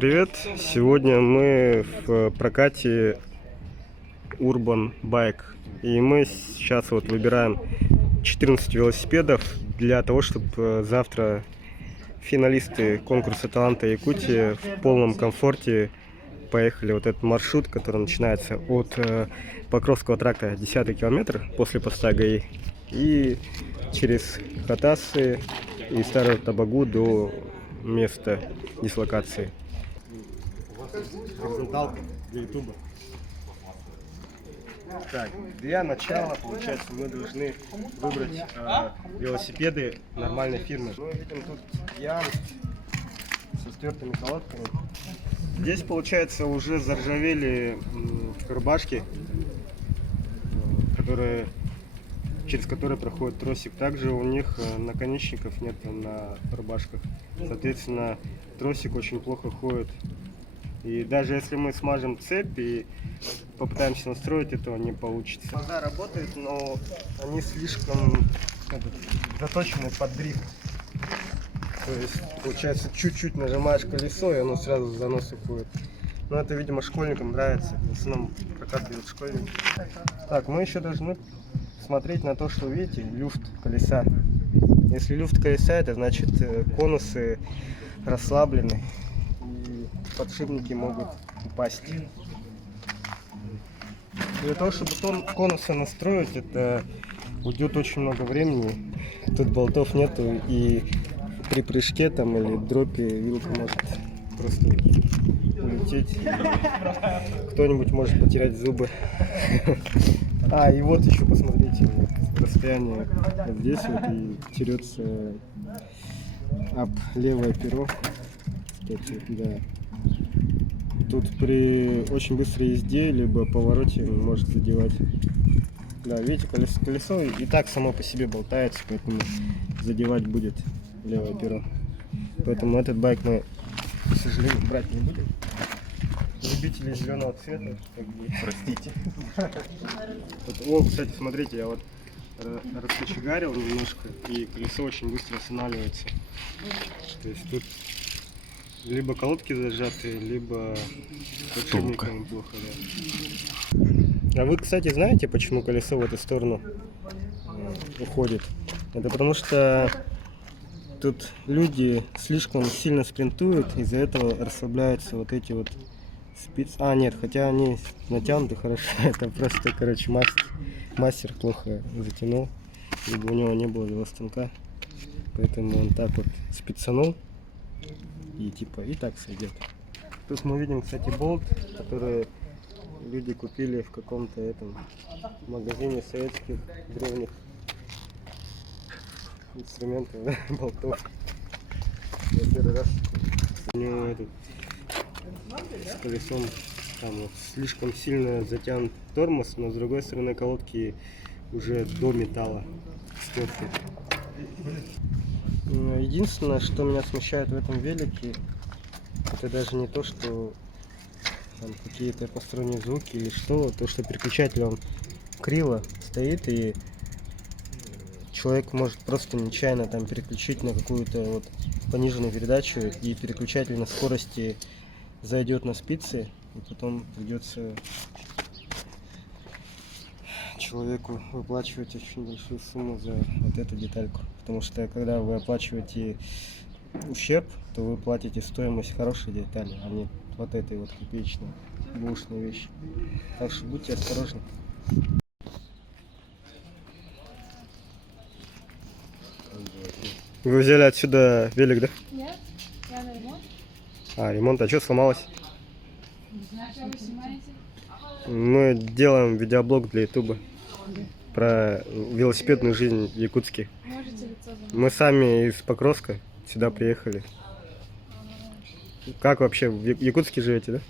Всем привет! Сегодня мы в прокате Urban Bike. И мы сейчас вот выбираем 14 велосипедов для того, чтобы завтра финалисты конкурса таланта Якутии в полном комфорте поехали вот этот маршрут, который начинается от Покровского тракта 10 километр после поста ГАИ и через Хатасы и Старую Табагу до места дислокации. Горизонталка для ютуба. Так, для начала, получается, мы должны выбрать велосипеды нормальной фирмы. Мы видим тут Янг со стертыми колодками. Здесь, получается, уже заржавели рубашки, через которые проходит тросик. Также у них наконечников нет на рубашках. Соответственно, тросик очень плохо ходит. И даже если мы смажем цепь и попытаемся настроить, этого не получится. Вода работает, но они слишком заточены под дрифт. То есть, получается, чуть-чуть нажимаешь колесо, и оно сразу в занос уходит. Но это, видимо, школьникам нравится. В основном прокат берут школьники. Так, мы еще должны смотреть на то, что, видите, люфт колеса. Если люфт колеса, это значит конусы расслаблены и подшипники могут упасть. Для того, чтобы конусы настроить, это уйдет очень много времени. Тут болтов нету, и при прыжке там или дропе вилка может просто улететь. Кто-нибудь может потерять зубы. А, и вот еще посмотрите, расстояние вот здесь вот и терется об левое перо. Кстати, да. Тут при очень быстрой езде либо повороте может задевать. Да, видите, колесо и так само по себе болтается, поэтому задевать будет левое перо. Поэтому этот байк мы, к сожалению, брать не будем. Любители зеленого цвета, как бы, простите. Вот, кстати, смотрите, я вот раскочегарил немножко, и колесо очень быстро останавливается. То есть тут либо колодки зажаты, либо подшипником плохо. Да. А вы, кстати, знаете, почему колесо в эту сторону уходит? Это потому что тут люди слишком сильно спринтуют, из-за этого расслабляются вот эти вот спицы. А, нет, хотя они натянуты хорошо. Это просто, короче, мастер плохо затянул, либо у него не было велостанка. Поэтому он так вот спицанул и типа и так сойдет. Тут мы видим, кстати, болт, который люди купили в каком-то этом магазине советских древних инструментов, да, болтов. Я первый раз у него этот с колесом там вот слишком сильно затянут тормоз, но с другой стороны колодки уже до металла стерты. Единственное, что меня смущает в этом велике, это даже не то, что там какие-то посторонние звуки или что, то, что переключатель он криво стоит, и человек может просто нечаянно там переключить на какую-то вот пониженную передачу, и переключатель на скорости зайдет на спицы, и потом придется человеку выплачивать очень большую сумму за вот эту детальку. Потому что когда вы оплачиваете ущерб, то вы платите стоимость хорошей детали, а не вот этой вот копеечной бушной вещи. Так что будьте осторожны. Вы взяли отсюда велик, да? Нет, я на ремонт. А, ремонт, а что сломалось? Не знаю, что вы снимаете. Мы делаем видеоблог для ютуба про велосипедную жизнь в Якутске. Можете лицо замыть. Мы сами из Покровска сюда приехали. Как вообще в Якутске живете, да?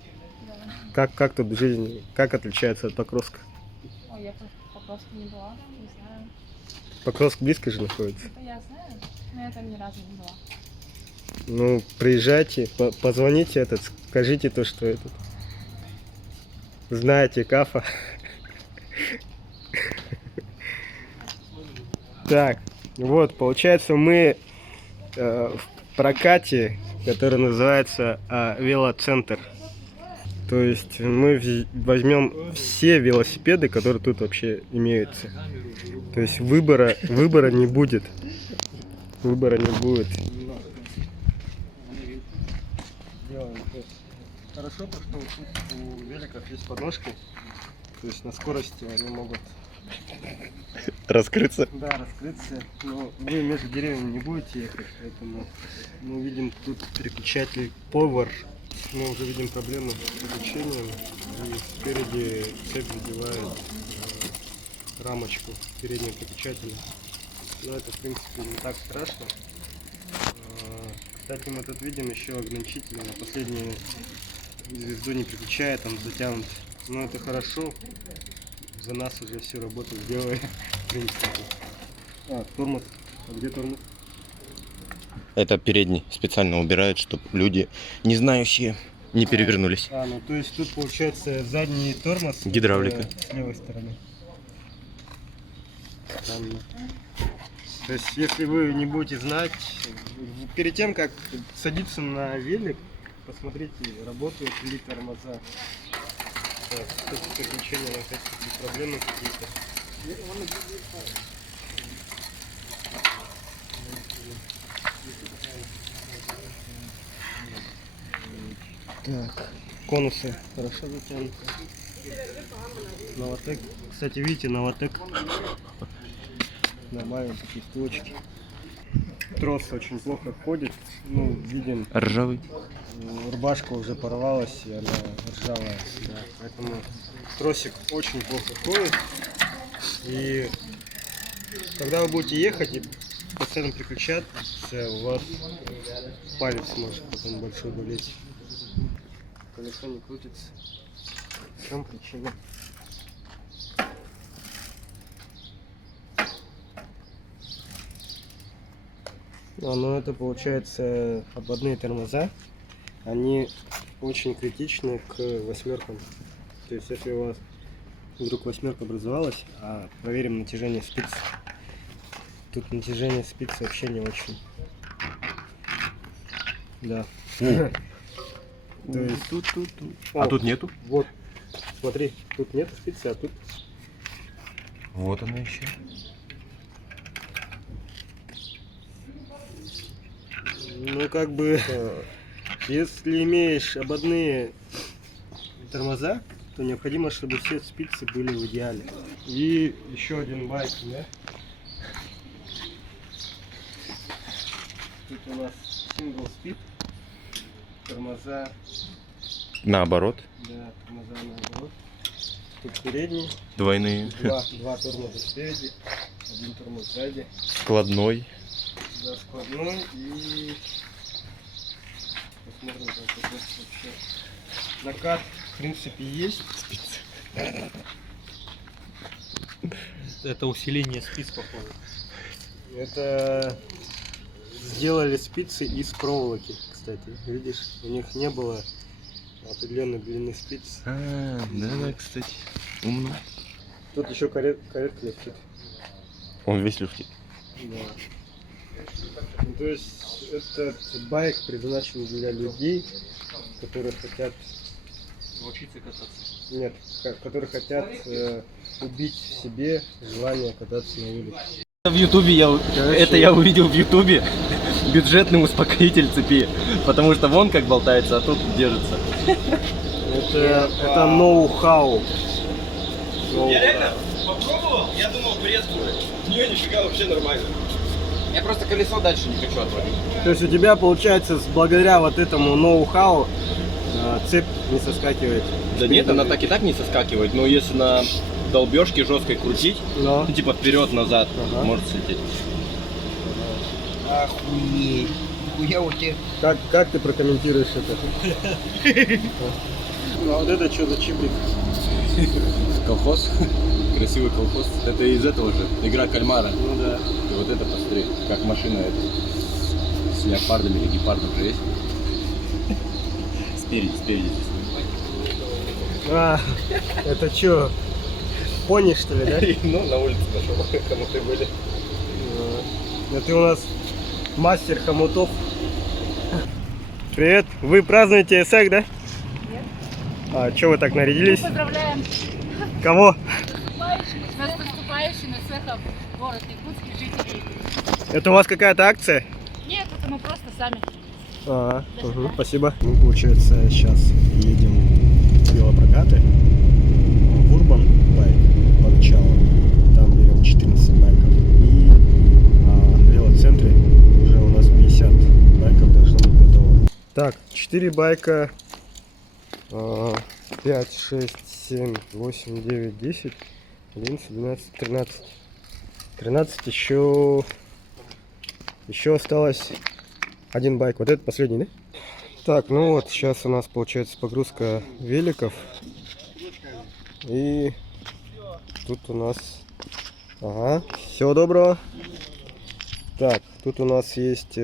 Да. Как тут жизнь, как отличается от Покровска? Ой, я по Покровску не была, не знаю. Покровск близко же находится. Это я знаю, но я там ни разу не была. Ну, приезжайте, позвоните скажите то, что этот. Знаете Кафа. Так, вот, получается, мы в прокате который называется велоцентр. То есть мы возьмем все велосипеды, которые тут вообще имеются. То есть выбора не будет. Выбора не будет. Хорошо, то, что тут у великов есть подножки. То есть на скорости они могут Раскрыться. да, раскрыться. Но вы между деревьями не будете ехать, поэтому мы видим тут переключатель Power. Мы уже видим проблемы с переключением. И спереди цепь задевает рамочку переднего переключателя. Но это в принципе не так страшно. Кстати, мы тут видим еще ограничители на последнюю звезду не переключает, там затянут. Но это хорошо. За нас уже всю работу сделали. В принципе. Тормоз. А где тормоз? Это передний специально убирают, чтобы люди, не знающие, не перевернулись. Ну то есть тут получается задний тормоз. Гидравлика. С левой стороны. Странно. То есть если вы не будете знать, перед тем как садиться на велик, посмотрите, работают ли тормоза. Переключения на какие проблемы какие-то. Так, конусы хорошо затянуты. Новотек. Кстати, видите, Новотек. Нормально, такие втулочки. Трос очень плохо ходит. Ну, виден. Ржавый. Рубашка уже порвалась, и она ржавая. Да. Поэтому тросик очень плохо ходит. И когда вы будете ехать и постоянно переключаться, у вас палец может потом большой болеть. Колесо не крутится. В чем причина? Ну это получается обводные тормоза. Они очень критичны к восьмеркам. То есть если у вас вдруг восьмерка образовалась, проверим натяжение спиц. Тут натяжение спиц вообще не очень. Да. То есть Тут. А тут нету? Вот, смотри, тут нет спицы, а тут. Вот она еще. Ну как бы, если имеешь ободные тормоза, то необходимо, чтобы все спицы были в идеале. И еще один байк, да? Тут у нас single speed, тормоза, Наоборот. да, тормоза наоборот. Тут передний, Двойные. два тормоза спереди, один тормоз сзади, Складной. да, складной и посмотрим, как это вообще. Накат в принципе есть. Это усиление спиц, походу. Это сделали спицы из проволоки, кстати. Видишь, у них не было определенной длины спиц. Да, кстати. Умно. Тут еще каретка летит. Он весь люфтит. Да. Ну, то есть этот байк предназначен для людей, которые хотят Научиться кататься. Нет, которые хотят убить в себе желание кататься на велике. В Ютубе я увидел в Ютубе бюджетный успокоитель цепи, потому что вон как болтается, а тут держится. Это ноу-хау. Я реально попробовал, я думал бред будет. Не, нифига, вообще нормально. Я просто колесо дальше не хочу отводить. То есть у тебя получается благодаря вот этому ноу-хау цепь не соскакивает. Да нет, она так и так не соскакивает, но если на долбежке жесткой крутить, Но. ну типа вперед-назад, Ага. может слететь. Охуеть. Хуя у тебя. Как ты прокомментируешь это? Ну, а вот это что за чиблик? Колхоз, красивый колхоз. Это из этого же, игра кальмара. Ну да. И вот это посмотри, как машина это, с леопардами или гепардом же есть. Спереди здесь. Это что? Пони что ли, да? Ну, на улице нашел, кому-то были. Это у нас мастер хомутов. Привет. Вы празднуете СЭК, да? Нет. А что вы так нарядились? Поздравляем Кого? с наступающими СЭКом город Якутск и жителей. Это у вас какая-то акция? Нет, это мы просто сами. Спасибо. Мы, получается, сейчас едем в велопрокаты в Урбан Байк поначалу. Там берем 14 байков. И в велоцентре уже у нас 50 байков должно быть готово. Так, 4 байка, 5, 6, 7, 8, 9, 10, 11, 12, 13. 13 еще осталось один байк. Вот этот последний, да? Так, ну вот, сейчас у нас получается погрузка великов. И тут у нас... Ага, всего доброго. Так, тут у нас есть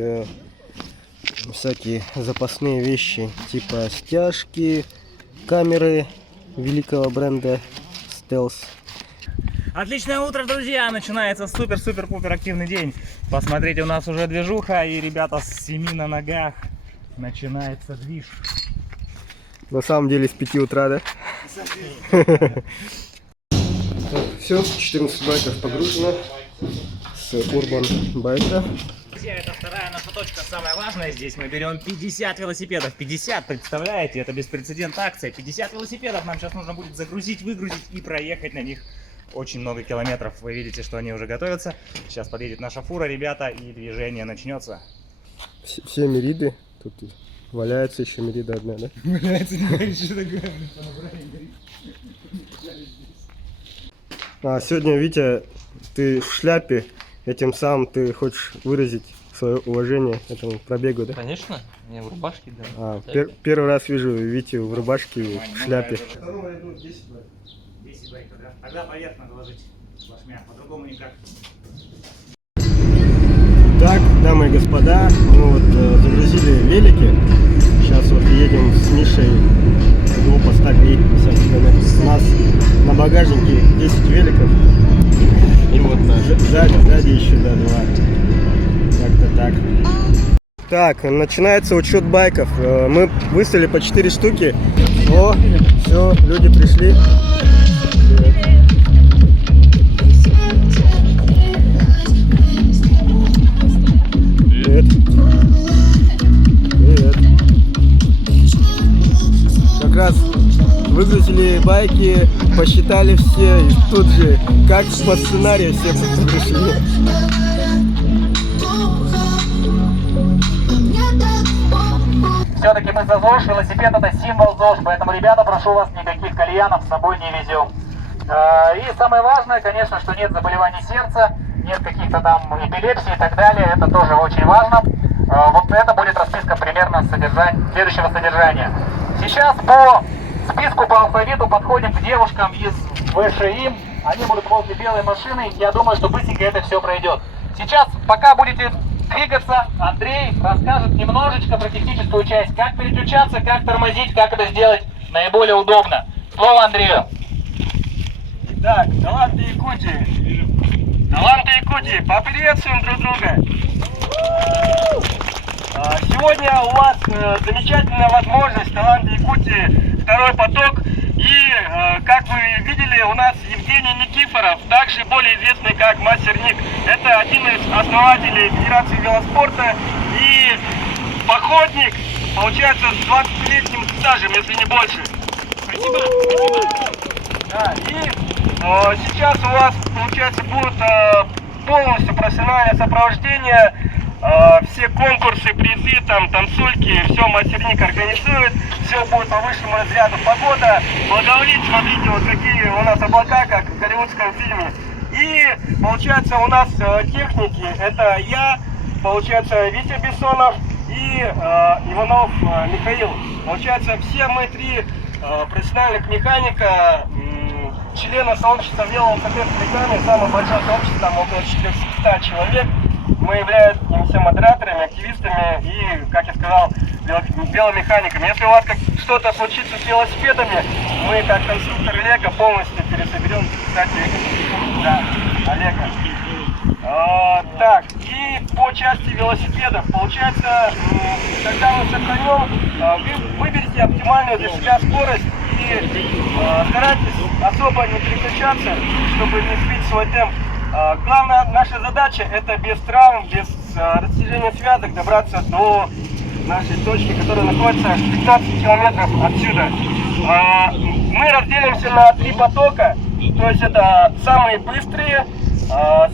всякие запасные вещи, типа стяжки, камеры великого бренда Stealth. Отличное утро, друзья! Начинается супер-супер-пупер активный день. Посмотрите, у нас уже движуха, и ребята с 7 на ногах. Начинается движ. На самом деле с 5 утра, да? Все, 14 байков погружено с Urban байка. Друзья, это вторая наша точка, самая важная здесь. Мы берем 50 велосипедов. 50, представляете? Это беспрецедентная акция. 50 велосипедов нам сейчас нужно будет загрузить, выгрузить и проехать на них очень много километров. Вы видите, что они уже готовятся. Сейчас подъедет наша фура, ребята, и движение начнется. Все мериды. Тут валяется еще мерида одна, да? Валяется, сегодня, Витя, ты в шляпе. Этим самым ты хочешь выразить свое уважение этому пробегу, да? Конечно, я в рубашке, да. Первый раз вижу Витю в рубашке и в шляпе. 10 байков, да? Тогда поверх надо ложить плашмя, по-другому никак. Так, дамы и господа, мы вот загрузили велики. Сейчас вот едем с Мишей до поста Грей. У нас на багажнике 10 великов. И вот сзади еще, да, 2. Как-то так. Так, начинается учет байков. Мы выставили по 4 штуки. О, все, люди пришли. Привет. Привет. Как раз выгрузили байки, посчитали все, и тут же, как по сценарию, все пришли. Все-таки мы за ЗОЖ, велосипед это символ ЗОЖ, поэтому, ребята, прошу вас, никаких кальянов с собой не везем. И самое важное, конечно, что нет заболеваний сердца, нет каких-то там эпилепсий и так далее, это тоже очень важно. Вот это будет расписка примерно следующего содержания. Сейчас по списку, по алфавиту подходим к девушкам из ВШИ, они будут возле белой машины, я думаю, что быстренько это все пройдет. Сейчас, пока будете двигаться, Андрей расскажет немножечко про техническую часть, как переключаться, как тормозить, как это сделать наиболее удобно. Слово Андрею. Итак, таланты Якутии. Таланты Якутии, поприветствуем друг друга. Сегодня у вас замечательная возможность, таланты Якутии, второй поток. И, как вы видели, у нас Евгений Никифоров, также более известный как Мастер Ник. Это один из основателей Федерации велоспорта и походник, получается, с 20-летним стажем, если не больше. Спасибо. Да, и сейчас у вас, получается, будет полностью профессиональное сопровождение. Все конкурсы, призы, там, танцульки, все Мастер Ник организует, все будет по высшему разряду. Погода благоволит, смотрите, вот какие у нас облака, как в голливудском фильме. И получается у нас техники, это я, получается Витя Бессонов и Иванов Михаил. Получается все мы три профессиональных механика, члена сообщества велосипед с самое большое сообщество, там около 400 человек. Мы являемся модераторами, активистами и, как я сказал, веломеханиками. Если у вас что-то случится с велосипедами, мы, как конструктор Лего, полностью пересоберем, кстати, да, Олега. Так, и по части велосипедов, получается, когда мы сохранем, вы выберите оптимальную для себя скорость и старайтесь особо не переключаться, чтобы не сбить свой темп. Главная наша задача это без травм, без растяжения связок добраться до нашей точки, которая находится 15 километров отсюда. Мы разделимся на 3 потока, то есть это самые быстрые,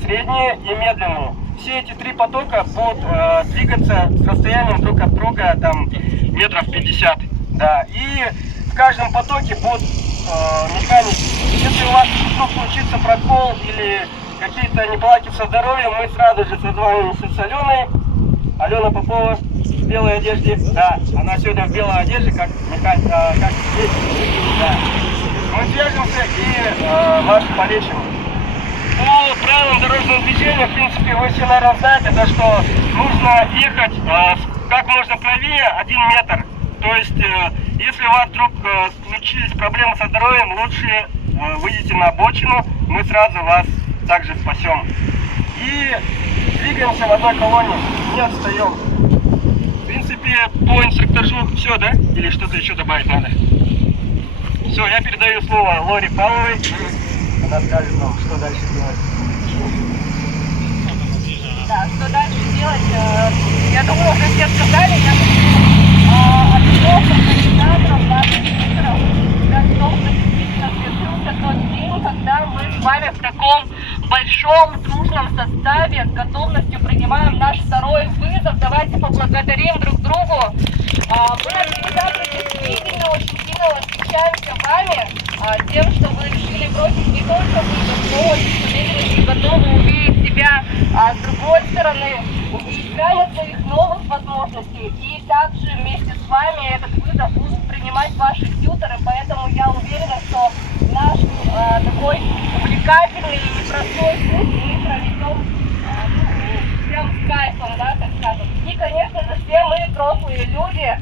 средние и медленные. Все эти 3 потока будут двигаться с расстоянием друг от друга там метров 50. Да. И в каждом потоке будут механики. Если у вас вдруг случится прокол или какие-то неполадки со здоровьем, мы сразу же созваниваемся с Аленой. Алена Попова в белой одежде. Да, она сегодня в белой одежде, как механик, как здесь. Да. Мы свяжемся и вас полечим. По правилам дорожного движения, в принципе, вы все, наверное, знаете, это что нужно ехать как можно правее 1 метр. То есть, если у вас вдруг случились проблемы со здоровьем, лучше выйдите на обочину, мы сразу вас также спасем. И двигаемся в одной колонне, не отстаем. В принципе, по инструктажу все, да? Или что-то еще добавить надо? Все, я передаю слово Лоре Павловой. Она скажет нам, что дальше делать. Да, что дальше делать? Я думаю, уже все сказали. Я от организаторов, наших спикеров, для того, что действительно свершился тот день, когда мы с вами в таком большом, дружном составе с готовностью принимаем наш второй вызов. Давайте поблагодарим друг другу. Мы, организаторы, действительно очень сильно восхищаемся вами, тем, что вы решили бросить не только вызов, но очень уверены и готовы увидеть себя с другой стороны, искать своих новых возможностей. И также вместе с вами этот вызов будут принимать ваши тьюторы, поэтому я уверена, что наш такой увлекательный и непростой путь мы проведем прям с кайфом, да, так скажем. И, конечно же, все мы взрослые люди,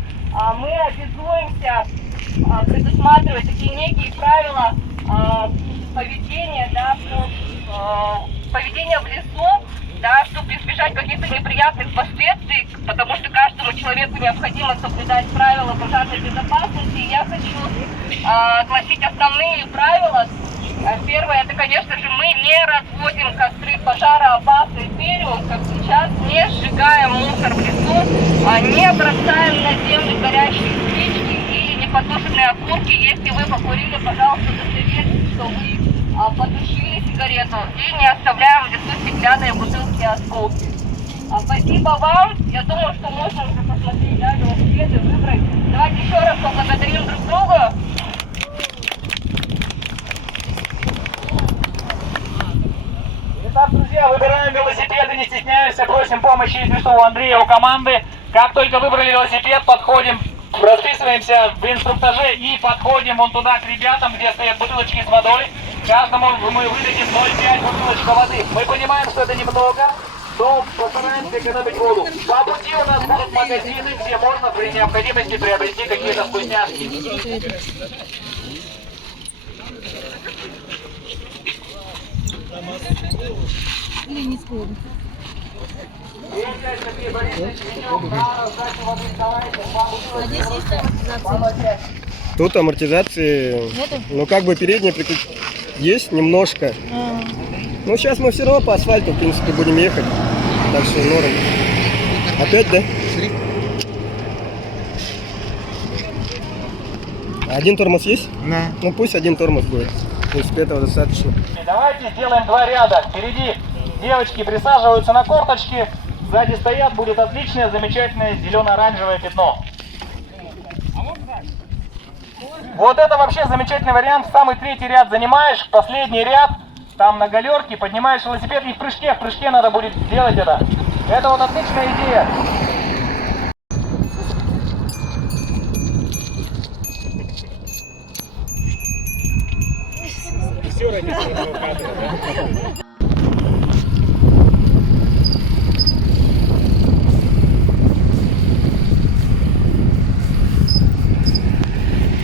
мы обязуемся предусматривать такие некие правила поведения, да, поведения в лесу, да, чтобы избежать каких-то неприятных последствий, потому что каждому человеку необходимо соблюдать правила пожарной безопасности. И я хочу огласить основные правила. Первое, это, конечно же, мы не разводим костры пожароопасный период, как сейчас, не сжигаем мусор в лесу, не бросаем на землю горящие спички или непотушенные окурки. Если вы покурили, пожалуйста, удостоверьтесь, что вы потушили сигарету, и не оставляем в лесу стеклянные бутылки и осколки. Спасибо вам. Я думаю, что можно уже посмотреть, да, велосипеды, выбрать. Давайте еще раз поблагодарим друг друга. Итак, друзья, выбираем велосипеды, не стесняемся, просим помощи, если что, у Андрея, у команды. Как только выбрали велосипед, подходим, расписываемся в инструктаже и подходим вон туда к ребятам, где стоят бутылочки с водой. Каждому мы выдадим 0,5 бутылочка воды. Мы понимаем, что это немного, но постараемся экономить воду. По пути у нас будут магазины, где можно при необходимости приобрести какие-то вкусняшки. Или не складно. А здесь есть амортизация? Тут амортизации, ну как бы передняя есть немножко. Ну сейчас мы все равно по асфальту, в принципе, будем ехать. Так что норм. Опять, да? Один тормоз есть? Да. Ну пусть один тормоз будет. В принципе, этого достаточно. Давайте сделаем 2 ряда. Впереди девочки присаживаются на корточки. Сзади стоят, будет отличное, замечательное зелено-оранжевое пятно. Вот это вообще замечательный вариант. Самый 3-й ряд занимаешь, последний ряд, там на галерке, поднимаешь велосипед и в прыжке надо будет сделать это. Это вот отличная идея. Все ради своего кадра, да?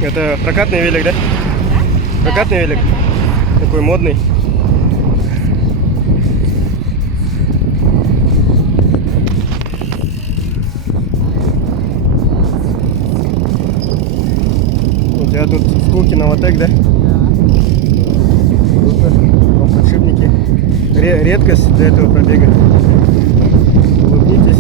Это прокатный велик, да? Прокатный велик. Такой модный. Новотек, да? Круто. Вам подшипники. Редкость для этого пробега. Улыбнитесь.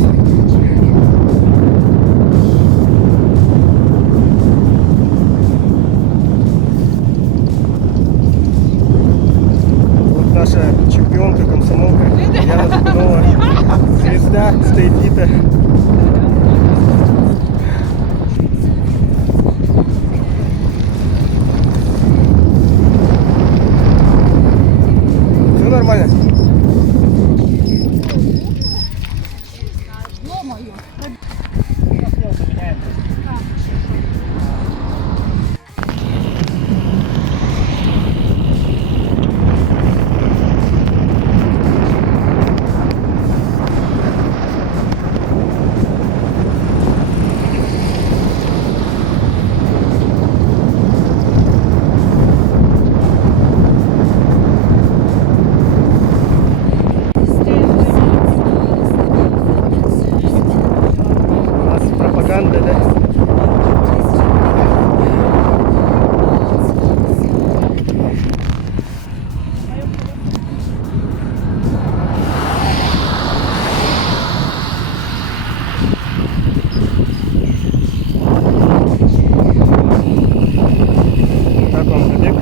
Вот наша чемпионка, комсомолка Яна Зубунова. Звезда стейт-фита. Все нормально? У нас пропаганда, да? Как вам пробег?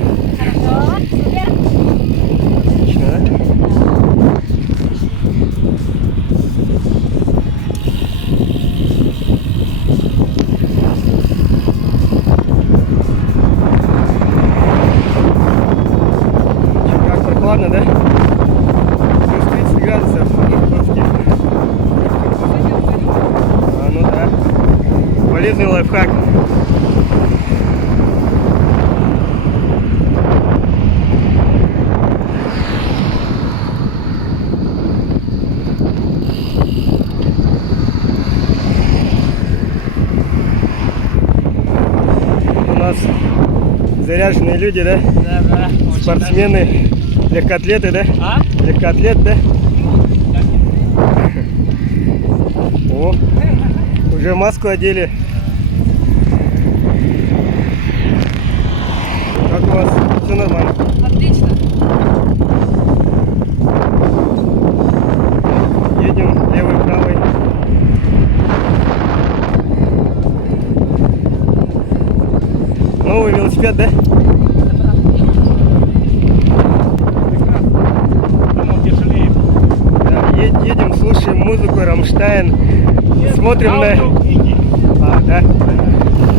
Отлично, да? Как прохладно, да? Плюс 30 градусов в Иркутске. А, ну да. Полезный лайфхак. У нас заряженные люди, да? Да. Спортсмены, легкоатлеты, да? А? Легкоатлет, да? О, уже маску одели. Как у вас? Все нормально? Отлично. Едем левой, правой. Новый велосипед, да? Да, едем, слушаем музыку, Рамштайн, смотрим на... А, да?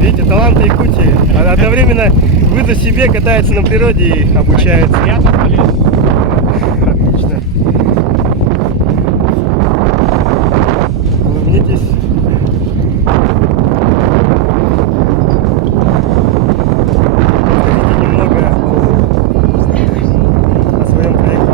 Видите, таланты Якутии. Одновременно выдав себе, катается на природе и обучается. Отлично. Улыбнитесь. Расскажите немного о своем проекте.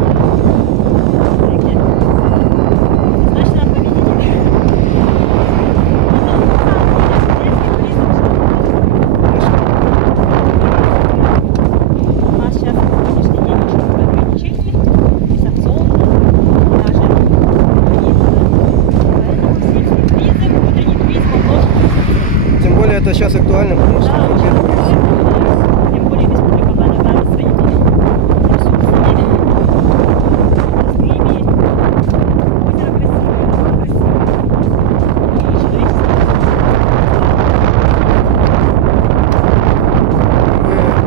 Тем более это сейчас актуально, потому что Тем более республика благодарна своими ресурсами, своими озеро красивое, и человечество.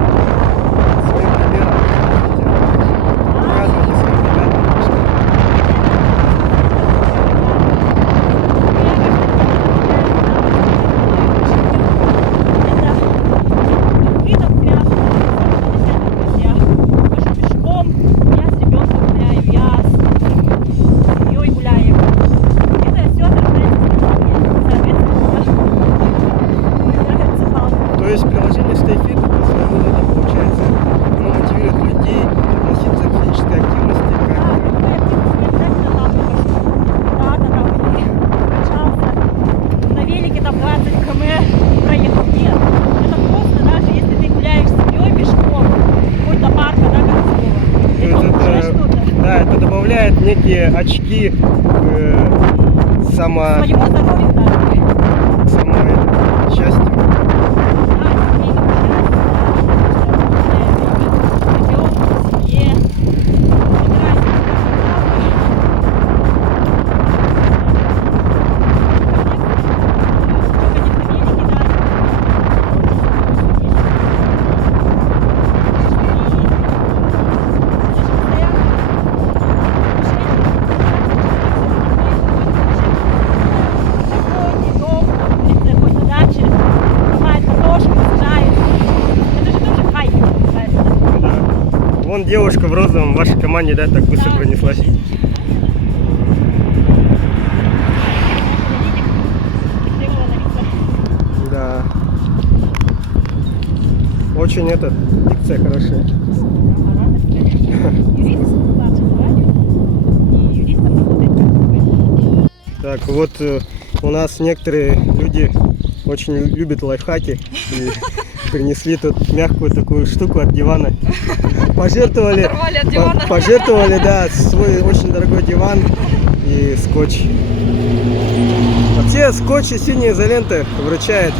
вы своим примером показываете своим ребятам. То есть приложение StayFit это своего рода получается, оно мотивирует людей относиться к физической активности На велике там 20 км проехал. Нет, это просто даже если ты гуляешь с семьей пешком, какой-то парка, да, городского, То это есть уже это, что-то. да, это добавляет некие очки к Своего здоровья даже. счастью. Да, семейного счастья, девушка в розовом в вашей команде, да, так быстро пронеслась? Да. Очень дикция хорошая. Так, вот у нас некоторые люди очень любят лайфхаки и принесли тут мягкую такую штуку от дивана. Пожертвовали, пожертвовали, да, свой очень дорогой диван и скотч. Вообще скотч и синяя изолента выручает.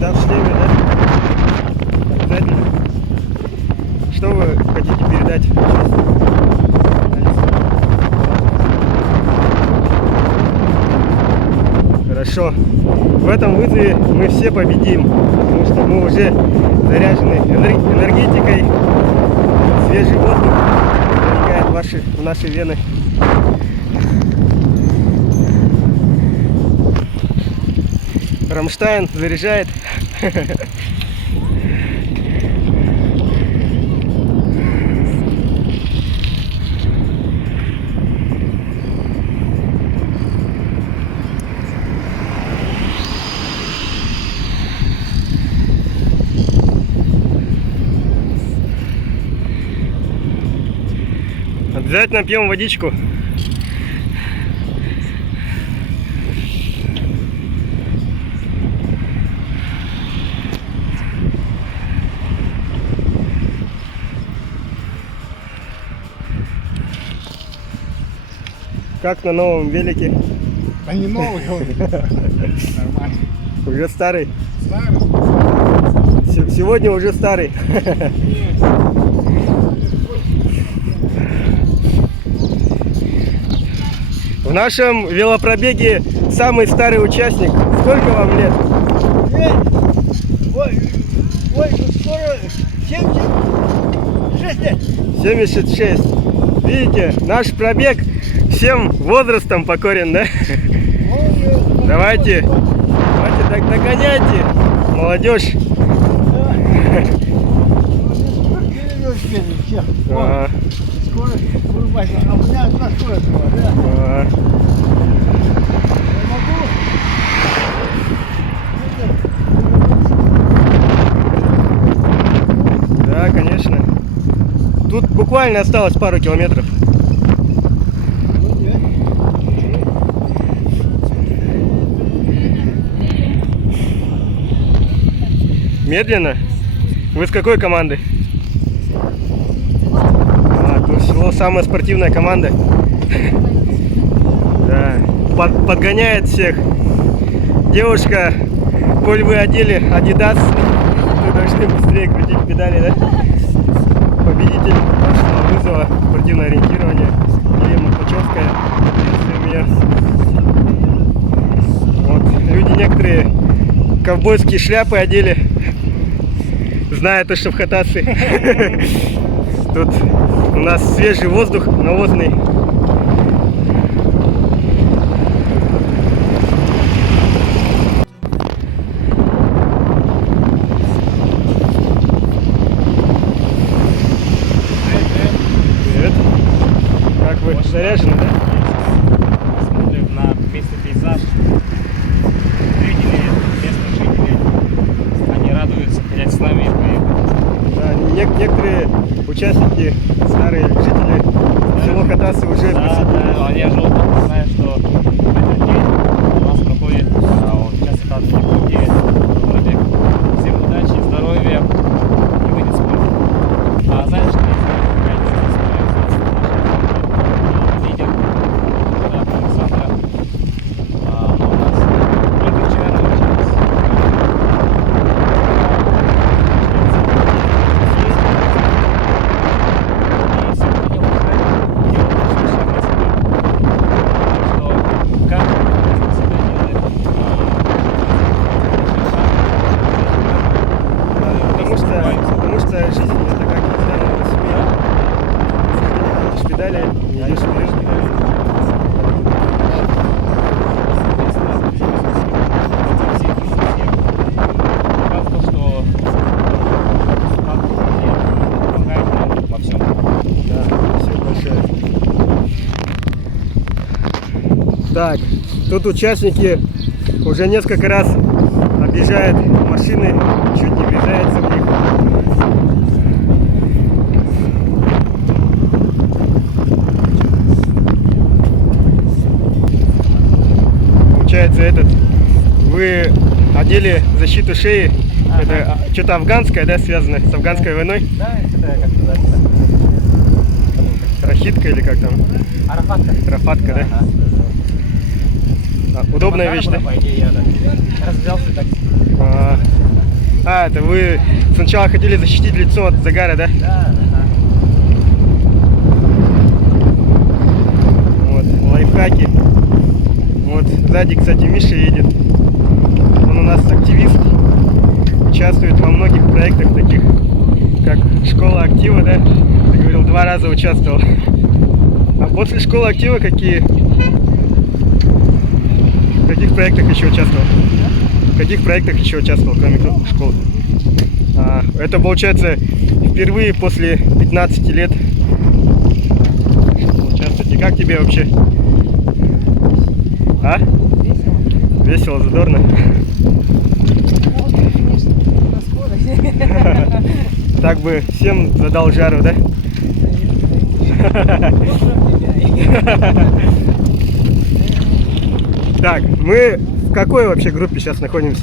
Да, в шлеме, да? Обязательно. Что вы хотите передать? Хорошо. В этом вызове мы все победим, потому что мы уже заряжены энергетикой. Свежий воздух проникает в наши вены. Рамштайн заряжает. Обязательно пьем водичку. Как на новом велике? Да не новый, нормально. Уже старый? Старый. Сегодня уже старый. В нашем велопробеге самый старый участник. Сколько вам лет? Ой, скоро 76 лет. 76. Видите, наш пробег всем возрастом покорен, да? Давайте догоняйте, молодежь. Ага. Скорость вырубать, а у меня одна скорость была, да? Ага. Я могу? Да, конечно. Тут буквально осталось пару километров. Медленно? Вы с какой команды? Село самая спортивная команда. Да. Подгоняет всех. Девушка, коль вы одели Adidas, вы должны быстрее крутить педали, да? Победитель нашего вызова спортивное ориентирование Илья Махачевская. Вот. Люди некоторые ковбойские шляпы одели, зная то, что в Хатасе. Тут у нас свежий воздух, навозный. Привет. Как вы? Заряжены, да? Смотрим на местный пейзаж. Жители, местные жители, они радуются, хотят с нами поехать. Да, некоторые участники, старые жители село Хатасы уже Да, они желтые, знают, что в этот день у нас проходит сейчас Хатасский пробег. Всем удачи, здоровья и выйдет спорт. А знаешь, что лидер Александра, у нас только вчера научились. И сегодня уже делают большой шаг на себя. Так, тут участники уже несколько раз объезжают машины, чуть не въезжается в них. Получается, вы одели защиту шеи, это что-то афганское, да, связано с афганской войной? Да, это как сказать. Рахитка или как там? Арафатка. Рафатка, да? Удобная вещь, да? По идее, я так развязался так. Это вы сначала хотели защитить лицо от загара, да? Да, да. Вот, лайфхаки. Вот, сзади, кстати, Миша едет. Он у нас активист. Участвует во многих проектах, таких как Школа актива, да? Ты говорил, 2 раза участвовал. А после Школы актива в каких проектах еще участвовал? В каких проектах еще участвовал, кроме школы? Это получается впервые после 15 лет участвуете. Как тебе вообще? А? Весело. Весело, задорно. Конечно, на скорость. Так бы всем задал жару, да? Так, мы в какой вообще группе сейчас находимся?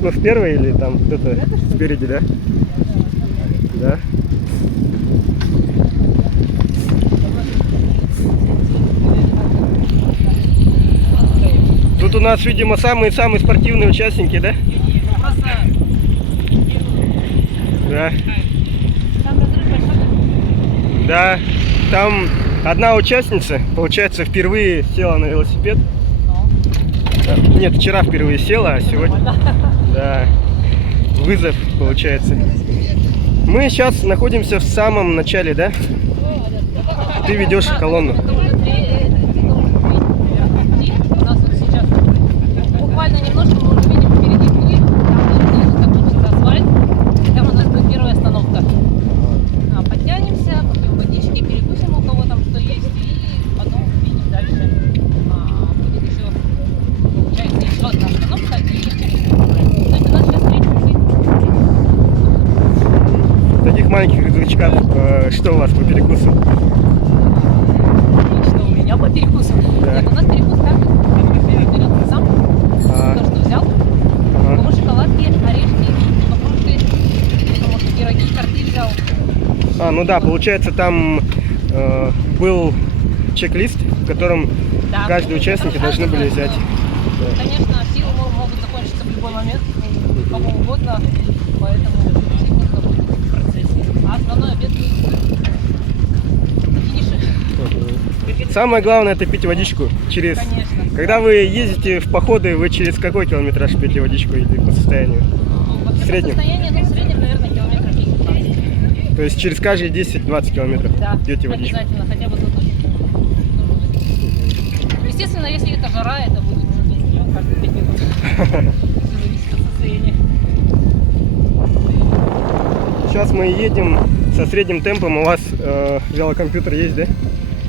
Ну, в первой или там кто-то спереди, да? Да. Тут у нас, видимо, самые-самые спортивные участники, да? Да. Да, там одна участница, получается, впервые села на велосипед. Нет, вчера впервые села, а сегодня... Да, вызов, получается. Мы сейчас находимся в самом начале, да? Ты ведешь колонну. Буквально немножко мы уже видим впереди путь, там закончится асфальт, там у нас будет первая остановка. Подтянемся, попьем водички, перекусим у кого там что есть, и потом видим дальше. Будет еще, получается, еще одна остановка, и у нас сейчас третий. В таких маленьких грузовичках что у вас по перекусу? Что у меня по перекусу? Да. Нет, у нас перекус так, берет сам, то, что взял. У кого шоколадки, орешки, фрукты, может, пироги, торты взял. Ну да, получается, там был чек-лист, в котором Да. каждый участник должны были взять. Конечно, силы могут закончиться в любой момент, кому угодно, поэтому всегда будет в процессе. А основной обед будет на финише. Самое главное — это пить водичку. Конечно. Когда вы ездите в походы, вы через какой километраж пьете водичку или по состоянию? В среднем? В среднем, наверное, километров 10. То есть через каждые 10-20 километров Да, пьете водичку? обязательно, хотя бы глоточек. Естественно, если это жара, это будет каждые 5 минут. Все зависит от состояния. Сейчас мы едем со средним темпом. У вас велокомпьютер есть, да?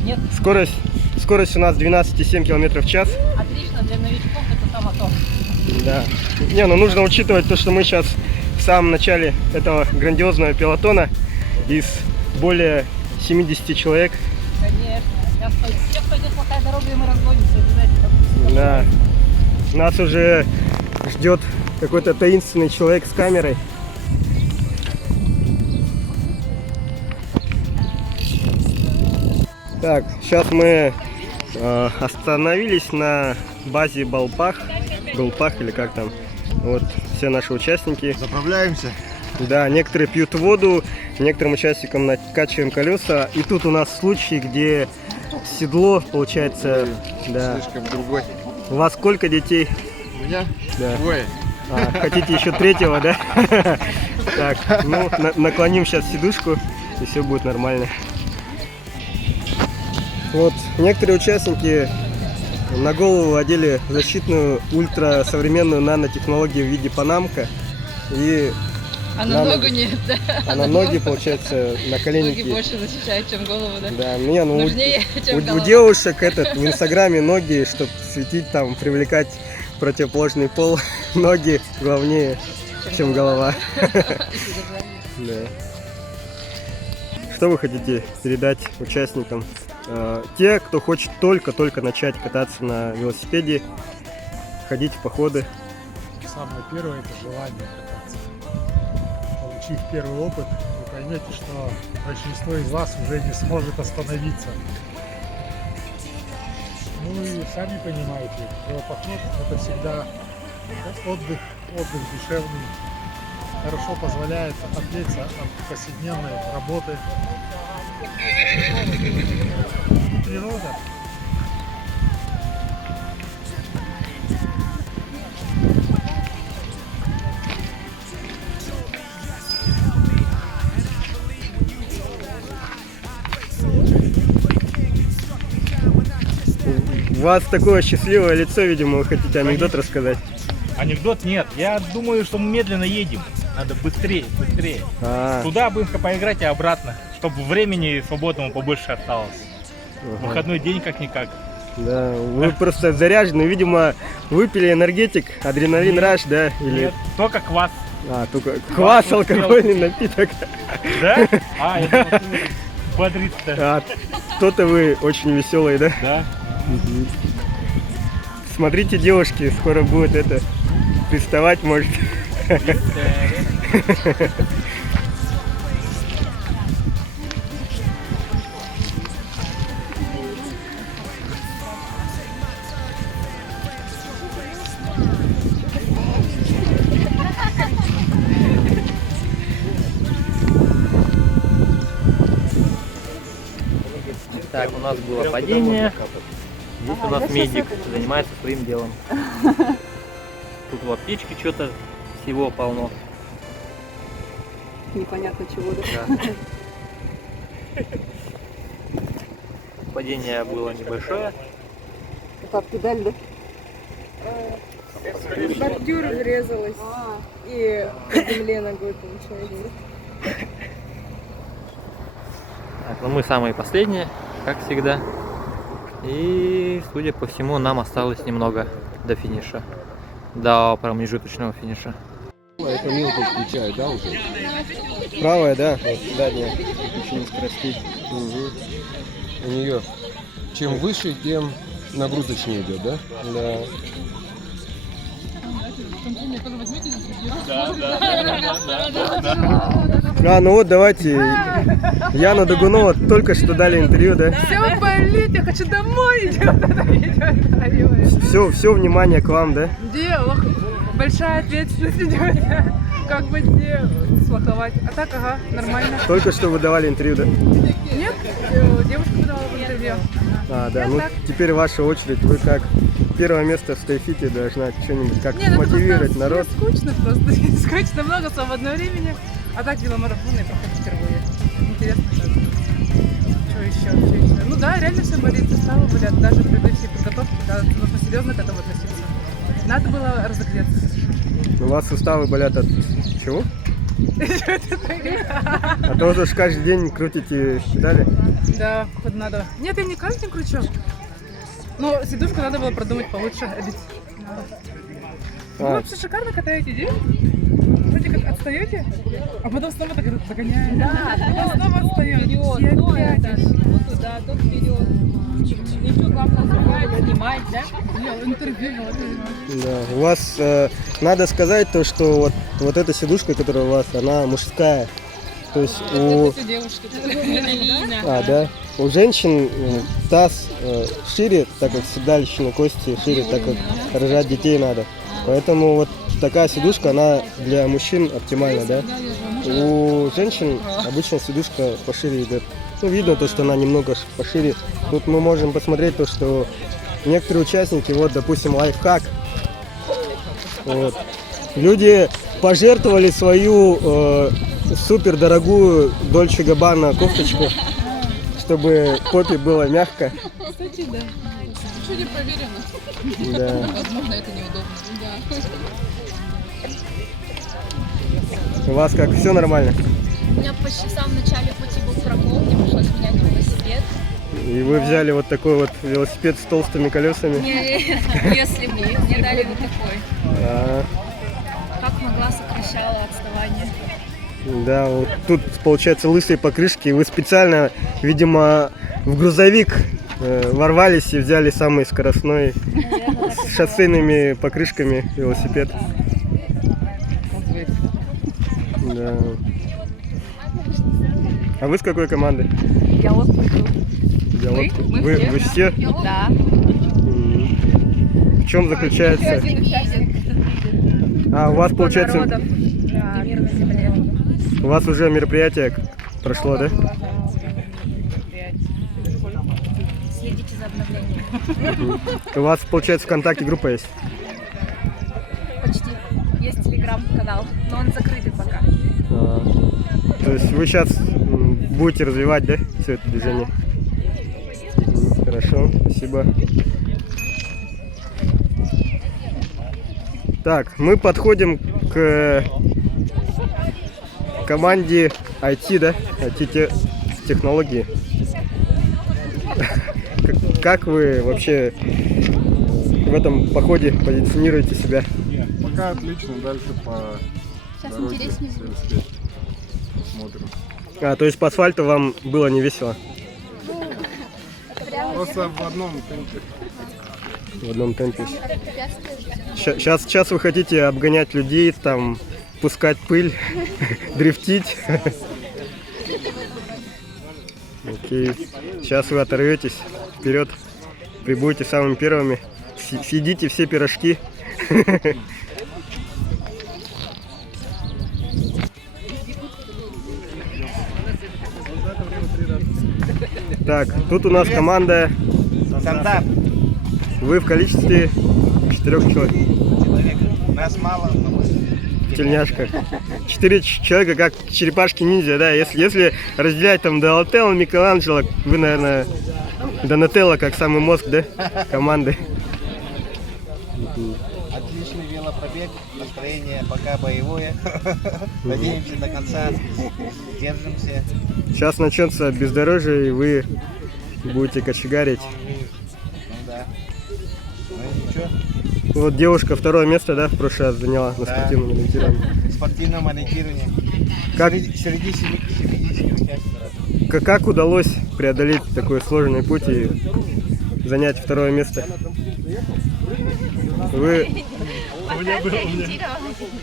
Нет, Скорость у нас 12,7 км в час. отлично, для новичков это само то. Да. Не, ну нужно учитывать то, что мы сейчас в самом начале этого грандиозного пелотона из более 70 человек. Конечно. Сейчас всех пойдет плохая дорога, и мы разгонимся обязательно. Да. Нас уже ждет какой-то таинственный человек с камерой. Так, сейчас мы остановились на базе Балпах или как там. Вот все наши участники. Заправляемся. Да, некоторые пьют воду, некоторым участникам накачиваем колеса. И тут у нас случай, где седло, получается, да. Слишком другой. У вас сколько детей? У меня Да. 2. Хотите еще третьего, да? Так, ну, наклоним сейчас сидушку, и все будет нормально. Вот, некоторые участники на голову одели защитную ультрасовременную нанотехнологию в виде панамка. И А на на ноги. ногу нет, да. А на ноги, получается, на коленники. Ноги больше защищают, чем голову, да? Да, не, ну Нужнее, чем у голова. девушек в инстаграме ноги, чтобы светить там, привлекать противоположный пол, ноги главнее, чем голова. Да. Что вы хотите передать участникам? Те, кто хочет только начать кататься на велосипеде, ходить в походы. Самое первое — это желание кататься. Получив первый опыт, вы поймете, что большинство из вас уже не сможет остановиться. Ну и сами понимаете, велопоход — это всегда отдых душевный. Хорошо позволяет отвлечься от повседневной работы. Природа. У вас такое счастливое лицо, видимо, вы хотите анекдот рассказать. Анекдот нет. Я думаю, что мы медленно едем. Надо быстрее. А, Туда будем поиграть и обратно, чтобы времени свободного побольше осталось. ага. Выходной день как-никак. Да, вы просто заряжены, видимо, выпили энергетик, адреналин раш, да? Или... Нет, только квас. А, только квас, алкогольный напиток. Да? А, я думал, ты бодрится. А, то-то вы очень веселый, да? Да. Смотрите, девушки, скоро будет это, приставать может. Так, у нас было падение. Здесь у нас медик занимается своим делом. Тут в аптечке что-то всего полно. Непонятно чего, да? Да. Падение было небольшое. Как педаль, да? В бордюр врезалась и по земле ногой, получается. Так, ну мы самые последние, как всегда. И, судя по всему, нам осталось немного до финиша. До промежуточного финиша. Это мелко включает, да, уже? Правая, да? Вот, задняя. Очень скоростей. У нее чем выше, тем нагрузочнее идет, да? Да. А, ну вот давайте. Яна Догунова только что дали интервью, да? Все болит, я хочу домой. Все внимание к вам, да? Дело, большая ответственность идет. Как бы не сплоховать. А так, ага, нормально. Только что вы давали интервью, да? Нет, девушка подала в интервью. А, да, ну теперь ваша очередь. Вы как первое место в стейфите должна что-нибудь как Не, ну это мотивировать просто народ. скучно просто. Скучно, много свободного времени. А так веломарафоны я прохожу впервые. Интересно, что еще. Ну да, реально все болит, суставы болят. Даже в предыдущей подготовке, когда нужно серьезно к этому относиться. Надо было разогреться. У вас суставы болят от чего? А то вы же каждый день крутите педали. Да, походу надо. Нет, я не каждый день кручу. Но сидушку надо было продумать получше. Вы А, вообще шикарно катаете, день? Вроде как отстаете, а потом снова так догоняете. Да, потом снова отстаете. То туда, то вперед. Ничего, главное, снимать, да? Интервью. да. У вас надо сказать то, что вот эта сидушка, которая у вас, она мужская. То есть у... Все девушки. А, да. У женщин таз шире, так как седалищные кости шире, так как рожать детей надо. Поэтому вот такая сидушка, она для мужчин оптимальна, да? У женщин обычно сидушка пошире идет. Ну, видно то, что она немного пошире. Тут мы можем посмотреть то, что некоторые участники, вот, допустим, лайфхак. Вот. Люди пожертвовали свою супер дорогую Дольче Габбана кофточку, чтобы попе было мягко. Кстати, да. Еще не проверено. Да. Возможно, это неудобно. Да. У вас как, все нормально? У меня почти в самом начале пути был прокол, мне пришлось менять велосипед. И вы взяли вот такой вот велосипед с толстыми колесами? Нет, если бы, мне дали вот такой. Как могла, сокращала отставание. Да, вот тут получается лысые покрышки. Вы специально, видимо, в грузовик ворвались и взяли самый скоростной с шоссейными покрышками велосипед. Да. А вы с какой команды? Я вот Вы все? Да. В чем заключается? А у вас получается... У вас уже мероприятие прошло, да? Следите за обновлением. У вас, получается, ВКонтакте группа есть? Почти. Есть телеграм-канал, но он закрытый пока. То есть вы сейчас будете развивать, да, все это движение? Хорошо, спасибо. Так, мы подходим к команде IT, да? IT-технологии. Как вы вообще в этом походе позиционируете себя? Пока отлично, дальше по Сейчас дороге интереснее все будет. успеть. Посмотрим. То есть по асфальту вам было не весело? Просто в одном темпе. В одном темпе. Сейчас вы хотите обгонять людей, там, пускать пыль, дрифтить. Окей. Сейчас вы оторветесь вперед, прибудете самыми первыми, съедите все пирожки. Так, тут у нас команда. Вы в количестве 4 человек. Нас мало, но мы... Тельняшка. 4 человека, как черепашки-ниндзя, да? Если разделять там Донателло, Микеланджело, вы, наверное, Донателло как самый мозг, да? Команды. Отличный велопробег, настроение пока боевое. Надеемся до конца, держимся. Сейчас начнется бездорожье, и вы будете кочегарить. Ну да. Ну ничего. Вот девушка 2-е место, да, в прошлый раз заняла на спортивном ориентировании. Спортивном ориентировании. Как, Среди 70 участников. как удалось преодолеть такой сложный путь и занять 2-е место?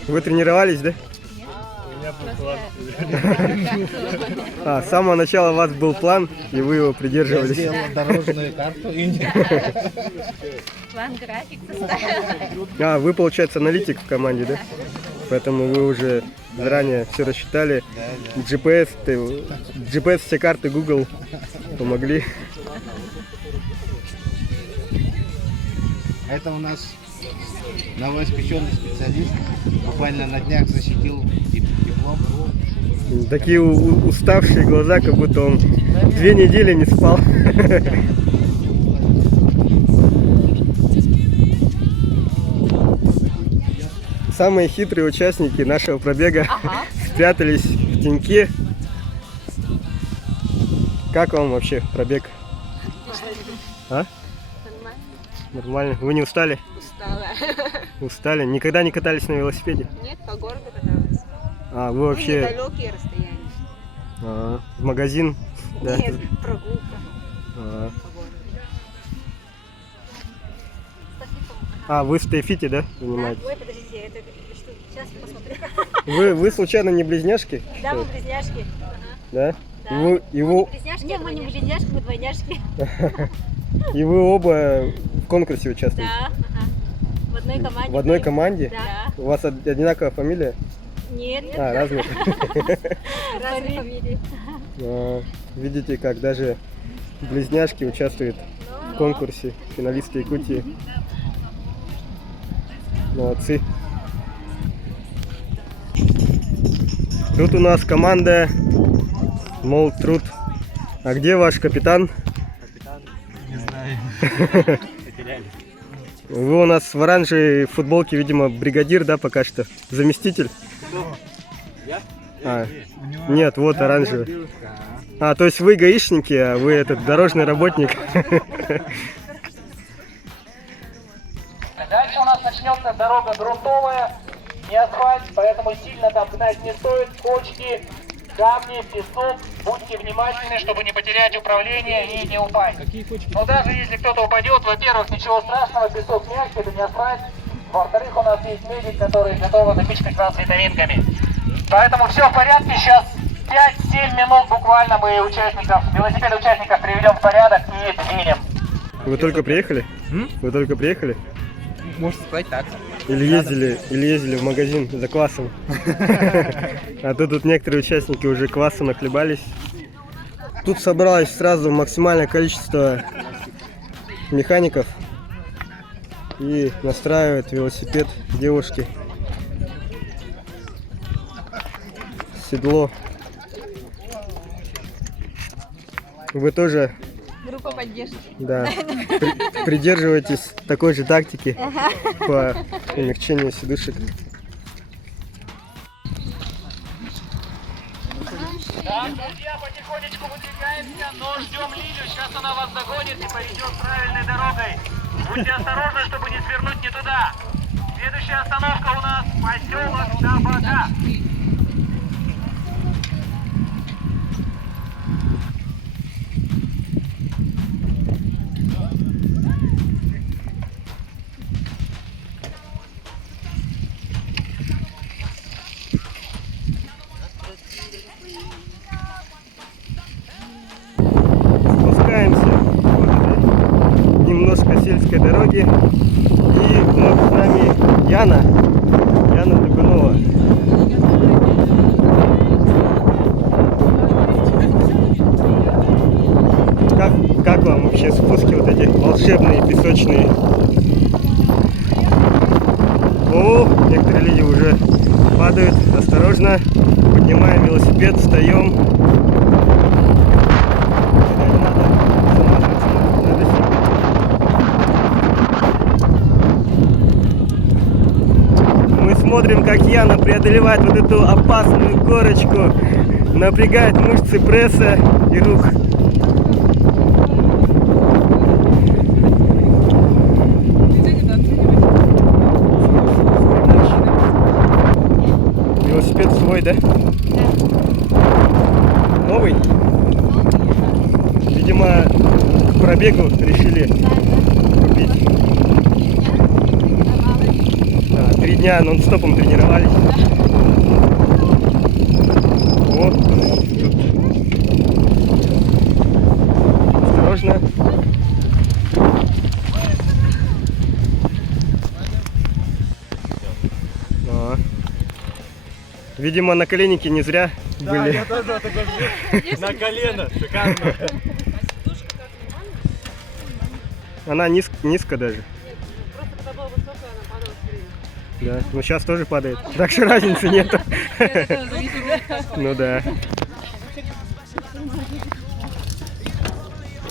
Вы тренировались, да? С самого начала у вас был план, и вы его придерживались. Я сделал дорожную карту и... План, график составила. Вы, получается, аналитик в команде, да? Поэтому вы уже заранее все рассчитали. GPS, все карты Google помогли. Это у нас новоиспеченный специалист. Буквально на днях защитил диплом. Такие уставшие глаза, как будто он 2 недели не спал. Самые хитрые участники нашего пробега спрятались в теньке. Как вам вообще пробег? Нормально. Вы не устали? Устала. Устали? Никогда не катались на велосипеде? Нет, по городу каталась. Вы вообще... Недалекие расстояния. В магазин? Да. Нет, прогулка. Вы в Стейфите, да, занимаетесь? Ой, подождите, это что? Сейчас посмотрю. Вы случайно не близняшки? Да, мы близняшки. Да? Да. Мы не близняшки, мы двойняшки. И вы оба в конкурсе участвуете? Да, в одной команде. В одной команде? Да. У вас одинаковая фамилия? Нет. Разные. Разные фамилии. Видите, как даже близняшки участвуют в конкурсе, финалисты Якутии. Молодцы. Тут у нас команда Молд Труд. А где ваш капитан? Не знаю. Потеряли. Вы у нас в оранжевой футболке, видимо, бригадир, да, пока что? Заместитель? А, нет, вот оранжевый. А, то есть вы гаишники, а вы этот дорожный работник. Дальше у нас начнется дорога грунтовая, не асфальт, поэтому сильно там гнать не стоит. Кочки, камни, песок. Будьте внимательны, чтобы не потерять управление и не упасть. Но даже если кто-то упадет, во-первых, ничего страшного, песок мягкий, это не асфальт. Во-вторых, у нас есть медик, который готов напичкать вас витаминками. Поэтому все в порядке, сейчас 5-7 минут буквально мы велосипеды участников приведем в порядок и двинем. Вы только приехали? Вы только приехали? Можно сказать так. Или ездили в магазин за квасом. А то тут некоторые участники уже квасом нахлебались. Тут собралось сразу максимальное количество механиков и настраивают велосипед девушки. Седло. Вы тоже? Группа поддержки. Да. Придерживайтесь такой же тактики по умягчению сидушек. Да, друзья, потихонечку выдвигаемся, но ждем Лилю. Сейчас она вас догонит и поведет правильной дорогой. Будьте осторожны, чтобы не свернуть не туда. Следующая остановка у нас поселок Табака. Спускаемся вот немножко сельской дороги, и вот с нами Яна Догунова. Как вам вообще спуски вот эти волшебные, песочные? О, некоторые люди уже падают. Осторожно, поднимаем велосипед, встаем. Мы смотрим, как Яна преодолевает вот эту опасную горочку, напрягает мышцы пресса и рук. Велосипед свой, да? Новый? Видимо, к пробегу решили купить. 3 дня нон-стопом тренировались. Вот тут. Осторожно. Видимо, на коленнике не зря были. Я тоже на колено, шикарно. Она низко даже. Да, но сейчас тоже падает. Так что разницы нету. Ну да.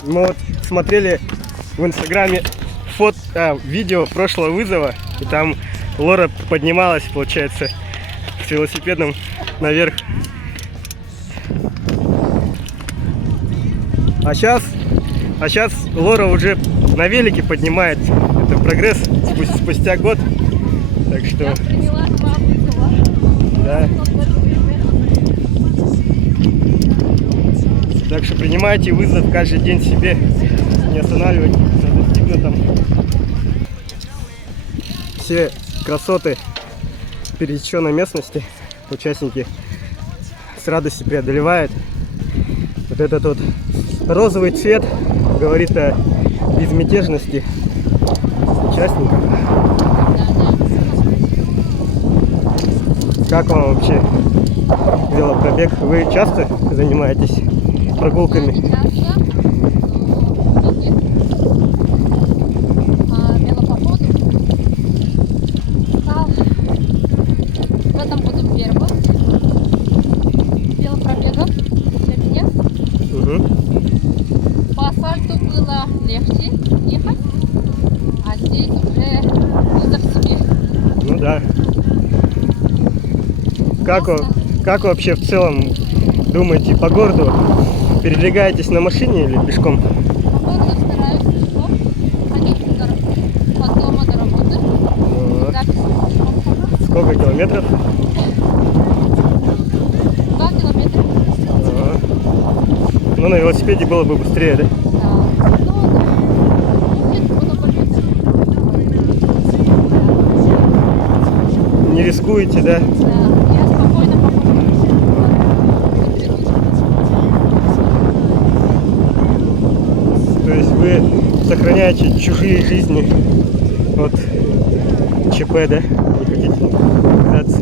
Мы вот смотрели в инстаграме видео прошлого вызова, и там Лора поднималась, получается, с велосипедом наверх. А сейчас Лора уже на велике поднимает. Это прогресс спустя год. Так что... Да. Так что принимайте вызов каждый день себе. Не останавливайтесь на достигнутом. Все красоты пересеченной местности участники с радостью преодолевают. Вот этот вот розовый цвет говорит о безмятежности участников. Как вам вообще велопробег? Вы часто занимаетесь прогулками? В этом году первым велопробегом для меня. По асфальту было легче ехать, а здесь уже вызов себе. Ну да. Как Как вообще в целом думаете по городу? Передвигаетесь на машине или пешком? Погода стараюсь пешком ходить от дома до работы. Сколько километров? 2 километра. Ну, на велосипеде было бы быстрее, да? Не рискуете, да? Я спокойно То есть вы сохраняете чужие жизни от ЧП, да? Не хотите пытаться?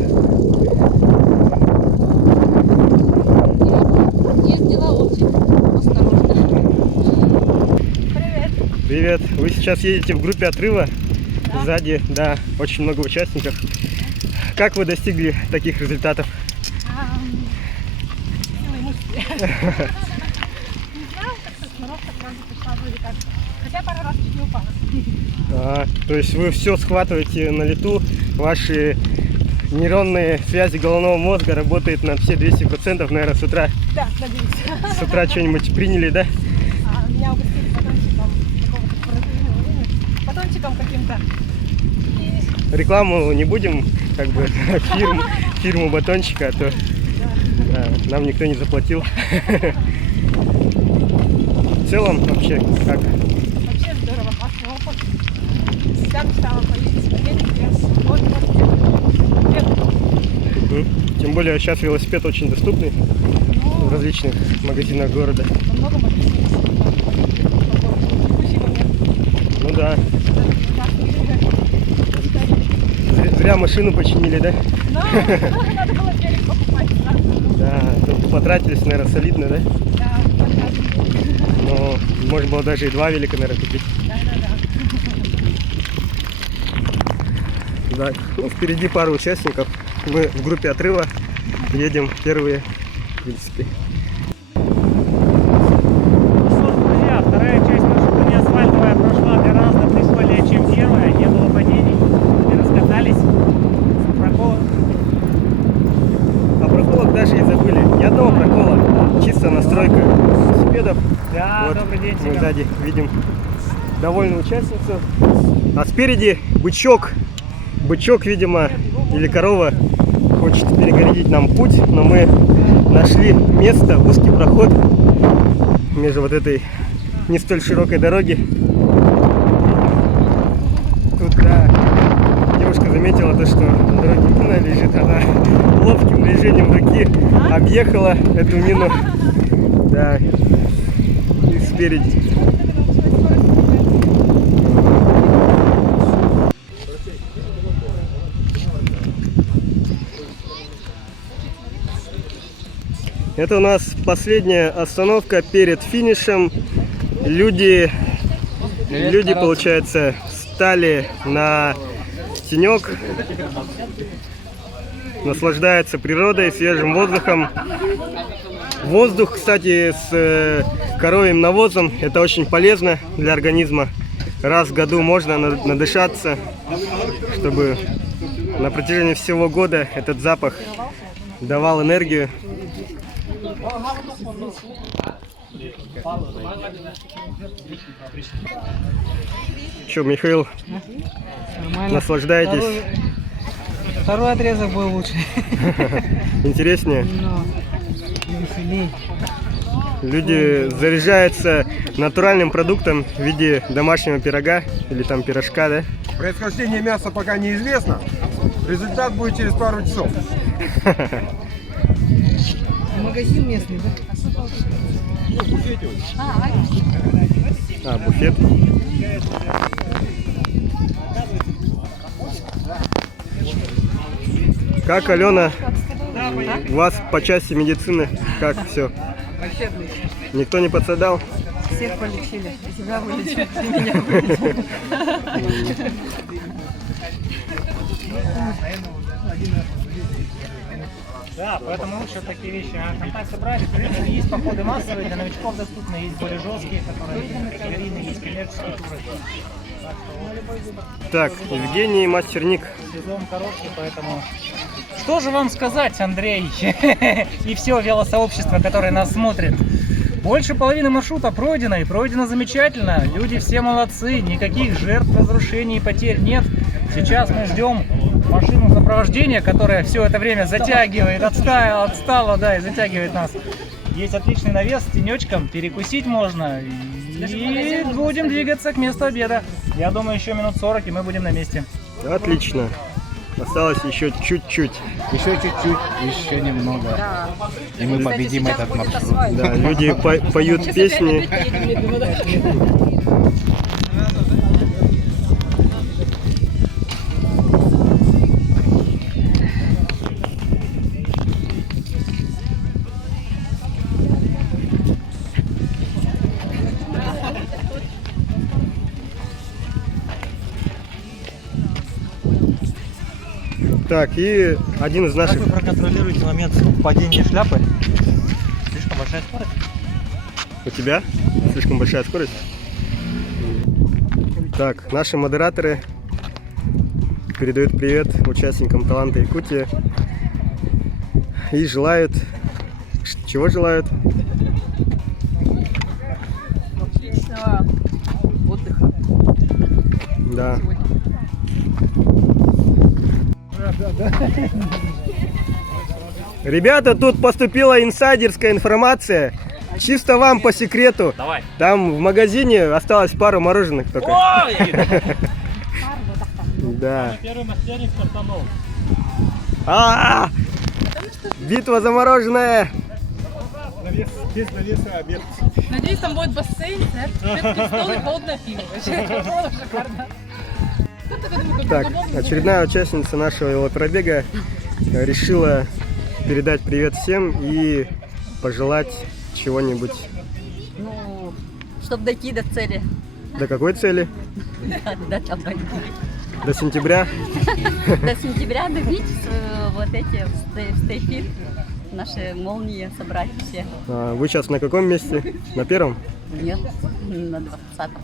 ездила очень осторожно. Привет. Привет. Вы сейчас едете в группе отрыва. Да. Сзади, да, очень много участников. Как вы достигли таких результатов? Не знаю, как-то сноровка сразу пришла вроде как. Хотя пару раз чуть не упала. То есть вы все схватываете на лету, ваши нейронные связи головного мозга работают на все 200%, наверное, с утра. Да, надеюсь. С утра что-нибудь приняли, да? Меня угостили батончиком какого-то спортивного времени. Батончиком каким-то. Рекламу не будем, как бы, фирму батончика, а то нам никто не заплатил. В целом, вообще, как? Вообще здорово, классный опыт. Всегда мечтала поездить в велике, Тем более сейчас велосипед очень доступный в различных магазинах города. Много магазинов. Ну да. Зря машину починили, да? Ну, надо было велик покупать сразу. Да, тут потратились, наверное, солидно, да? Да, потратились. Но можно было даже и 2 велика, наверное, купить. Да. Ну, впереди пару участников. Мы в группе отрыва едем первые, в принципе. Друзья, вторая часть маршрута не асфальтовая прошла гораздо прикольнее, чем первая. Не было падений, не раскатались. Проколов. О проколах даже и забыли. Ни одного прокола. Чисто настройка велосипедов. Да, вот добрый день, мы сзади видим довольную участницу. А спереди бычок. Бычок, видимо, или корова хочет перегородить нам путь, но мы нашли место, узкий проход между вот этой не столь широкой дороги. Тут, да, девушка заметила то, что на дороге мина лежит, она ловким движением руки объехала эту мину, да, и спереди. Это у нас последняя остановка перед финишем. Люди, получается, встали на тенек, наслаждаются природой, свежим воздухом. Воздух, кстати, с коровьим навозом, это очень полезно для организма. Раз в году можно надышаться, чтобы на протяжении всего года этот запах давал энергию. Что, Михаил, нормально. Наслаждаетесь? Второй отрезок был лучше. Интереснее? Но веселей. Люди заряжаются натуральным продуктом в виде домашнего пирога или там пирожка, да? Происхождение мяса пока неизвестно. Результат будет через пару часов. Магазин местный, да? Буфет. Как, Алена, у вас по части медицины, как все? Вообще отлично. Никто не подсадал? Всех полечили. И тебя вылечили, и меня вылечили. Да, поэтому лучше такие вещи контакты брать. Есть походы массовые, для новичков доступны, есть более жесткие, которые категорийные, есть коммерческие туры. Так, Евгений Мастерник. Сезон короткий, поэтому... Что же вам сказать, Андрей, и все велосообщество, которое нас смотрит? Больше половины маршрута пройдено, и пройдено замечательно. Люди все молодцы, никаких жертв, разрушений и потерь нет. Сейчас мы ждем машину сопровождения, которая все это время затягивает, отстала, да, и затягивает нас. Есть отличный навес с тенечком, перекусить можно. И будем двигаться к месту обеда. Я думаю, еще минут 40, и мы будем на месте. Отлично. Осталось еще чуть-чуть. Еще чуть-чуть, еще немного. Да. И мы Кстати, победим сейчас этот будет маршрут. асфальт. Да, люди поют Сейчас песни. опять поедем медленно, да. Так, и один из наших... Как вы проконтролируете момент падения шляпы? Слишком большая скорость? У тебя слишком большая скорость? Так, наши модераторы передают привет участникам Таланта Якутии и желают... Чего желают? Отличного отдыха. Да. Ребята, тут поступила инсайдерская информация. Чисто вам по секрету. Давай. Там в магазине осталось пару мороженых только. Ой! Да. Первый мастерник стартанул. Битва за мороженое. Без навеса обед. Надеюсь, там будет бассейн, церковь, стол и холодное пиво. Вообще, это шикарно. Так, очередная участница нашего велопробега решила передать привет всем и пожелать чего-нибудь. Ну, чтобы дойти до цели. До какой цели? До чего? До сентября? До сентября добить вот эти стейфит, наши молнии собрать все. Вы сейчас на каком месте? На первом? Нет, на 20-м.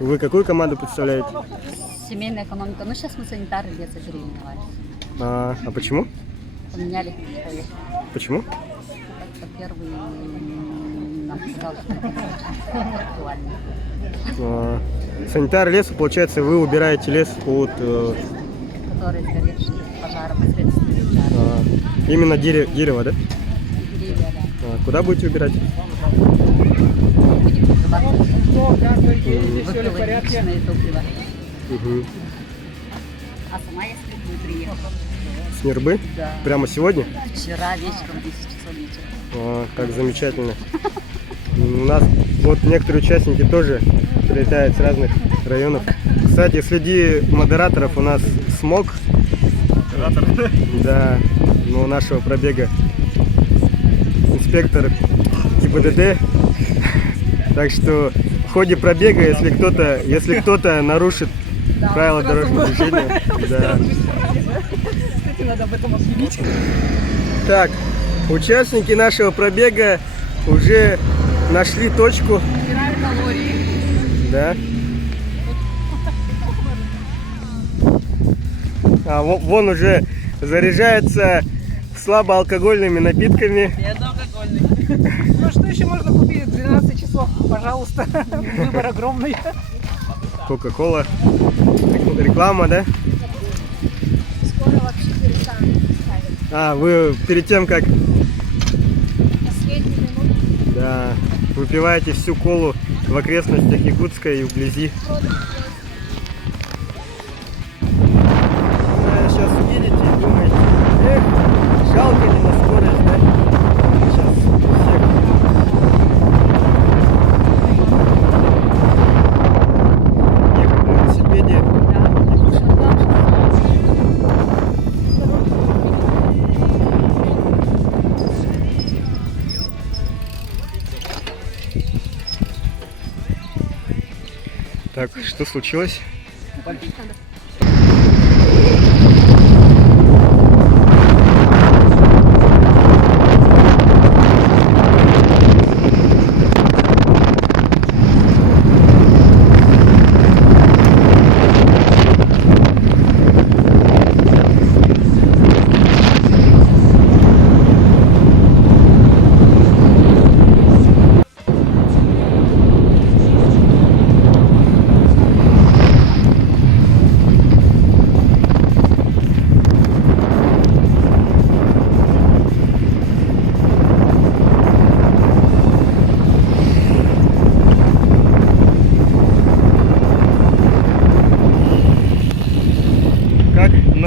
Вы какую команду представляете? Семейная экономика. Ну, сейчас мы санитары леса переименовались. А почему? Поменяли человек. Почему? Как-то первый нам сказал, что это актуально. Санитар леса, получается, вы убираете лес от... Который сгоревший пожаром, последствия пожара. Именно дерево, да? Деревья, да. Куда будете убирать? Все ли в порядке? Угу. А сама я с Нербы приехала. С Нербы? Да. Прямо сегодня? Вчера вечером, 10 часов вечера. Как замечательно. У нас вот некоторые участники тоже прилетают с разных районов. Кстати, среди модераторов у нас Смог. Да, у нашего пробега. Инспектор ГИБДД. Так что в ходе пробега, если кто-то нарушит правила дорожного движения, да. Кстати, надо об этом объявить. Так, участники нашего пробега уже нашли точку. Убираем калории. Да. Вон уже заряжается слабоалкогольными напитками. Безалкогольный. Ну что еще можно купить? 12 часов, пожалуйста. Выбор огромный. Кока-кола. Реклама, да? Скоро вообще перестанут ставить. Вы перед тем, как... Последние минуты. Да, выпиваете всю колу в окрестностях Якутска и вблизи. Сейчас едете и думаете, жалко ли на скорость, да? Сейчас всех. Ехать на велосипеде. Так, что случилось?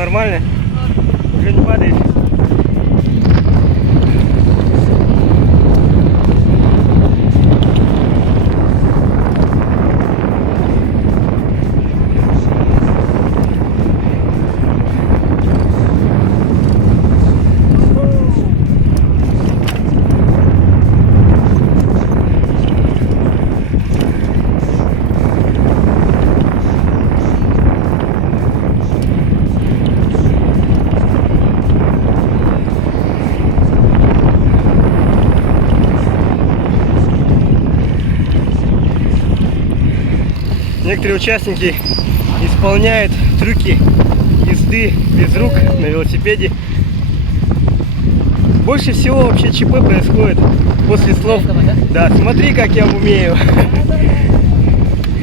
нормально? Уже не падаешь? Некоторые участники исполняют трюки езды без рук на велосипеде. Больше всего вообще ЧП происходит после слов «Да, смотри, как я умею».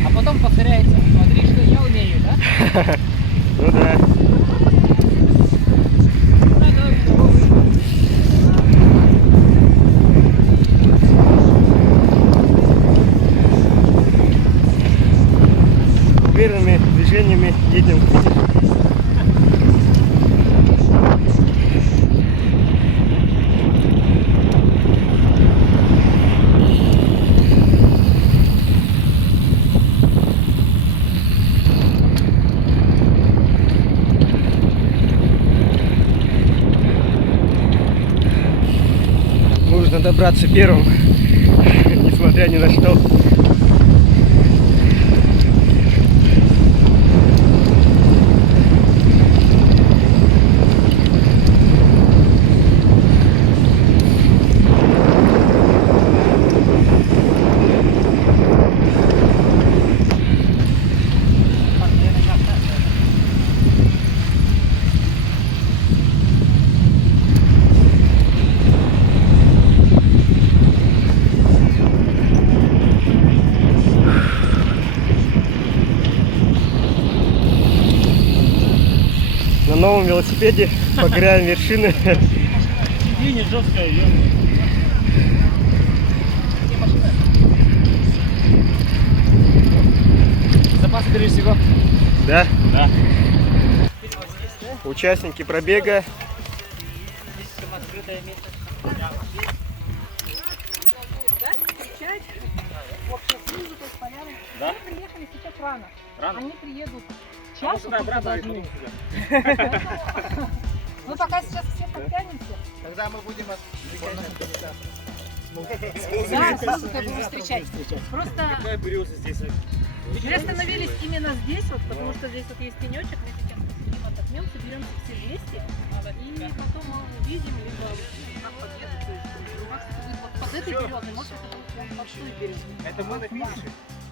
А потом повторяется: смотри, что я умею, да? Ну да. Уверенными движениями едем к финишу. Нужно добраться первым, несмотря ни на что. На новом велосипеде покоряем вершины. Сиденье жесткое, запас, скорее всего. Да? Да. Участники пробега. Да? Мы приехали сейчас рано. Рано? Они приедут А час. мы сюда обратно и потом сюда. Ну пока сейчас все подтянемся. Тогда мы будем отвлекать. Да, сразу как бы встречать. Просто Какая береза здесь? мы остановились именно здесь, вот, потому что здесь вот есть тенечек, мы сейчас посидим, отдохнем, соберемся все вместе, и потом мы увидим, либо нам подъедут, то есть у вас это будет вот под этой березой, может это будет прям под той березой. Это мы на финише.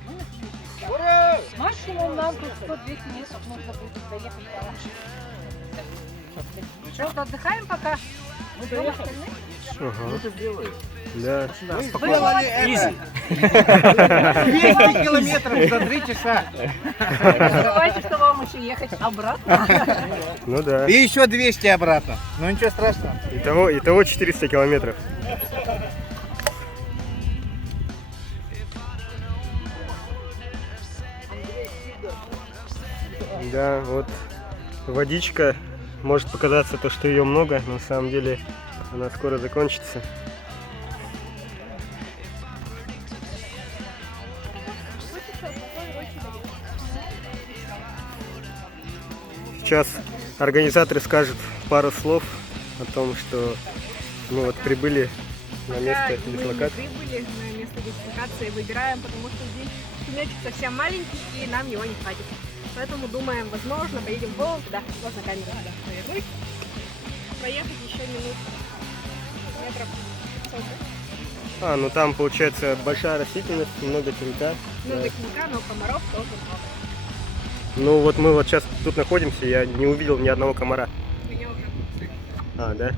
Мы на финише. Ура! Максимум нам тут 100-200 метров нужно будет доехать до Алаши. Что, отдыхаем пока? Мы доехали. Ага. Да. Мы сделали это. 200 километров за 3 часа. Не забывайте, что вам еще ехать обратно. Ну да. И еще 200 обратно. Ну ничего страшного. Итого 400 километров. Да, вот водичка. Может показаться то, что ее много, но на самом деле она скоро закончится. Сейчас организаторы скажут пару слов о том, что мы вот прибыли на место дислокации. Мы прибыли на место дислокации, выбираем, потому что здесь тенечек совсем маленький и нам его не хватит. Поэтому думаем, возможно, поедем вон туда, вот на камеру туда повернуть, проехать еще метров 500. Ну там получается большая растительность, много цветка. Много цветка, но комаров тоже много. Ну вот мы вот сейчас тут находимся, я не увидел ни одного комара. Меня уже. Да?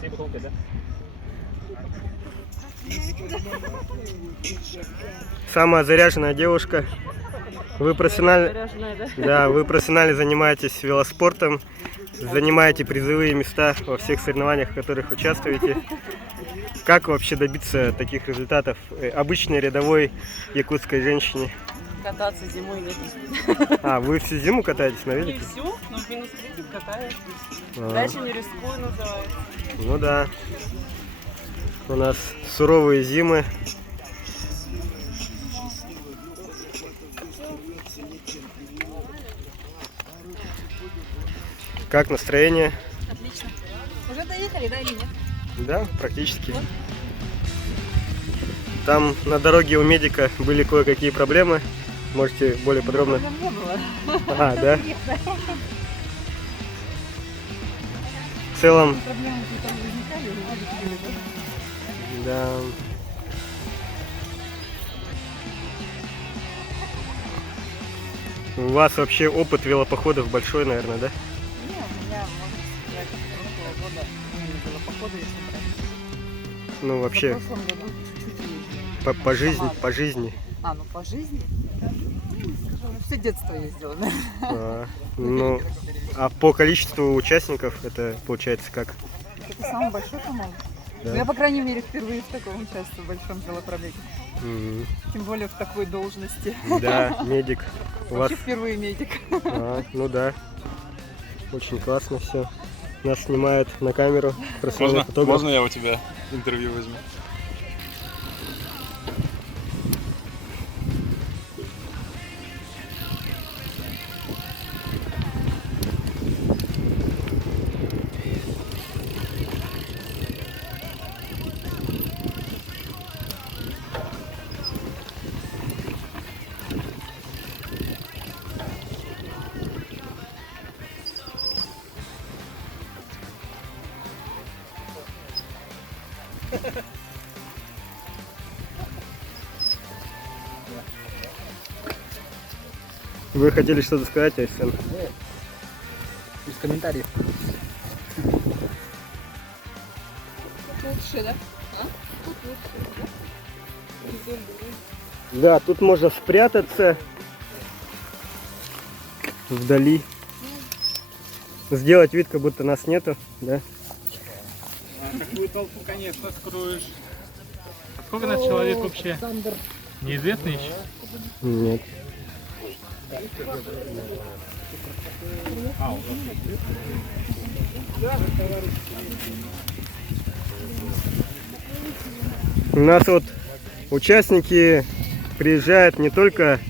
Все бутылки, да? Самая заряженная девушка. Вы профессионально, да, вы профессионально занимаетесь велоспортом, занимаете призовые места во всех соревнованиях, в которых участвуете. Как вообще добиться таких результатов обычной рядовой якутской женщине? кататься зимой и летом. А, вы всю зиму катаетесь на Не велике? всю, но в минус 30 катаюсь. А. Дальше не рискую, называется. Ну да. У нас суровые зимы. Как настроение? Отлично. Уже доехали, да или нет? Да, практически. Там на дороге у медика были кое-какие проблемы. Можете более подробно? Не было. А, да? В целом, Проблемы какие-то возникали, да. У вас вообще опыт велопоходов большой, наверное, да? Не, у меня, можно сказать, с прошлого года велопоходы, если брать. Ну, вообще, В прошлом году чуть-чуть по жизни, сама. по жизни. А, ну по жизни? Скажу, все детство ездила, да? Ну, а по количеству участников это получается как? Это самый большой, по-моему. Да. Ну, я, по крайней мере, впервые в таком участвую, в большом велопробеге. Мгм. Тем более в такой должности. Да, медик. У вас... Вообще впервые медик. Ну да. Очень классно все. Нас снимают на камеру. Прославленный фотограф. Можно я у тебя интервью возьму? Вы хотели что-то сказать, Айсен? Без комментариев. Лучше, да? А? Тут лучше, да? Да, тут можно спрятаться вдали. Сделать вид, как будто нас нету, да? Такую толпу, конечно, скроешь. А сколько нас человек вообще? Неизвестно еще? Нет. У нас вот участники приезжают не только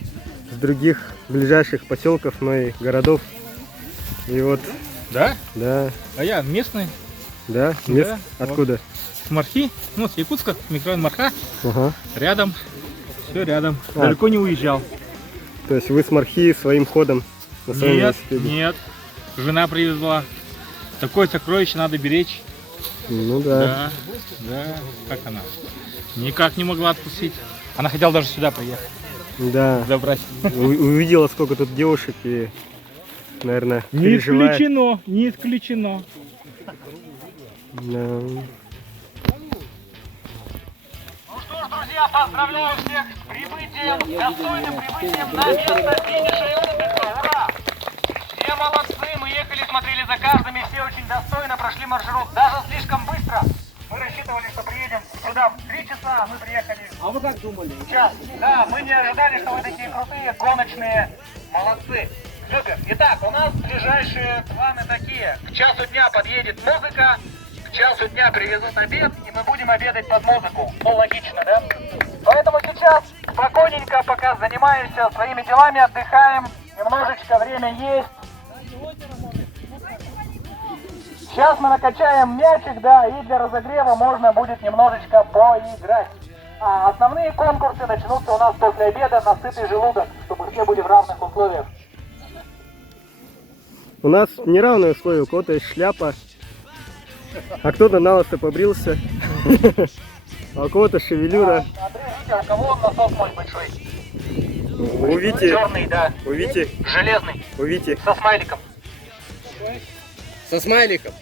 с других ближайших поселков, но и городов. И вот. Да? Да. А я местный. Да? Да, Откуда? С Мархи, ну, с Якутска, микрорайон Марха. Ага. Рядом. Все рядом. А. Далеко не уезжал. То есть вы с Мархи своим ходом на своем Нет, велосипеде? нет. Жена привезла. Такое сокровище надо беречь. Ну да. Да, да. Как она? Никак не могла отпустить. Она хотела даже сюда приехать. Да. Забрать. Увидела, сколько тут девушек и, наверное, Не переживает. исключено, не исключено. Да. Друзья, поздравляю всех с прибытием, достойным прибытием на место финиша и отдыха. Ура! Все молодцы, мы ехали, смотрели за каждым, и все очень достойно прошли маршрут, даже слишком быстро. Мы рассчитывали, что приедем сюда в 3 часа, а мы приехали. А вы как думали? Час. Да, мы не ожидали, что вы такие крутые, гоночные. Молодцы. Супер. Итак, у нас ближайшие планы такие. К часу дня подъедет музыка, к часу дня привезут обед, и мы будем обедать под музыку. Ну, логично, да? Поэтому сейчас спокойненько, пока занимаемся своими делами, отдыхаем. Немножечко время есть. Сейчас мы накачаем мячик, да, и для разогрева можно будет немножечко поиграть. А основные конкурсы начнутся у нас после обеда на сытый желудок, чтобы все были в равных условиях. У нас неравные условия, у кого-то есть шляпа, а кто-то на лысо побрился, а у кого-то шевелюра. Андрей, видите, у кого он носок мой большой? У Вити. Черный, да. У Вити. Железный. У Вити. Со смайликом. Со смайликом.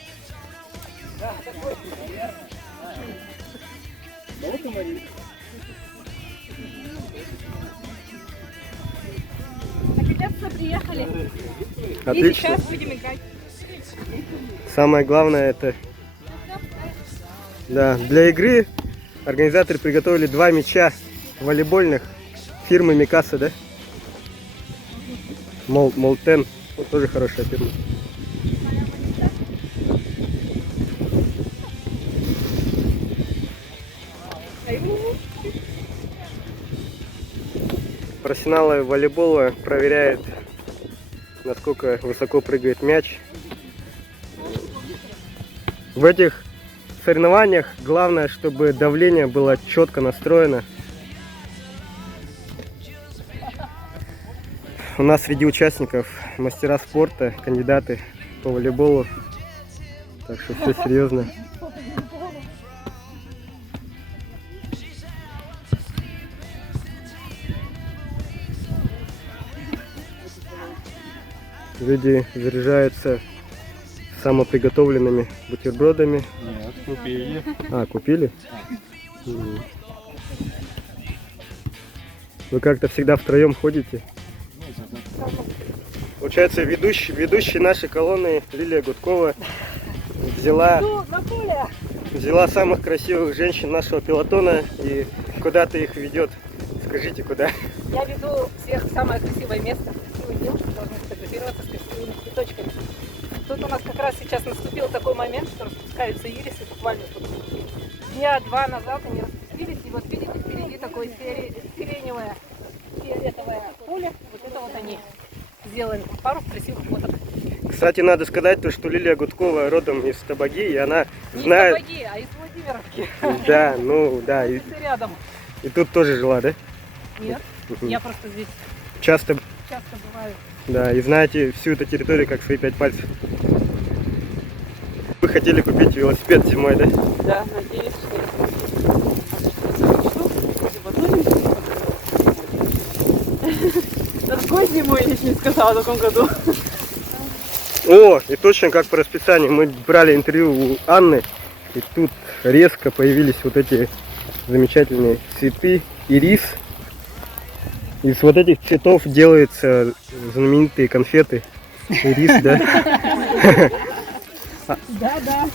Наконец-то приехали. Отлично. И сейчас будем играть. Самое главное это... Да, для игры организаторы приготовили 2 мяча волейбольных фирмы Микаса, да? Молтен, вот тоже хорошая фирма. Профессионалы волейбола проверяют, насколько высоко прыгает мяч. В этих соревнованиях главное, чтобы давление было четко настроено. У нас среди участников мастера спорта, кандидаты по волейболу. Так что все серьезно. Люди заряжаются самоприготовленными бутербродами. Нет, купили. А, купили? Вы как-то всегда втроем ходите? Получается, ведущий нашей колонны Лилия Гудкова взяла самых красивых женщин нашего пелотона и куда-то их ведет. Скажите, куда? Я веду всех в самое красивое место. Красивые девушки должны фотографироваться с красивыми цветочками. Тут у нас как раз сейчас наступил такой момент, что распускаются ирисы буквально тут. Дня 2 назад они распустились, и вот видите, впереди такое сиреневое, фиолетовое поле. Вот это вот они сделали пару красивых фоток. Кстати, надо сказать, то, что Лилия Гудкова родом из Табаги, и она Не знает... из Табаги, а из Владимировки. Да, ну да. И Рядом. тут тоже жила, да? Нет, я просто здесь Часто бываю. Да, и знаете всю эту территорию как свои 5 пальцев. Вы хотели купить велосипед зимой, да? Да, надеюсь, что на какой зимой я еще не сказала в таком году. О, и точно как по расписанию. Мы брали интервью у Анны, и тут резко появились вот эти замечательные цветы, ирис. Из вот этих цветов делаются знаменитые конфеты. Ирис, да? Да.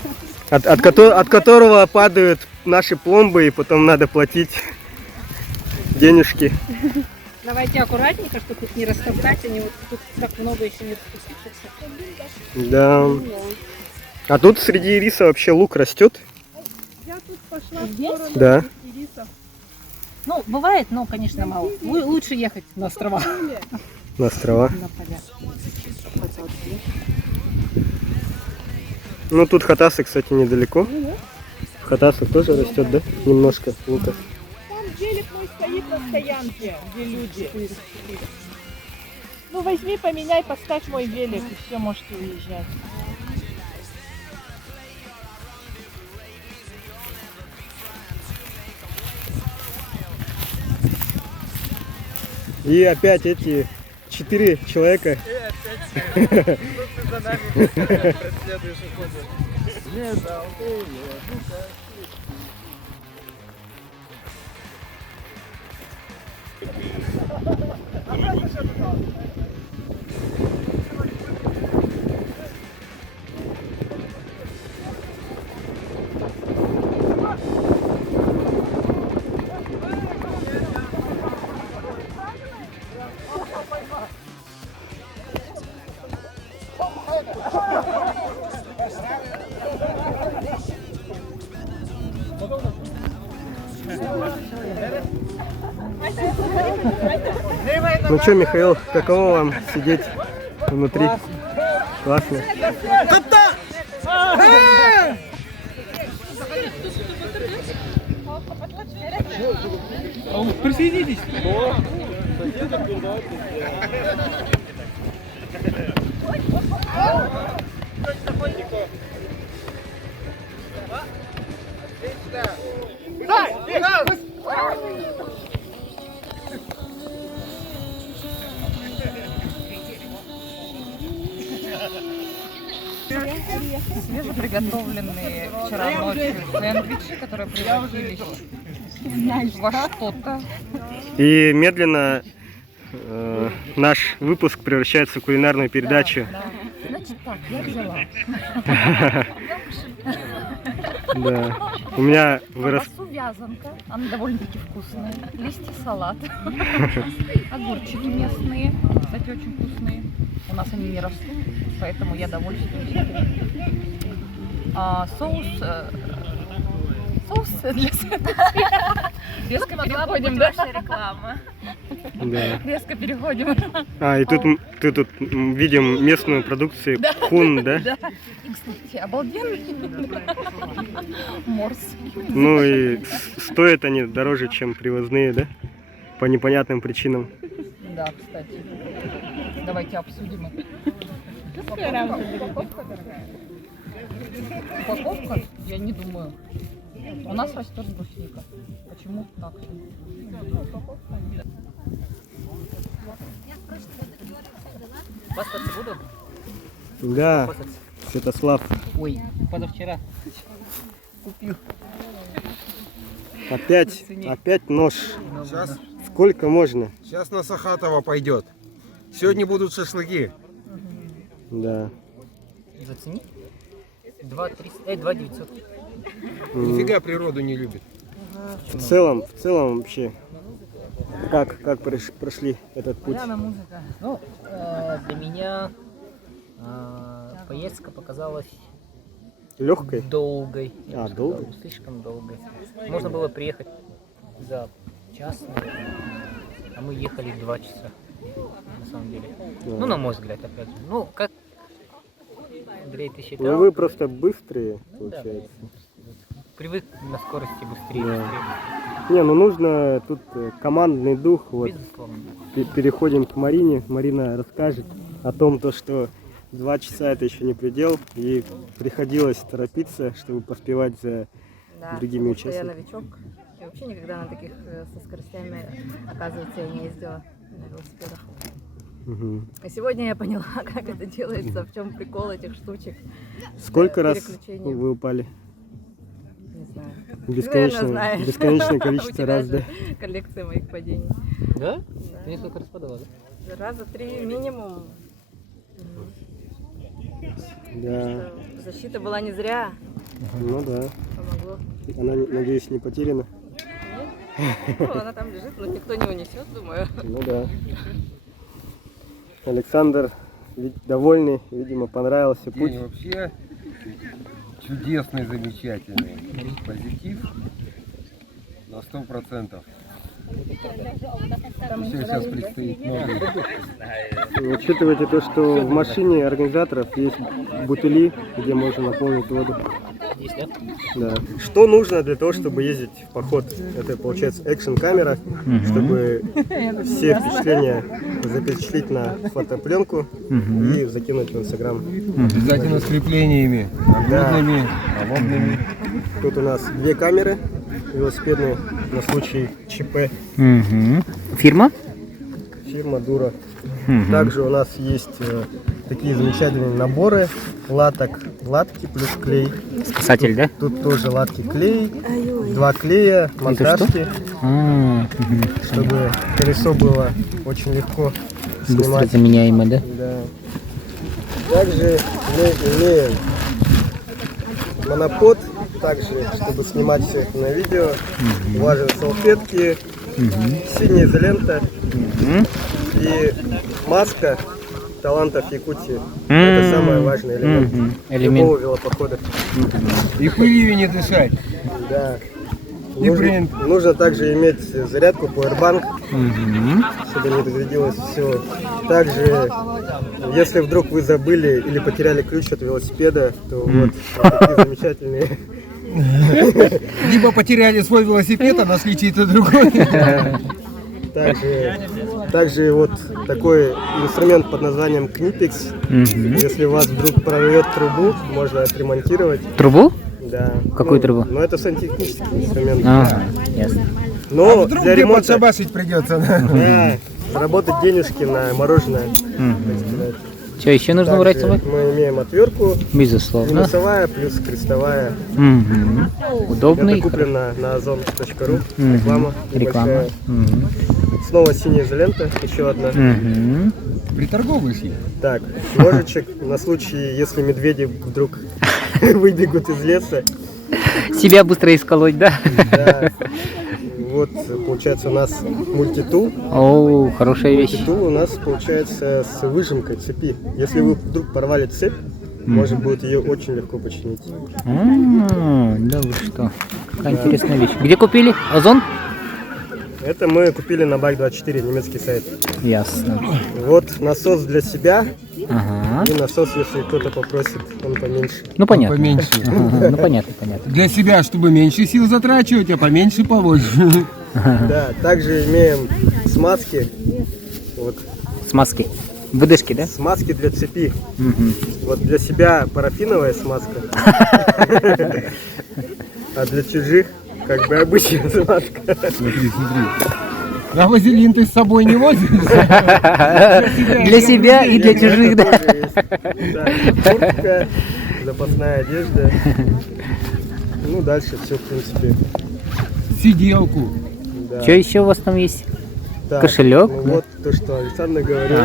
От которого падают наши пломбы, и потом надо платить денежки. Давайте аккуратненько, чтобы их не растоптать, они вот тут так много еще не распустившихся. Да. А тут среди ириса вообще лук растет? Я тут пошла в сторону Да. ирисов. Ну, бывает, но, конечно, мало. Лучше ехать на острова. На острова. На поля. Ну тут Хатасы, кстати, недалеко. В Хатасах тоже растет, да? Немножко лука. Там велик мой стоит на стоянке, где люди. Ну возьми, поменяй, поставь мой велик, и все, можете уезжать. И опять эти 4 человека. За нами преследуешь уходишь. Ну что, Михаил, каково вам сидеть внутри? Классно. Присоединитесь. Свежеприготовленные вчера ночью сэндвичи, которые превратились во что-то. И медленно наш выпуск превращается в кулинарную передачу. Значит так, я взяла. Да. У меня вырос... Колбасу вязанка, она довольно-таки вкусная. Листья салата. Огурчики местные, кстати, очень вкусные. У нас они не растут, поэтому я довольствуюсь. Соус для резко переходим, да? Реклама. Да. Резко переходим. И тут видим местную продукцию хун, да? Да. И, кстати, обалденный морс. Ну и стоят они дороже, чем привозные, да? По непонятным причинам. Да, кстати. Давайте обсудим это. Упаковка? Я не думаю. У нас растет брусника. Почему так? Пастаться буду? Да, Святослав. Ой, позавчера купил. Опять нож. Сейчас, Сколько можно? сейчас на Сахатова пойдет. Сегодня будут шашлыки. Да. Зацени. 2 900. Нифига природу не любит. В целом вообще, как прошли этот путь? Музыка. Ну, для меня поездка показалась Легкой? долгой. Долгой? Слишком долгой. Можно было приехать за час, а мы ехали 2 часа. На самом деле. Да. Ну, на мой взгляд, опять же. Ну, как Андрей, ты считал? Ну вы просто быстрые, получается. Привык на скорости быстрее. Да. Не, ну нужно тут командный дух. Вот. Безусловно. Переходим к Марине. Марина расскажет о том, что 2 часа это еще не предел, и приходилось торопиться, чтобы поспевать за другими Я участниками. новичок. Я вообще никогда на таких со скоростями, оказывается, я не ездила на велосипедах. Угу. И сегодня я поняла, как это делается, в чем прикол этих штучек. Сколько раз Переключение. вы упали? Не знаю. Бесконечное, Наверное, знаешь. бесконечное У количество тебя раз, же да? коллекция моих падений. Да? Ты несколько раз падала, да? Раза 3 минимум. Да. Защита была не зря. Ну да. Помогло. Она, надеюсь, не потеряна. Ну, она там лежит, но никто не унесет, думаю. Ну да. Александр довольный, видимо, понравился путь. День вообще чудесный, замечательный. Позитив на 100%. Еще сейчас предстоит много. Учитывайте то, что в машине организаторов есть бутыли, где можно наполнить воду. Есть, да? Да. Что нужно для того, чтобы ездить в поход? Это получается экшн-камера, чтобы все впечатления запечатлеть на фотопленку и закинуть в Инстаграм. Обязательно с креплениями, нагрудными, холодными. Тут у нас 2 камеры велосипедные на случай ЧП. Фирма? Фирма Дура. Также у нас есть такие замечательные наборы латки плюс клей. Спасатель, да? Тут тоже латки, клей, 2 клея, монтажки, чтобы колесо было очень легко Быстро снимать. заменяемо, да? Да. Также мы имеем монопод, также, чтобы снимать все это на видео. Влажные салфетки, синяя изолента и маска талантов Якутии. Это самый важный элемент любого велопохода. И пылью не дышать. Да. И принт. Нужно также иметь зарядку Powerbank, чтобы не разрядилось все. Также, если вдруг вы забыли или потеряли ключ от велосипеда, то вот такие замечательные. Либо потеряли свой велосипед, а нашли чей-то другой. Также вот такой инструмент под названием Книпекс. Если у вас вдруг прорвет трубу, можно отремонтировать. Трубу? Да. Какую трубу? Ну это сантехнический инструмент. Ясно. Но Вдруг для где ремонта подшабашить придется. заработать денежки на мороженое. Так сказать. Что еще нужно брать с собой? Мы имеем отвертку. Безусловно. Минусовая плюс крестовая. Удобный. Это куплено на ozon.ru. Мгм. Реклама. Реклама. небольшая. Снова синяя изолента, еще одна. Приторговываешь? Так, ножичек на случай, если медведи вдруг выбегут из леса. Себя быстро исколоть, да? Да. Вот, получается, у нас мультитул. О, хорошая вещь. Мультитул у нас получается с выжимкой цепи. Если вы вдруг порвали цепь, можно будет ее очень легко починить. Да вы что? Какая интересная вещь. Где купили? Озон? Это мы купили на Bike24, немецкий сайт. Ясно. Вот насос для себя. Ага. И насос, если кто-то попросит, он поменьше. Ну понятно. Поменьше. Ага, ну понятно, понятно. Для себя, чтобы меньше сил затрачивать, а поменьше побольше. Да, также имеем смазки. Вот. Смазки. ВДшки, да? Смазки для цепи. Мгм. Вот для себя парафиновая смазка. А для чужих как бы обычная смазка. Смотри. А вазелин ты с собой не возишь? Для себя и для чужих, да? Куртка, запасная одежда. Ну, дальше все, в принципе. Сиделку. Да. Что еще у вас там есть? Так, Кошелек? ну да? вот то, что Александр говорил.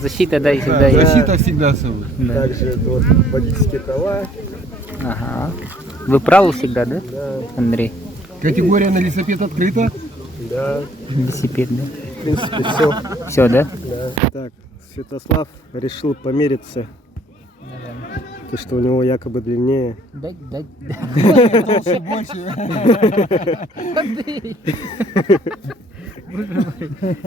Защита, да, всегда Да, есть. защита всегда с собой. Да. Также вот водительские права. Ага. Вы правы всегда, да? Да. Андрей? Категория на велосипед открыта? Да. Велосипед, да? В принципе, все. Все, да? Да. Так, Святослав решил помериться. То, что у него якобы длиннее. Да. Толще, больше. Андрей!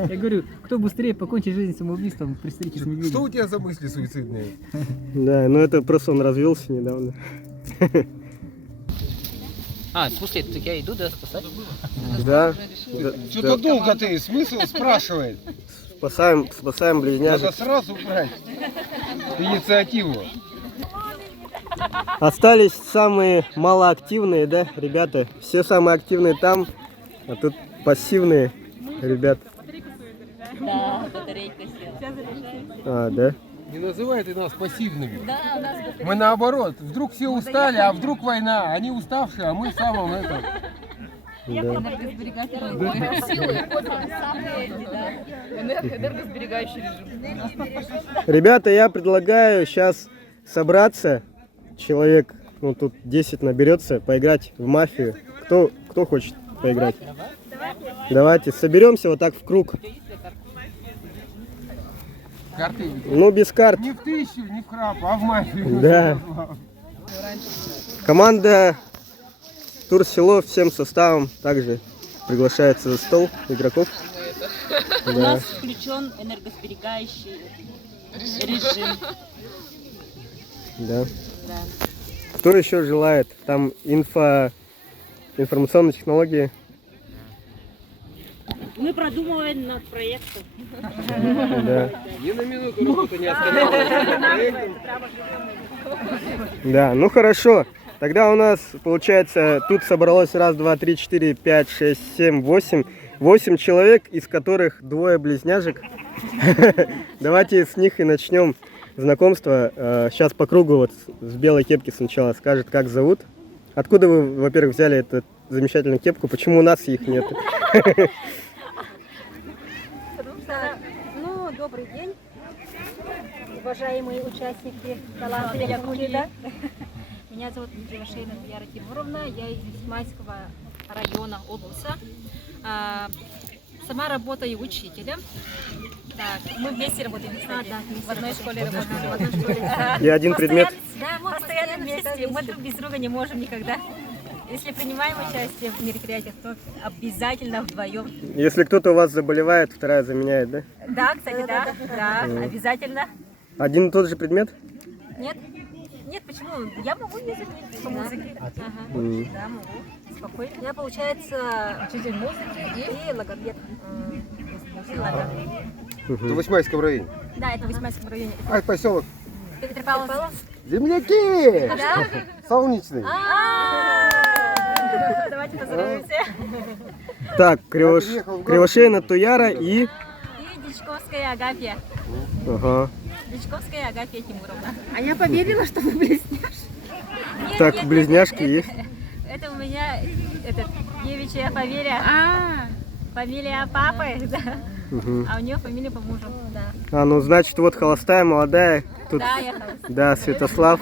Я говорю, кто быстрее покончит жизнь самоубийством при встрече с медведем? Что у тебя за мысли суицидные? Да, ну это просто он развелся недавно. А, в смысле, я иду, да, спасать? Да. Что-то долго ты, смысл спрашивает. Спасаем близняшек. Надо сразу брать инициативу. Остались самые малоактивные, да, ребята? Все самые активные там, а тут пассивные ребята. Да, батарейка села. А, да? Не называй ты нас пассивными. Да, у нас батарейка. Мы наоборот, вдруг все устали, а вдруг война. Они уставшие, а мы в самом этом. Энергосберегающий режим. Ребята, я предлагаю сейчас собраться. Человек, ну тут 10 наберется, поиграть в мафию. Кто хочет поиграть? Давайте, соберемся вот так в круг. Карты? Ну, без карт. Не в тысячу, не в храп, а в мафию. Да. Команда Турсело всем составом также приглашается за стол игроков. У нас включен энергосберегающий режим. Да. Да. Кто еще желает? Там информационные технологии. Мы продумываем над проектом. Да. Ни на минуту работу не останавливаем. Да, ну хорошо. Тогда у нас, получается, тут собралось 1, 2, 3, 4, 5, 6, 7, 8. 8 человек, из которых 2 близняшек. Давайте с них и начнем знакомство. Сейчас по кругу вот с белой кепки сначала скажет, как зовут. Откуда вы, во-первых, взяли эту замечательную кепку? Почему у нас их нет? Ну, добрый день, уважаемые участники талантливого культа. Меня зовут Кривошеина Яра Тимуровна, я из Майского района области. Сама работаю учителем. Так, мы вместе работаем, в одной школе работаем. И один предмет? Да, мы постоянно вместе, мы друг без друга не можем никогда. Если принимаем участие в мероприятиях, то обязательно вдвоем. Если кто-то у вас заболевает, вторая заменяет, да? Да, кстати, да, обязательно. Один и тот же предмет? Нет, почему? Я могу не заменить по музыке. Да, могу. Спокойно. У меня получается учитель музыки и логопед. Это в Восьмайском районе. Да, это в Восьмайском районе. А поселок? Петропавловск. Земляки! Да? Солнечный. Давайте поздороваемся. Так, Кривошеина Туяра и... И Дичковская Агафья. Ага. Бичковская Агафья Тимуровна. А я поверила, что вы близняшки. Так, близняшки есть. Это у меня девичья фамилия. Фамилия папы, да. Угу. А у нее фамилия по мужу, да. А, ну значит, вот холостая, молодая. Тут... Да, я холостая. Да, Святослав.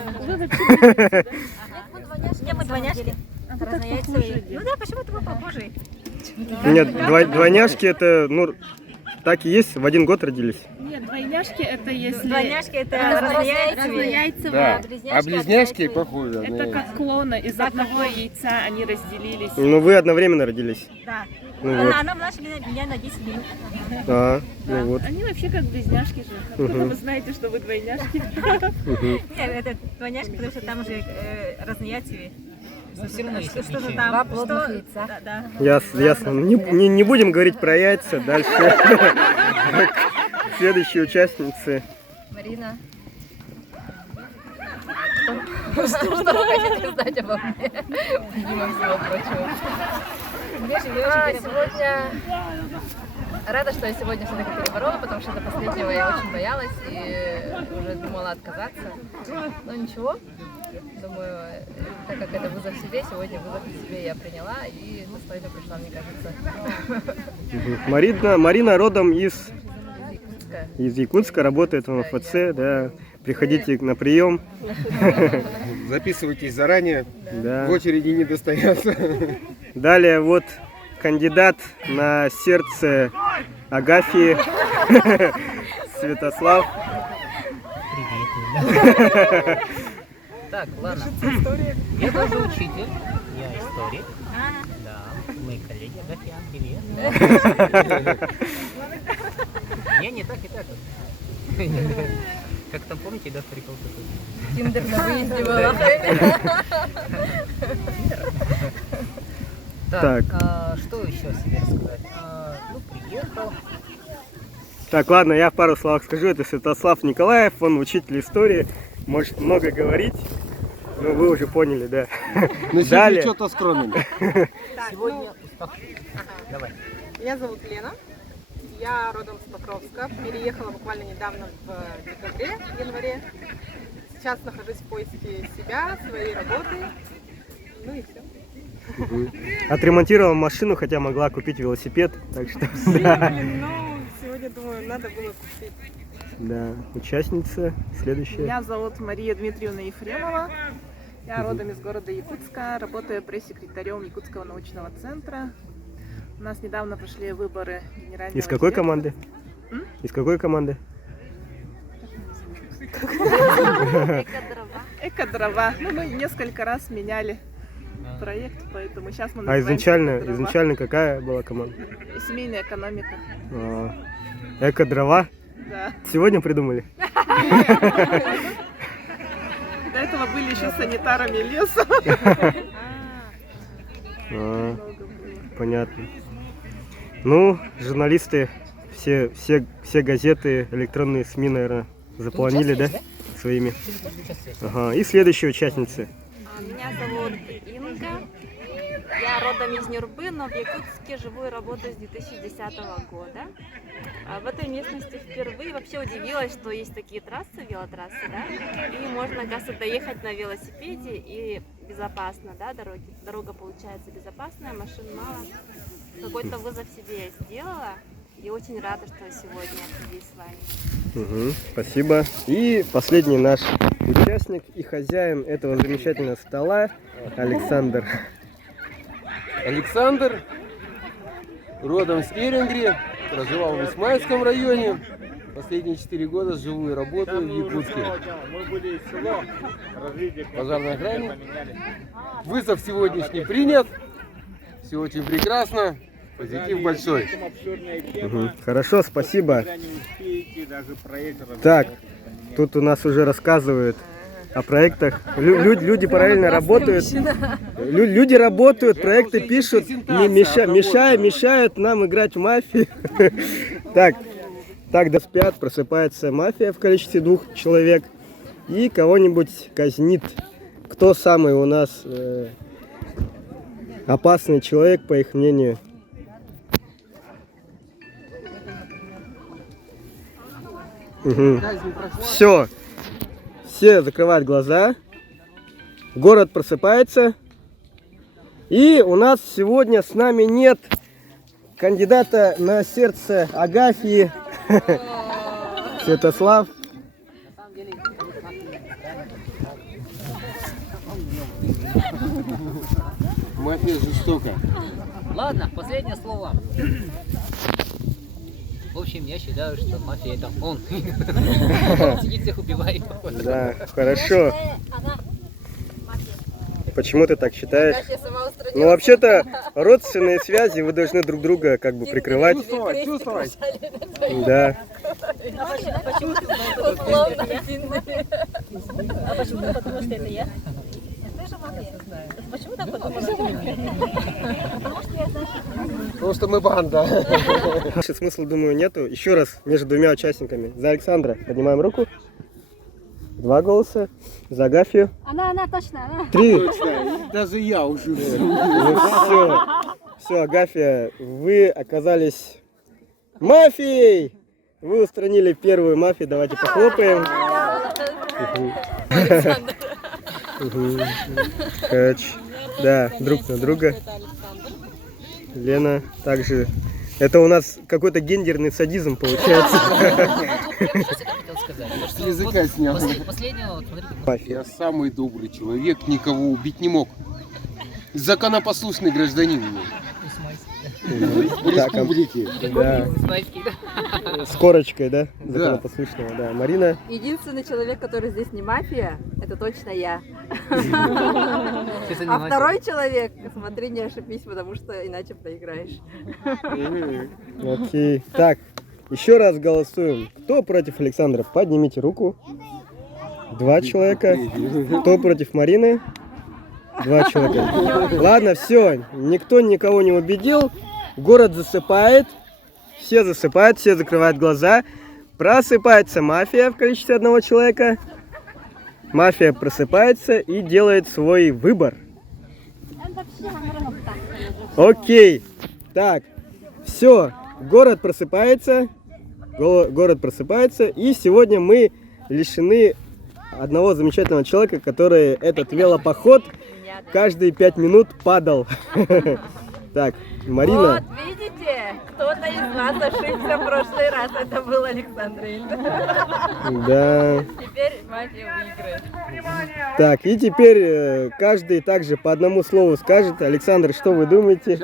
Не, мы двойняшки. Разнояйцевые. Ну да, почему-то мы похожи. Нет, двойняшки это, ну, так и есть, в один год родились. Нет, двойняшки это если... Двойняшки это разнояйцевые. Да. А близняшки похожи. Это как клоны, из одного яйца они разделились. Ну вы одновременно родились. Да. Ну, вот. Она младше меня на 10 минут. А, ну вот. Они вообще как близняшки же. Откуда вы знаете, что вы двойняшки? Нет, это двойняшки, потому что там уже разнояйцевые. Но все равно есть Что-то отличия. там. Два плотных яйца. Да. Ясно. Не будем говорить про яйца. Дальше. Следующие участницы. Марина. Что вы хотите сказать обо мне? Помимо всего прочего. Сегодня... Рада, что я сегодня все-таки переборола, потому что до последнего я очень боялась и уже думала отказаться. Но ничего. Думаю, так как это вызов себе, сегодня вызов себе я приняла и достойно пришла, мне кажется. Марина родом из Якутска, работает в МФЦ, да. Приходите на прием. Записывайтесь заранее, да. В очереди не достояться. Далее вот кандидат на сердце Агафьи Святослав. Привет. Так, ладно. Я тоже учитель, я историк. Да, мои коллеги, Агафья, привет. Я не так и так. Как там, помните, да, прикол такой? Тиндер на выезде была. Так, что еще себе рассказать? Ну, приехал. Так, ладно, я в пару словах скажу. Это Святослав Николаев, он учитель истории, может много говорить, но вы уже поняли, да. Но далее что-то скромно. Сегодня давай. Меня зовут Лена. Я родом с Покровска. Переехала буквально недавно в январе. Сейчас нахожусь в поиске себя, своей работы. Ну и все. Отремонтировала машину, хотя могла купить велосипед, так что... Блин, ну, сегодня, думаю, надо было купить. Да, участница следующая. Меня зовут Мария Дмитриевна Ефремова. Я родом из города Якутска, работаю пресс-секретарем Якутского научного центра. У нас недавно прошли выборы генерального... Из какой команды? Из какой команды? Эко-дрова. Ну, мы несколько раз меняли проект, поэтому сейчас мы А называем изначально какая была команда? Семейная экономика. Эко-дрова? Да. Сегодня придумали? До этого были еще санитарами леса. Понятно. Ну, журналисты, все газеты, электронные СМИ, наверное, заполонили, да? Своими. Ага. И следующие участницы. Меня зовут Инга. Я родом из Нюрбы, но в Якутске живу и работаю с 2010 года. В этой местности впервые вообще удивилась, что есть такие трассы, велотрассы, да? И можно, оказывается, доехать на велосипеде и безопасно, да, дорога получается безопасная, машин мало. Какой-то вызов себе я сделала. И очень рада, что сегодня здесь с вами. Спасибо. И последний наш участник и хозяин этого замечательного стола Александр. Александр, родом с Керенгри, проживал в Исмаильском районе. Последние 4 года живу и работаю в Якутске. Пожарной охране. Вызов сегодняшний принят. Все очень прекрасно. Позитив большой. Хорошо, спасибо. Так, тут у нас уже рассказывают о проектах. Люди параллельно работают. Люди работают, проекты пишут, мешают нам играть в мафию. Так, спят, просыпается мафия в количестве 2 человек и кого-нибудь казнит. Кто самый у нас опасный человек, по их мнению? Все. Все закрывают глаза. Город просыпается. И у нас сегодня с нами нет кандидата на сердце Агафьи Святослав. Мафия жестока. Ладно, последнее слово. В общем, я считаю, что мафия это он. Сидит, всех убивает. Да, хорошо. Почему ты так считаешь? Ну, вообще-то, родственные связи вы должны друг друга как бы прикрывать. Чувствовать. Да. Почему ты А почему? Потому что это я. Почему так подумала? Потому что мы банда. Больше смысла, думаю, нету. Еще раз между двумя участниками. За Александра поднимаем руку. 2 голоса. За Агафью. Она, точно, она. 3. Точно, даже я уже. Ну все. Все, Агафья, вы оказались мафией. Вы устранили первую мафию. Давайте похлопаем. Да, друг на друга. Лена также. Это у нас какой-то гендерный садизм получается. С языка снял. Я самый добрый человек, никого убить не мог. Законопослушный гражданин. Республики. Да. С корочкой, да? Законопослушного, да. Марина. Единственный человек, который здесь не мафия, это точно я. А второй человек, смотри, не ошибись, потому что иначе проиграешь. Окей. Так, еще раз голосуем. Кто против Александра? Поднимите руку. 2 человека. Кто против Марины? 2 человека. Ладно, все. Никто никого не убедил. Город засыпает. Все засыпают, все закрывают глаза. Просыпается мафия в количестве 1 человека. Мафия просыпается и делает свой выбор. Окей. Так, все. Город просыпается. Город просыпается. И сегодня мы лишены одного замечательного человека, который этот велопоход каждые 5 минут падал. Так, Марина. Вот, видите, кто-то из вас ошибся в прошлый раз, это был Александр. Да. Теперь мафия выиграет. Так, и теперь каждый также по одному слову скажет. Александр, что вы думаете?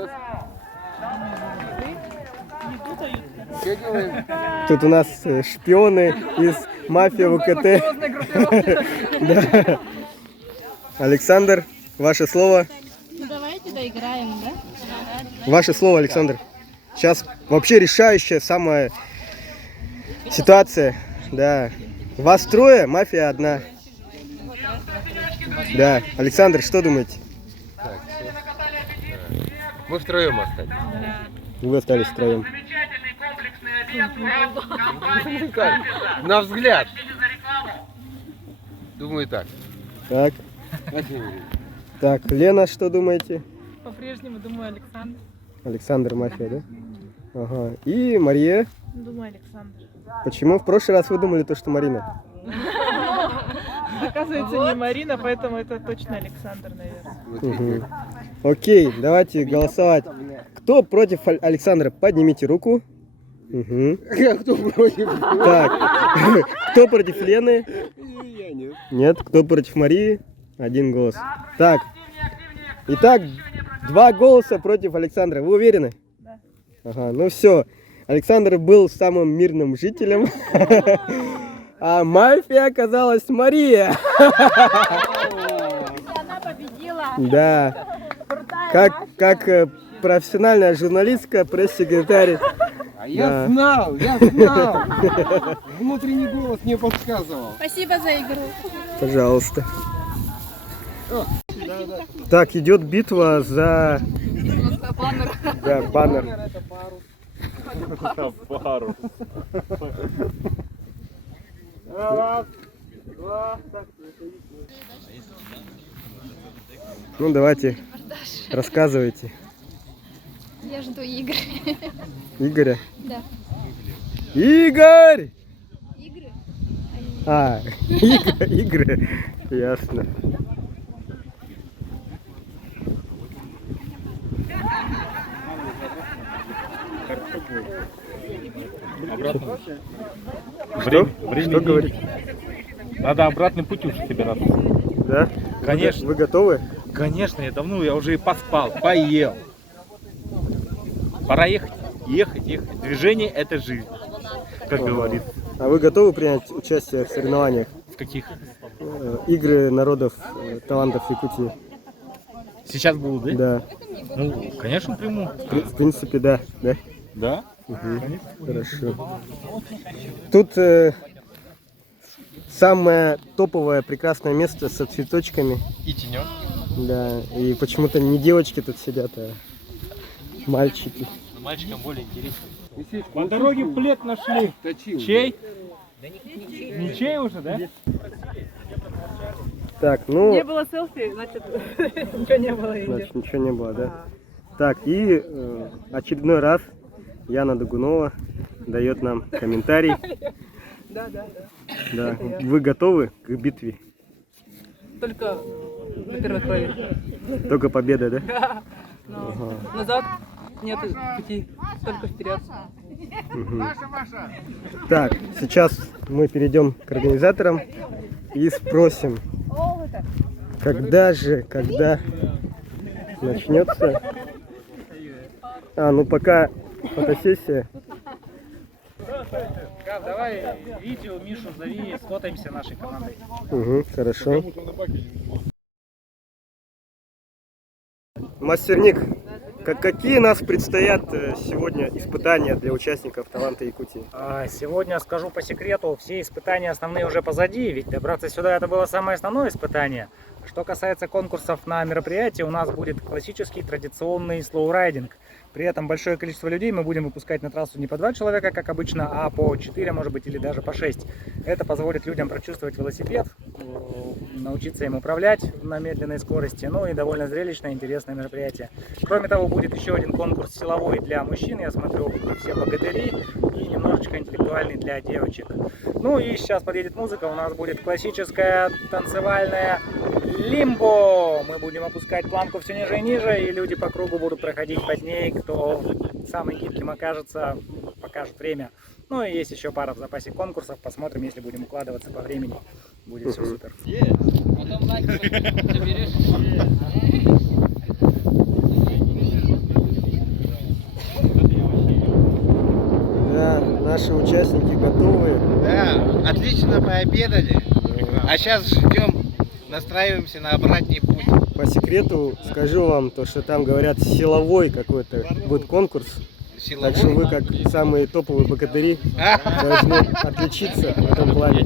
Тут у нас шпионы из мафии ВКТ. Да. Александр, ваше слово. Ну давайте доиграем, да? Ваше слово, Александр. Сейчас вообще решающая самая ситуация. Да. Вас 3, мафия 1. Да. Александр, что думаете? Мы втроем остались. Вы остались втроем. На взгляд. Думаю так. Так. Так, Лена, что думаете? По-прежнему думаю Александр. Александр мафия, да? Ага. И Мария? Думаю Александр. Почему в прошлый раз вы думали то, что Марина? Оказывается, не Марина, поэтому это точно Александр, наверное. Угу. Окей, давайте голосовать. Кто против Александра? Поднимите руку. Угу. Кто против? Так. Кто против Лены? Я нет. Нет. Кто против Марии? 1 голос. Так. Итак, 2 голоса против Александра. Вы уверены? Да. Ага, ну все. Александр был самым мирным жителем. А мафия оказалась Мария. Она победила. Да. Как профессиональная журналистка, пресс-секретарь. А я знал. Внутренний голос мне подсказывал. Спасибо за игру. Пожалуйста. Так, идет битва за... Да, баннер. Пару. Раз, два, так. Ну, давайте, рассказывайте. Я жду Игоря. Игоря? Да. Игорь! Игры? А, игры. Ясно. Обратно. Что говорить? Надо обратный путь уже собираться. Да? Конечно. Вы готовы? Конечно, я уже и поспал, поел. Пора ехать. Ехать. Движение — это жизнь, как говорится. А вы готовы принять участие в соревнованиях? В каких? Игры народов талантов Якутии. Сейчас будут, да? Да. Ну, конечно, приму. В принципе, да. Да? Да? Угу. Хорошо. Тут самое топовое прекрасное место со цветочками. И тенек. Да. И почему-то не девочки тут сидят, а мальчики. Мальчикам более интересно. По дороге плед нашли. Чей? Не чей уже, да? Так, ну... Не было селфи, значит, ничего не было. Значит, ничего не было, да? Так, и очередной раз Яна Догунова дает нам комментарий. Да. Вы готовы к битве? Только на первой крови. Только победа, да? Назад нет пути, только вперед. Угу. Так, сейчас мы перейдем к организаторам и спросим, когда начнется. Ну пока фотосессия. Давай видео, Мишу зови, сфотаемся нашей командой. Угу, хорошо. Мастер Ник, какие нас предстоят сегодня испытания для участников Таланта Якутии? Сегодня, скажу по секрету, все испытания основные уже позади, ведь добраться сюда это было самое основное испытание. Что касается конкурсов на мероприятии, у нас будет классический традиционный слоурайдинг. При этом большое количество людей мы будем выпускать на трассу не по 2 человека, как обычно, а по 4, может быть, или даже по 6. Это позволит людям прочувствовать велосипед, научиться им управлять на медленной скорости, ну и довольно зрелищное, интересное мероприятие. Кроме того, будет еще один конкурс силовой для мужчин, я смотрю, все богатыри, и немножечко интеллектуальный для девочек. Ну и сейчас подъедет музыка, у нас будет классическая танцевальная лимбо. Мы будем опускать планку все ниже и ниже, и люди по кругу будут проходить под ней. Кто самый гибким окажется, покажет время. Ну и есть еще пара в запасе конкурсов. Посмотрим, если будем укладываться по времени. Будет все супер. Да, наши участники готовы. Да, отлично пообедали. А сейчас ждем, настраиваемся на обратный путь. По секрету скажу вам, то, что там говорят силовой какой-то будет конкурс. Силовой? Так что вы, как самые топовые богатыри, должны отличиться в этом плане.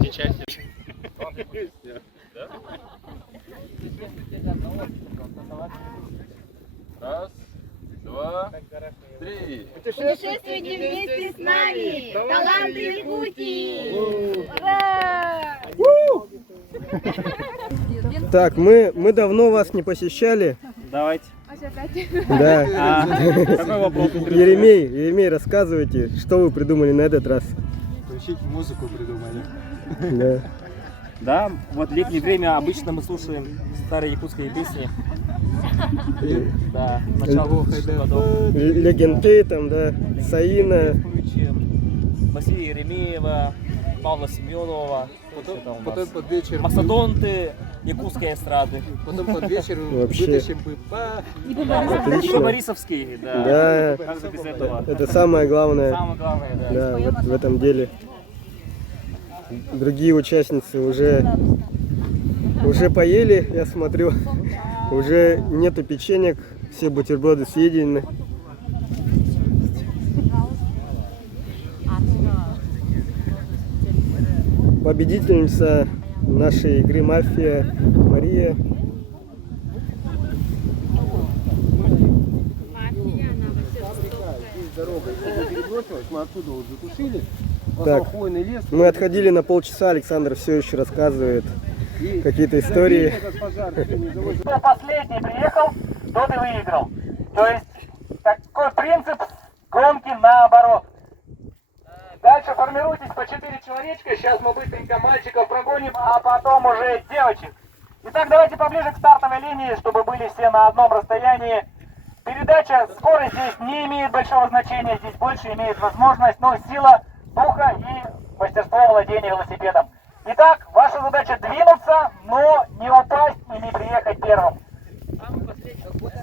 Раз, два, три. Путешествуйте вместе с нами! Таланты Якутии! Ура! Так, мы давно вас не посещали. Давайте. Да. Какой вопрос? Еремей, рассказывайте, что вы придумали на этот раз. Включить музыку придумали. Да. Да, вот в летнее время обычно мы слушаем старые якутские песни. Да, начало 2000-х годов. Легенды там, да, Саина. Василия Еремеева, Павла Семенова. Потом под вечер. Мастодонты якутской эстрады. Потом под вечер Вообще. вытащим И Борисовский, да. Да. Как же без этого? Это самое главное. Самое главное, да. Да, вот в этом деле. Другие участницы уже поели, я смотрю. Уже нету печенек, все бутерброды съедены. Победительница нашей игры «Мафия» Мария. Мы оттуда вот затушили. Так, мы отходили на полчаса, Александр все еще рассказывает какие-то истории. Кто последний приехал, тот и выиграл. То есть такой принцип гонки наоборот. Дальше дальше формируйтесь по 4 человечка. Сейчас мы быстренько мальчиков прогоним, а потом уже девочек. Итак, давайте поближе к стартовой линии, чтобы были все на одном расстоянии. Передача, скорость здесь не имеет большого значения, здесь больше имеет возможность, но сила духа и мастерство владения велосипедом. Итак, ваша задача двинуться, но не упасть и не приехать первым.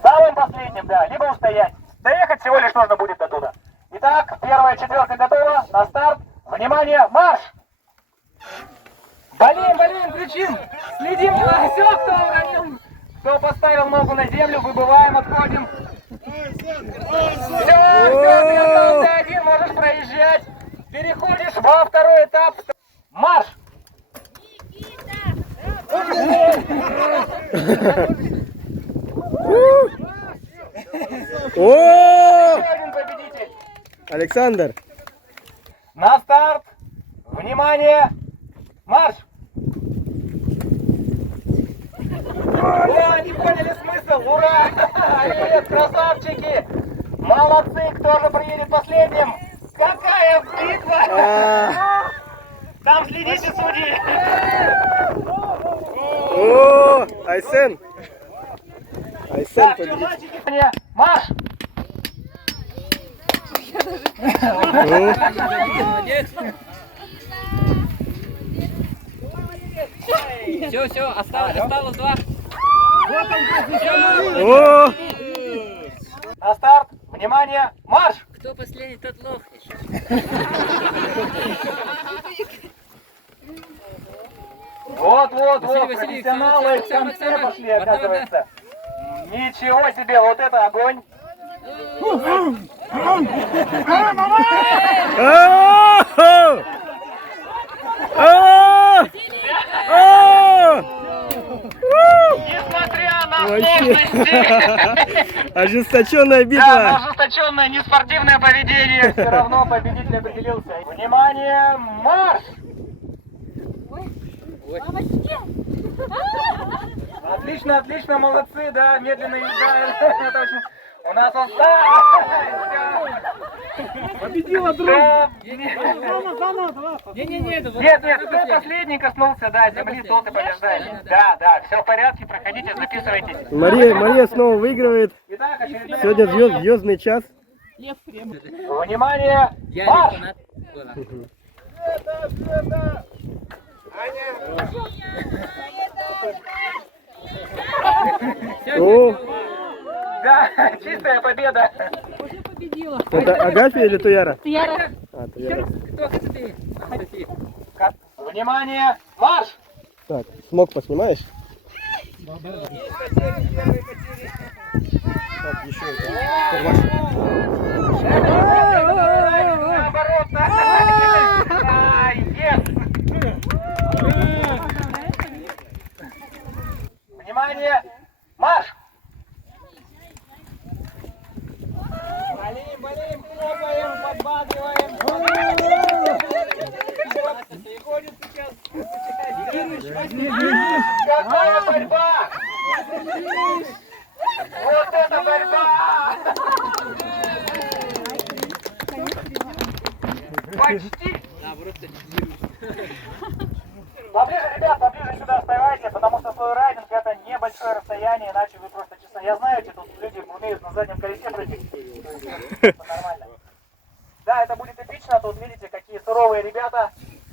Самым последним, да, либо устоять. Доехать всего лишь нужно будет до туда. Итак, первая четверка готова, на старт. Внимание, марш! Болеем, кричим, следим, все, кто уронил, кто поставил ногу на землю, выбываем, отходим. Все, ты остался один, можешь проезжать. Переходишь во второй этап. Марш! Еще один победитель. Александр. На старт. Внимание. Марш. О, они поняли смысл. Ура! Нет, красавчики. Молодцы. Кто же приедет последним? Какая битва! Там следите, судьи. О, Айсен. Айсен победитель. Марш! Все, осталось 2. О! На старт, внимание, марш! Кто последний, тот лох. Вот, профессионалы в конце пошли, оказывается. Ничего себе, вот это огонь! Несмотря на сложности, Ожесточенная битва. да, ожесточенное неспортивное поведение, все равно победитель определился. Внимание, марш! Отлично, молодцы, да, медленно езда. Это очень... У нас осталось. Победила друг. Нет, кто последний коснулся, да, земли, тот и побеждает. Да, все в порядке, проходите, записывайтесь. Мария снова выигрывает. Сегодня звездный час. Внимание, марш! О, Да, чистая победа. это Агафья или Туяра? Туяра. Туяра. Внимание, марш! Так, смог поснимаешь? Так, еще Наоборот, Внимание, марш! Болеем, хлопаем, подбадриваем. Переходит сейчас. Какая борьба! Вот это борьба! Почти! Поближе, ребят, поближе сюда вставайте, потому что свой райдинг это небольшое расстояние, иначе вы просто честно. Я знаю, эти тут люди умеют на заднем колесе прыгать. Нормально. Да, это будет эпично, тут видите, какие суровые ребята.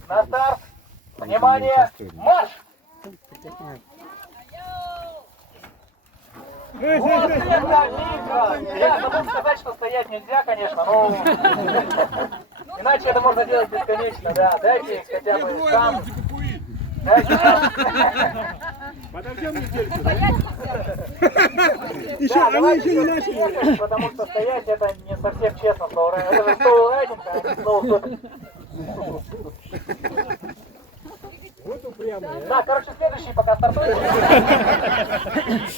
На старт. Внимание, марш! Вот это битва! Я забыл сказать, что стоять нельзя, конечно, но... Иначе это можно делать бесконечно, да. Дайте хотя бы шанс. Дайте шанс. Подождем недельку. Да, давайте еще не начали. Потому что стоять это не совсем честно. Это же стоу-райдинг, а не сноу-сопинг. Вот упрямые. Да, короче, следующий пока стартует.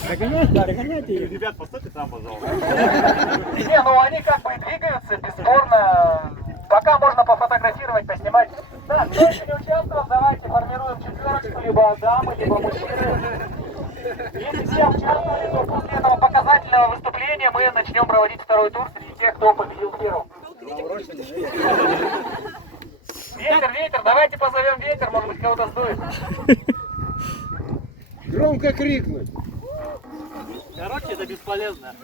Догоняйте их. Ребят, постойте там, пожалуйста. Не, ну они как бы двигаются, бесспорно. Пока можно пофотографировать, поснимать. Да, кто еще не участвовал, давайте формируем четверочку, либо дамы, либо мужчины. Если все участвовали, то после этого показательного выступления мы начнем проводить второй тур среди тех, кто победил первым. Ветер, ветер, давайте позовем ветер, может быть кого-то сдует. Громко крикнуть. Короче, это бесполезно.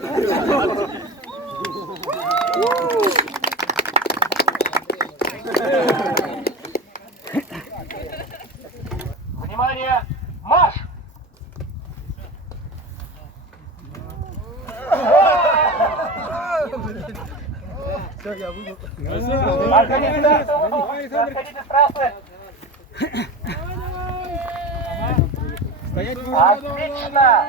Внимание, марш! Все, я выбыл. Отходите с трассы. Отлично!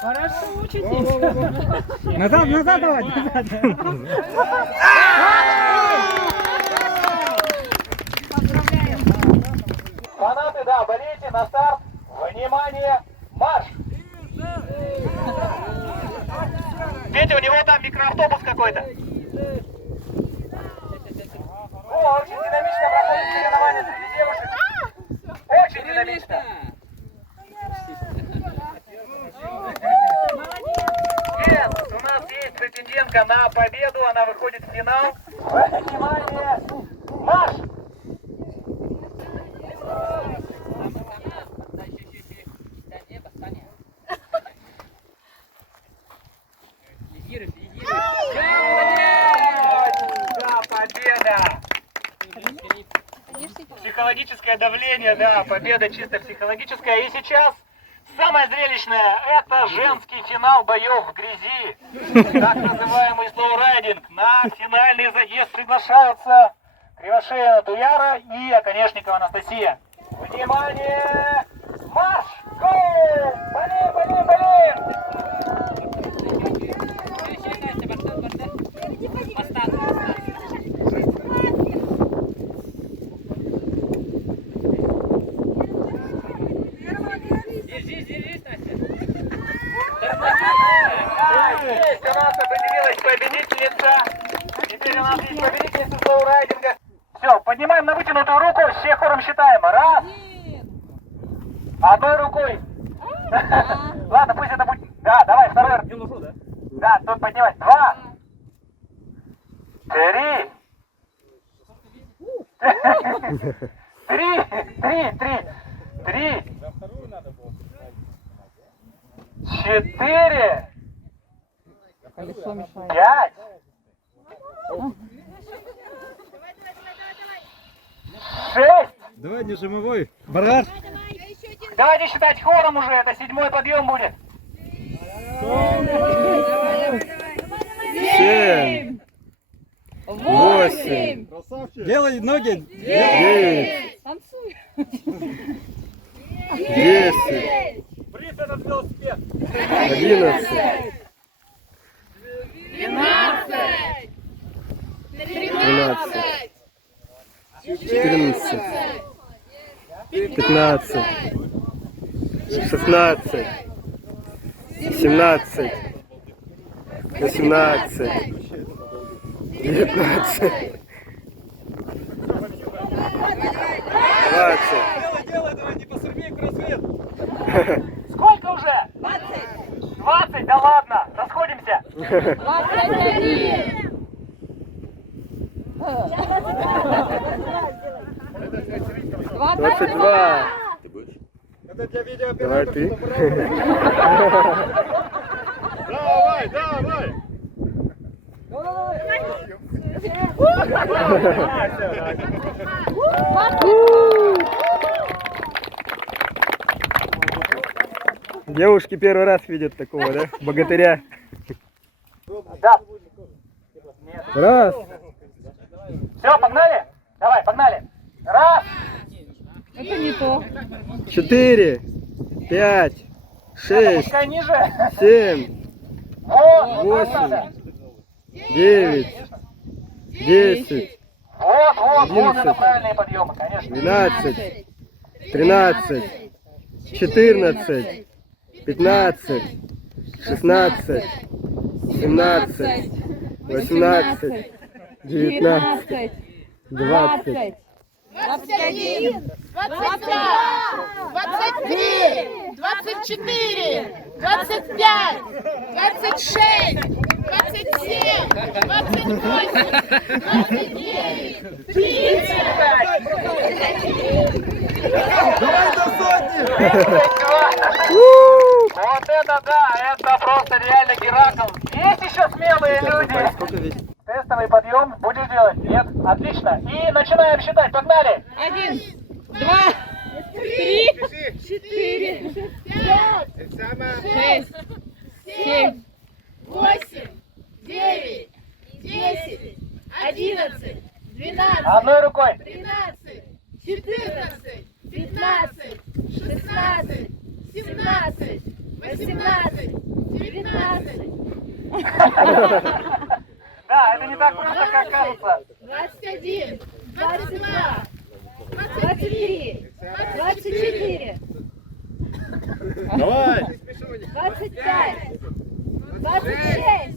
Хорошо учитесь. Назад давай. Фанаты, да, болейте, на старт. Внимание, марш! Петя, у него там микроавтобус какой-то. О, очень динамично проходит соревнования среди девушек. Очень динамично. Yes, у нас есть претендентка на победу, она выходит в финал. Внимание, марш! Да, победа! Психологическое давление, да, победа чисто психологическая. И сейчас самое зрелищное – это женский финал боев в грязи. Так называемый слоурайдинг. На финальный заезд приглашаются Кривошеина Туяра и Оконешникова Анастасия. Внимание! Марш! Гоу! Болеем, болеем, болеем! Есть, у нас определилась победительница. Теперь у нас есть победительница слоурайдинга. Все, поднимаем на вытянутую руку, все хором считаем. Раз. Одной рукой. Ладно, пусть это будет. Да, давай, второй. Да, тут поднимать. 2. 3. 3. 4. 5. 6. Давай, не жимовой. Бараш. Давайте считать хором уже, это 7-й подъем будет. 7, 8, Делай ноги. 9, 10, Брис этот велосипед. 11, 12, 13, 14, 15, 16, 17, 18, 19, 20. Делай, давай, не посурмей кроссфит. Сколько уже? 20. 20, да ладно, расходимся. 21. 22. Это для видеооператора. Давай ты. Давай, давай. Девушки первый раз видят такого, да? Богатыря. Да. Раз. Все, погнали? Давай, погнали. Раз. Это не то. 4, 5, 6, Пускай ниже. 7, Вот, вот так 8, надо. 9, 10, Вот, вот, вот, 11, это правильные подъемы, конечно. 12, 13, 14, 15, 16, 17, 18, 19, 20, 21, 22, 23, 24, 25, 26, 27, 28, 29, 30. Давай до сотни! Вот это да, это просто реально Геракл. Есть еще смелые люди? Сколько весит? Тестовый подъем будешь делать? Нет? Отлично. И начинаем считать. Погнали. 1, 2, 3, 4, 5, 6, 7, 8, 9, 10, 11, 12, Одной рукой. 13, 14, 15, 16, 17, 18, 19, Да, это не так просто, как кажется. 21, 22, 23, 24, Давай! 25, 26,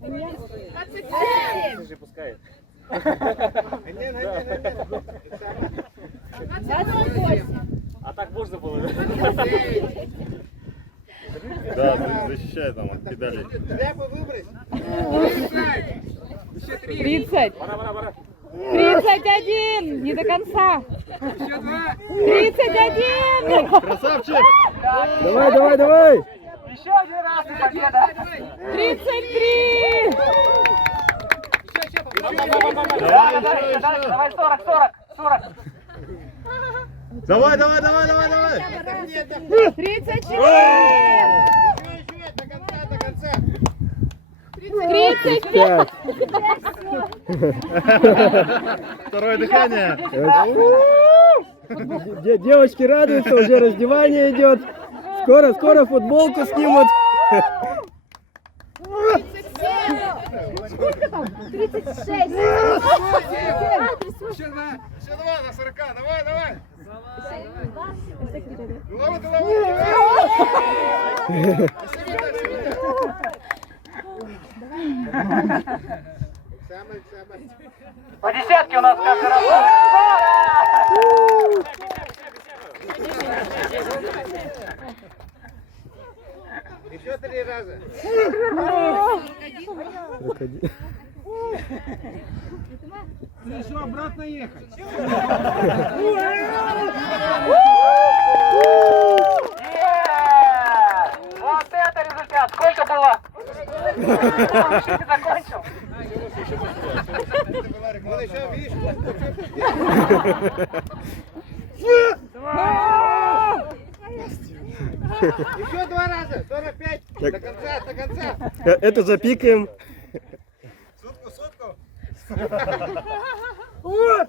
27, Пускай. 28, А так можно было? Да, защищай там от педалей. 30. Пора. 31. Не до конца. 31. Красавчик! Давай! Еще один раз и победа. 33. Давай 40. Давай! 34. 35. Второе дыхание. Девочки радуются, уже раздевание идет. Скоро футболку снимут. сколько там? 36. Еще два на 40. Давай. По десятке у нас каждый раз. Еще 3 раза. Еще обратно ехать. Вот это результат. Сколько было? Еще не закончил. Он еще, видишь, еще 2 раза. 45. Так. До конца. Это запикаем. Сотку. Вот!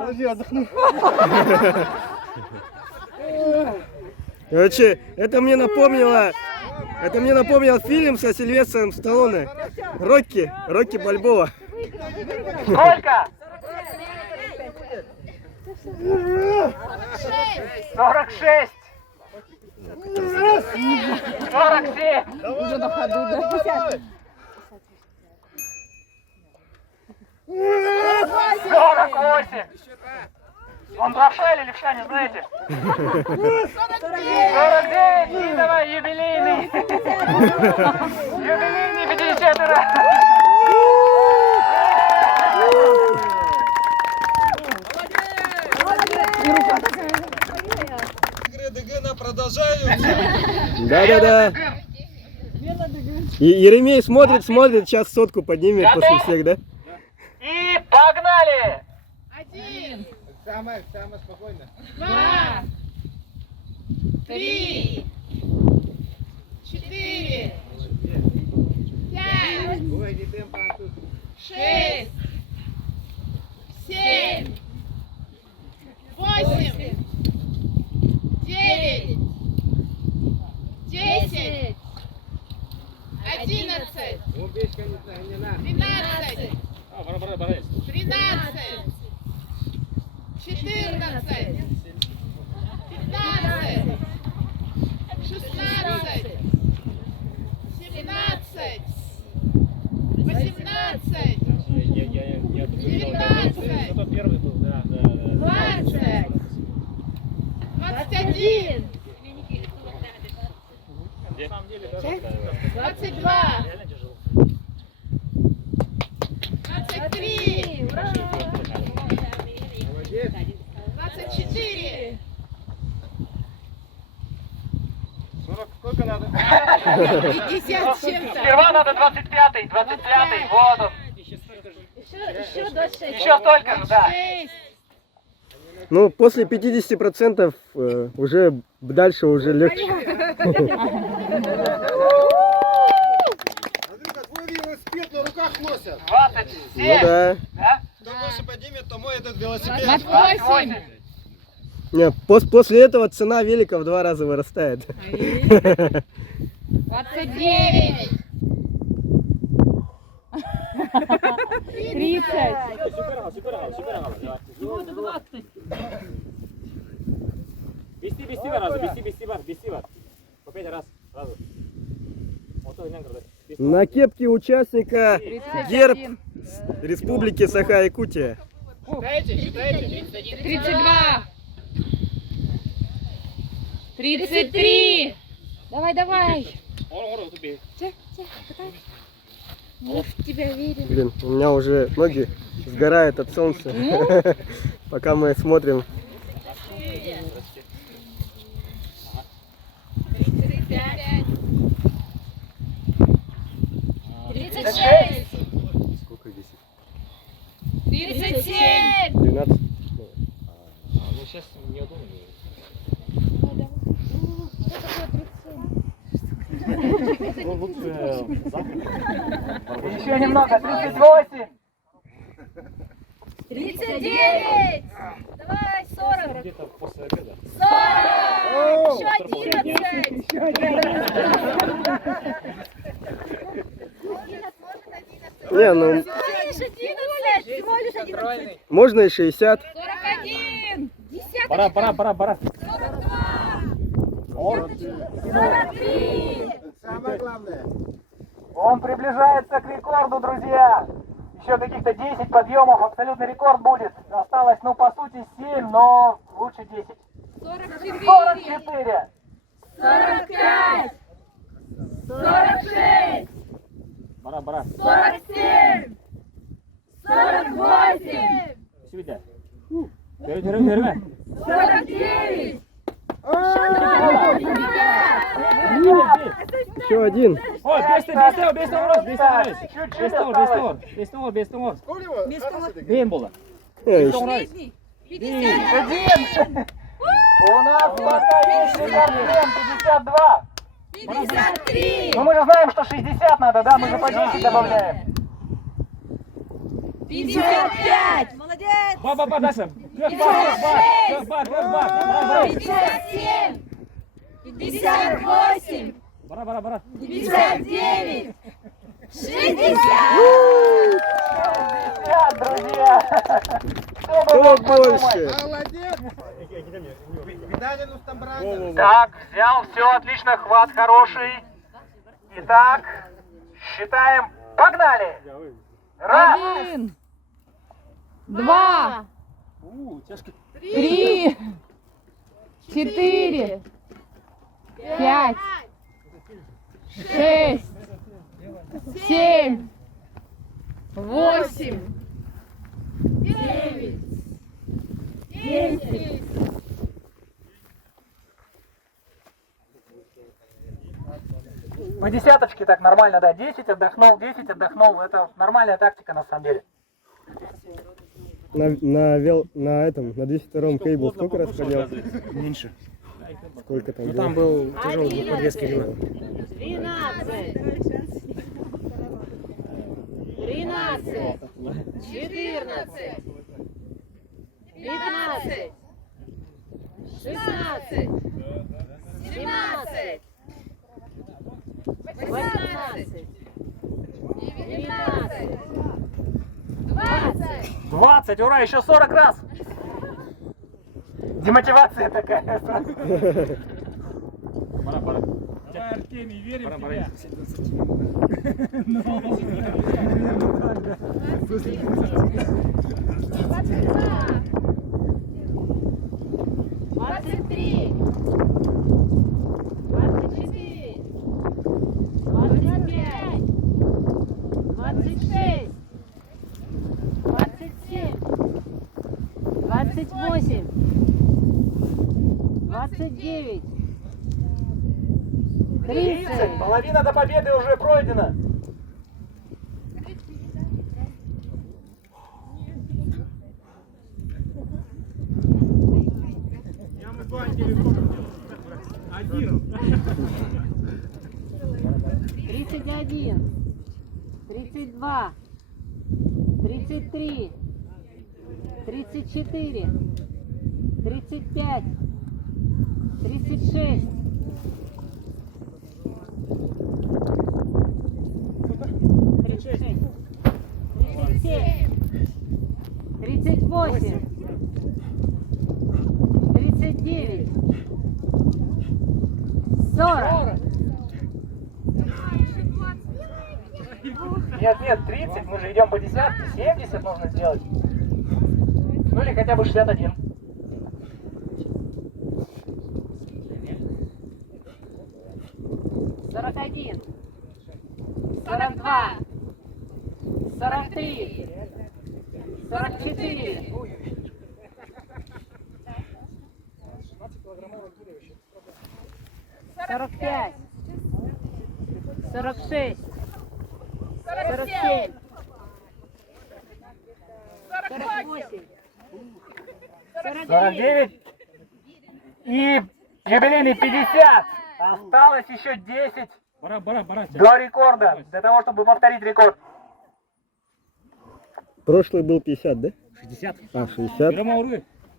Подожди, отдохну. Короче, это мне напомнило фильм со Сильвестром Сталлоне. Рокки Бальбоа. Сколько? 46. 47. Уже на ходу, да? 48. Он правша или левша, не знаете? 49. И давай, юбилейный. Юбилейный 50 раз. Игры Дегена продолжаются. Да. И Еремей смотрит, сейчас сотку поднимет после всех, да? И погнали! 1, Самое спокойно. 2, 3, 4, 5, Ой, не темпо, а тут. 6, 7, 8, 9, 10, 11, Убечка не надо. 12, 13, 14, 15, 16, 17, 18, 19, Кто первый был, да. 20, 21, На самом деле, да, 23! Ура! 24! 40 сколько надо? 50 с чем-то. Сперва надо 25-й, 25-й, вот он. Еще 26. Еще столько же, да. Ну, после 50% уже дальше уже легче. Андрюха, твой велосипед на руках носят. 27. Ну да. Да? Кто больше поднимет, тому этот велосипед. 28. Не, после этого цена велика в 2 раза вырастает. 29. 30. Бести разу, бести бар. По 5 раз, сразу. На кепке участника герб Республики Саха-Якутия. Считайте. 32. 33. Давай. Мы в тебя верим. Блин, у меня уже ноги сгорают от солнца. Пока мы смотрим. 36. Сколько здесь? 37. 12. Ну сейчас неудобно. Ну лучше Еще немного, 38. 39. Давай, 40. где-то после обеда. 40. Еще 11. Не, ну Всего лишь 11. Всего лишь 11. можно и 60. 41. Десяточка. Пора. 43. Самое главное. Он приближается к рекорду, друзья. Еще каких-то 10 подъемов, абсолютный рекорд будет. Осталось, ну, по сути, 7, но лучше 10. 44. 45. 46. Пора. 47. 48. Сюда. Верно. 49. Еще один. О, без того. Сколько его? Бейн было. Средний. 51. У нас пока есть рекордсмен 52. 53. Но мы же знаем, что 60 надо, да? Мы же по 10 добавляем. 55. Молодец. Ба, Даша. 57. 58. Пора. 59. 60. 60, друзья. Кто больше? Молодец. Видали, там брат. Так, взял, все, отлично, хват хороший. Итак, считаем, погнали. 1, 2, 3, 4, 5, 6, 7, 8, 9. 10. По десяточке так нормально, да. 10 отдохнул, Это нормальная тактика на самом деле. На 202-м кейбл сколько раз ходил? Меньше. Сколько там? Там был тяжелый подвески. 12. 13. 14. 15. 16. 17. 18. 19. 20. 20, ура, еще 40 раз. Демотивация такая. Пора. Артемий, верим в Пора. тебя. 23. 24. 25. 26. 28, 29, 30. Половина до победы уже пройдена. Тридцать один, 32, 33, 34, 35, 36, 36, 37, 38, 39, 40. Нет, нет, 30, мы же идем по десятке, 70 нужно сделать. Ну или хотя бы 61. Сорок один, 42, 43, 44, 45, 46, 47, 48, 49 и юбилейный 50. Осталось еще 10 до рекорда, для того, чтобы повторить рекорд. Прошлый был 50, да? 60. А, 60.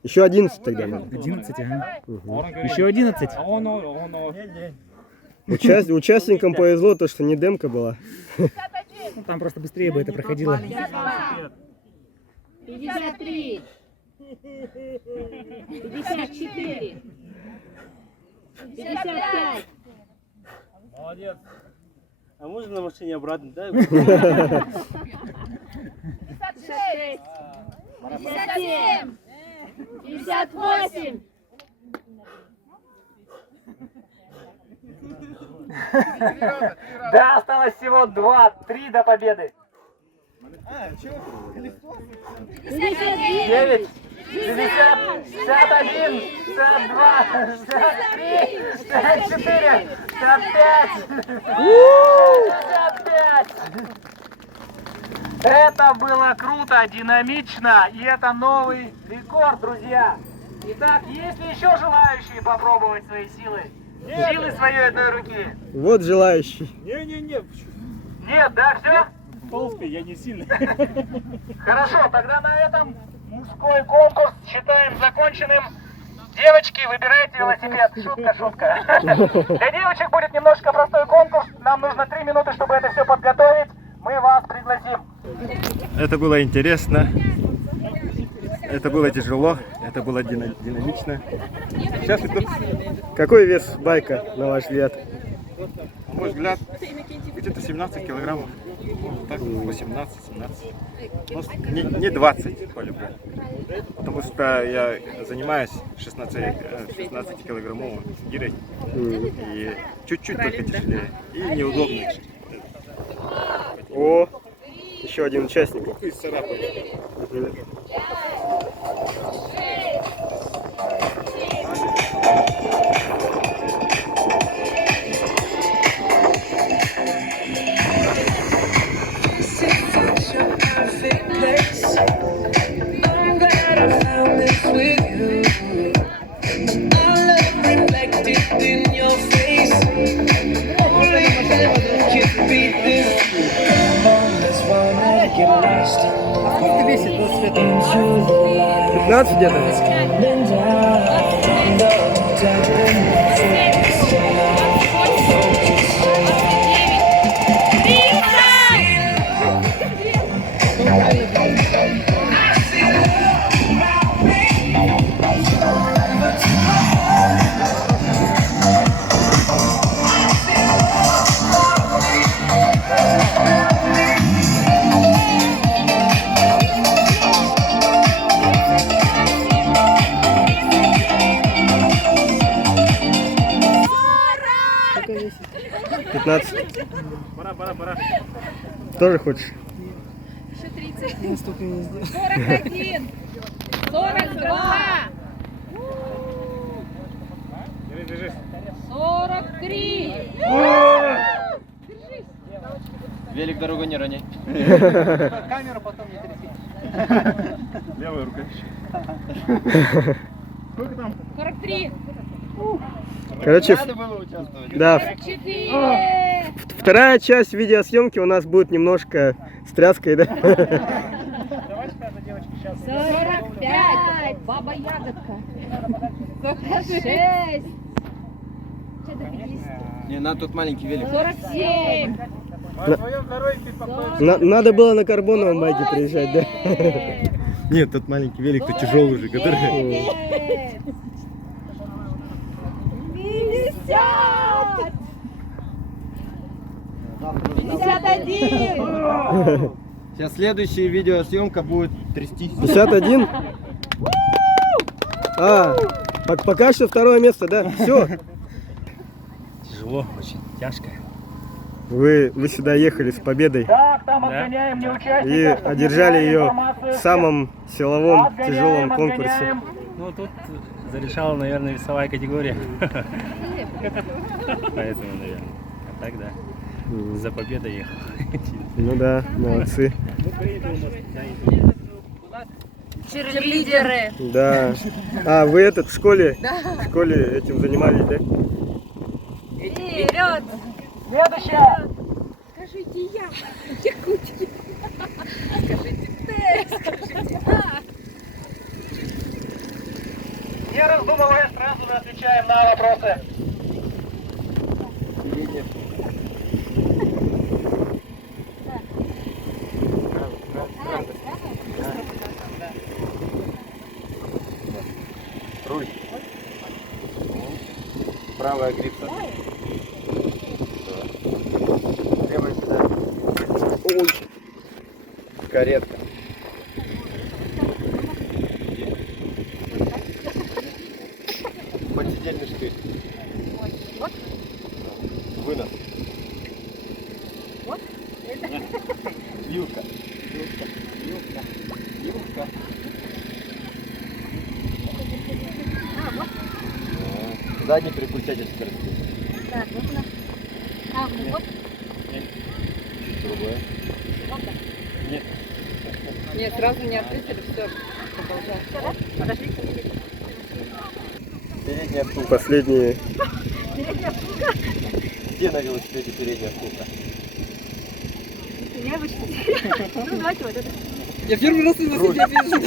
Еще 11 тогда надо. 11, ага. Угу. Еще 11. Участникам повезло то, что не демка была. Ну, там просто быстрее бы это проходило. 53, 54, 55. Молодец. А можно на машине обратно, да? 56, 57, 58. Да, осталось всего 2-3 до победы. 9, 60, 61, 62, 63, 64, 65, 65. Это было круто, динамично, и это новый рекорд, друзья. Итак, есть ли еще желающие попробовать свои силы? Силы своей одной руки. Вот желающий. Не-не-не. Нет, да, все? Толстый, я не сильный. Хорошо, тогда на этом мужской конкурс считаем законченным. Девочки, выбирайте велосипед. Шутка, шутка. Для девочек будет немножко простой конкурс. Нам нужно 3 минуты, чтобы это все подготовить. Мы вас пригласим. Это было интересно, это было тяжело, это было динамично. Сейчас иду. Какой вес байка, на ваш взгляд? На мой взгляд, где-то 17 килограммов. Может, так, 18-17. Ну, не 20 по-любому. Потому что я занимаюсь 16-килограммовым гирей. И чуть-чуть только тяжелее. И неудобно. О, еще один участник. Какой царапай. Сколько весит 15 где-то? Сколько весит? 15. Пора. Тоже хочешь? Еще 30. Я столько не сделал. 41. 42. Держись. 43. Велик дорогу не роняй. Камеру потом не тряси. Левая рука. Сколько там? 43. Короче, Надо было участвовать. да, 44. вторая часть видеосъемки у нас будет немножко с тряской, да? 45. Баба ягодка. 46. Не, надо тут маленький велик. 47. Надо было на карбоновом байке приезжать, да? Нет, тот маленький велик, то тяжелый уже, который... 50. 51. Сейчас следующая видеосъемка будет трястись. 51? А, пока что второе место, да? Все. Тяжело, очень тяжко. Вы сюда ехали с победой и одержали ее в самом силовом тяжелом конкурсе. Ну, тут зарешала, наверное, весовая категория. Поэтому, наверное. А так, да. За победой ехал. Ну да, молодцы. Черлидеры. Да. А, вы этот в школе? Да. В школе этим занимались, да? Вперед. Следующая. Скажите я. Якутики. Скажите ты. Скажите а. Не раздумывая, сразу же отвечаем на вопросы. Руль. Правая грипса. Левая сюда. Ой. Каретка. Подсидельный штырь. Вот. Вынос. Вот. Юбка. Юбка. А, вот. Задний переключатель скорости. Так, вот она. А, ну вот. Чуть другое. Вот так. Нет. Нет, сразу не ответили, все. Продолжаем. Все, да? Подождите. Передняя втулка. Последние. Передняя втулка. Где на велосипеде передняя втулка? Не вычтите. Ну, давайте вот это. Я первый раз на себя вижу.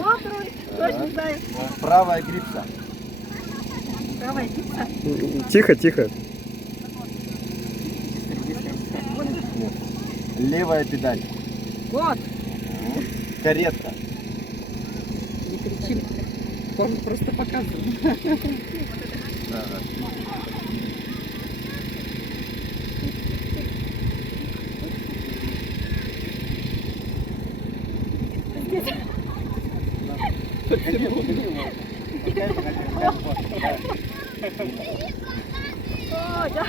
Вот руль. Точно знаю. Правая грипса. Правая гипса. Тихо, тихо. Левая педаль. Вот. Каретка. Не кричим. Просто показываем. Ага. О, да.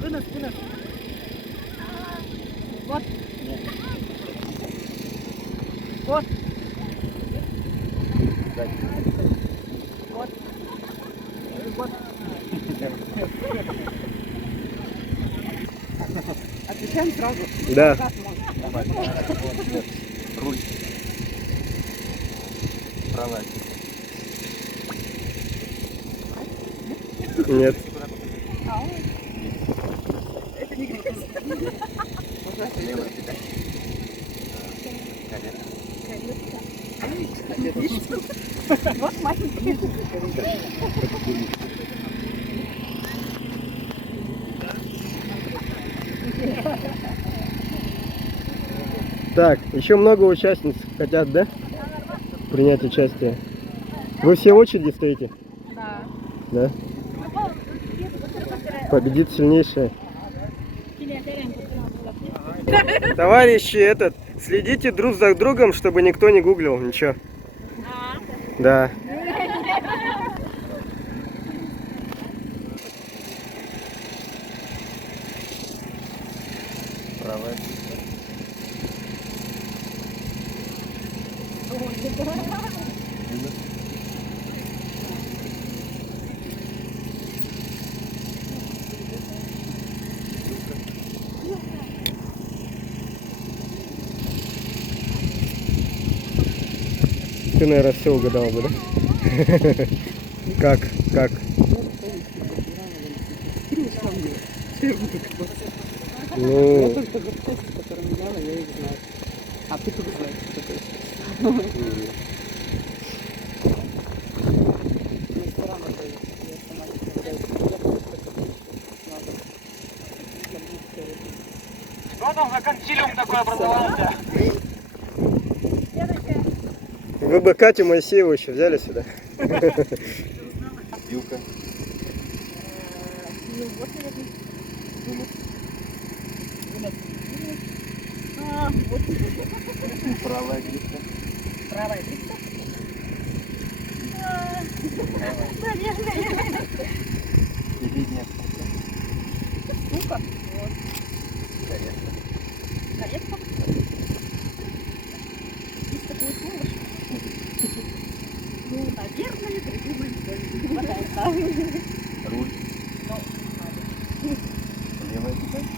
Вынос. Вот. Вот. Вот. Вот. Отвечаем сразу. Да. Давай. Руль. Правая. Нет. Это не грязь. Левая педаль. Вот маленький. Так, еще много участниц хотят, да? Принять участие. Вы все в очереди стоите? Да. Да? Победит сильнейшая. Товарищи, следите друг за другом, чтобы никто не гуглил ничего. Да. Правая. Ты, наверное, все угадал бы, да? Как? Ну... А ты как знаешь, что такое? Что там за консилиум такой образовался? Вы бы Катю Моисееву еще взяли сюда. Вилка. Правая грибка. Правая грибка? Передняя. Сука. Вот. Каретка. Каретка? Есть такое слово? Ну, наверное, придумаем что-нибудь. Руль. Левая педаль.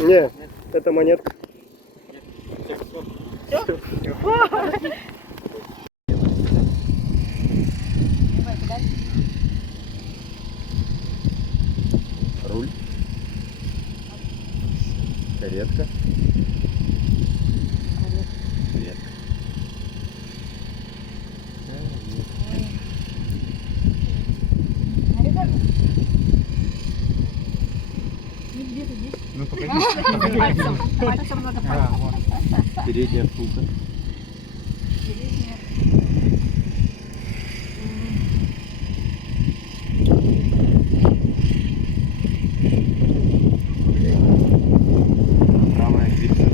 Не, это монетка. Руль. Каретка. Каретка. Ну, погоди. Пальцем надо пальцем. Передняя втулка. Правая грибка.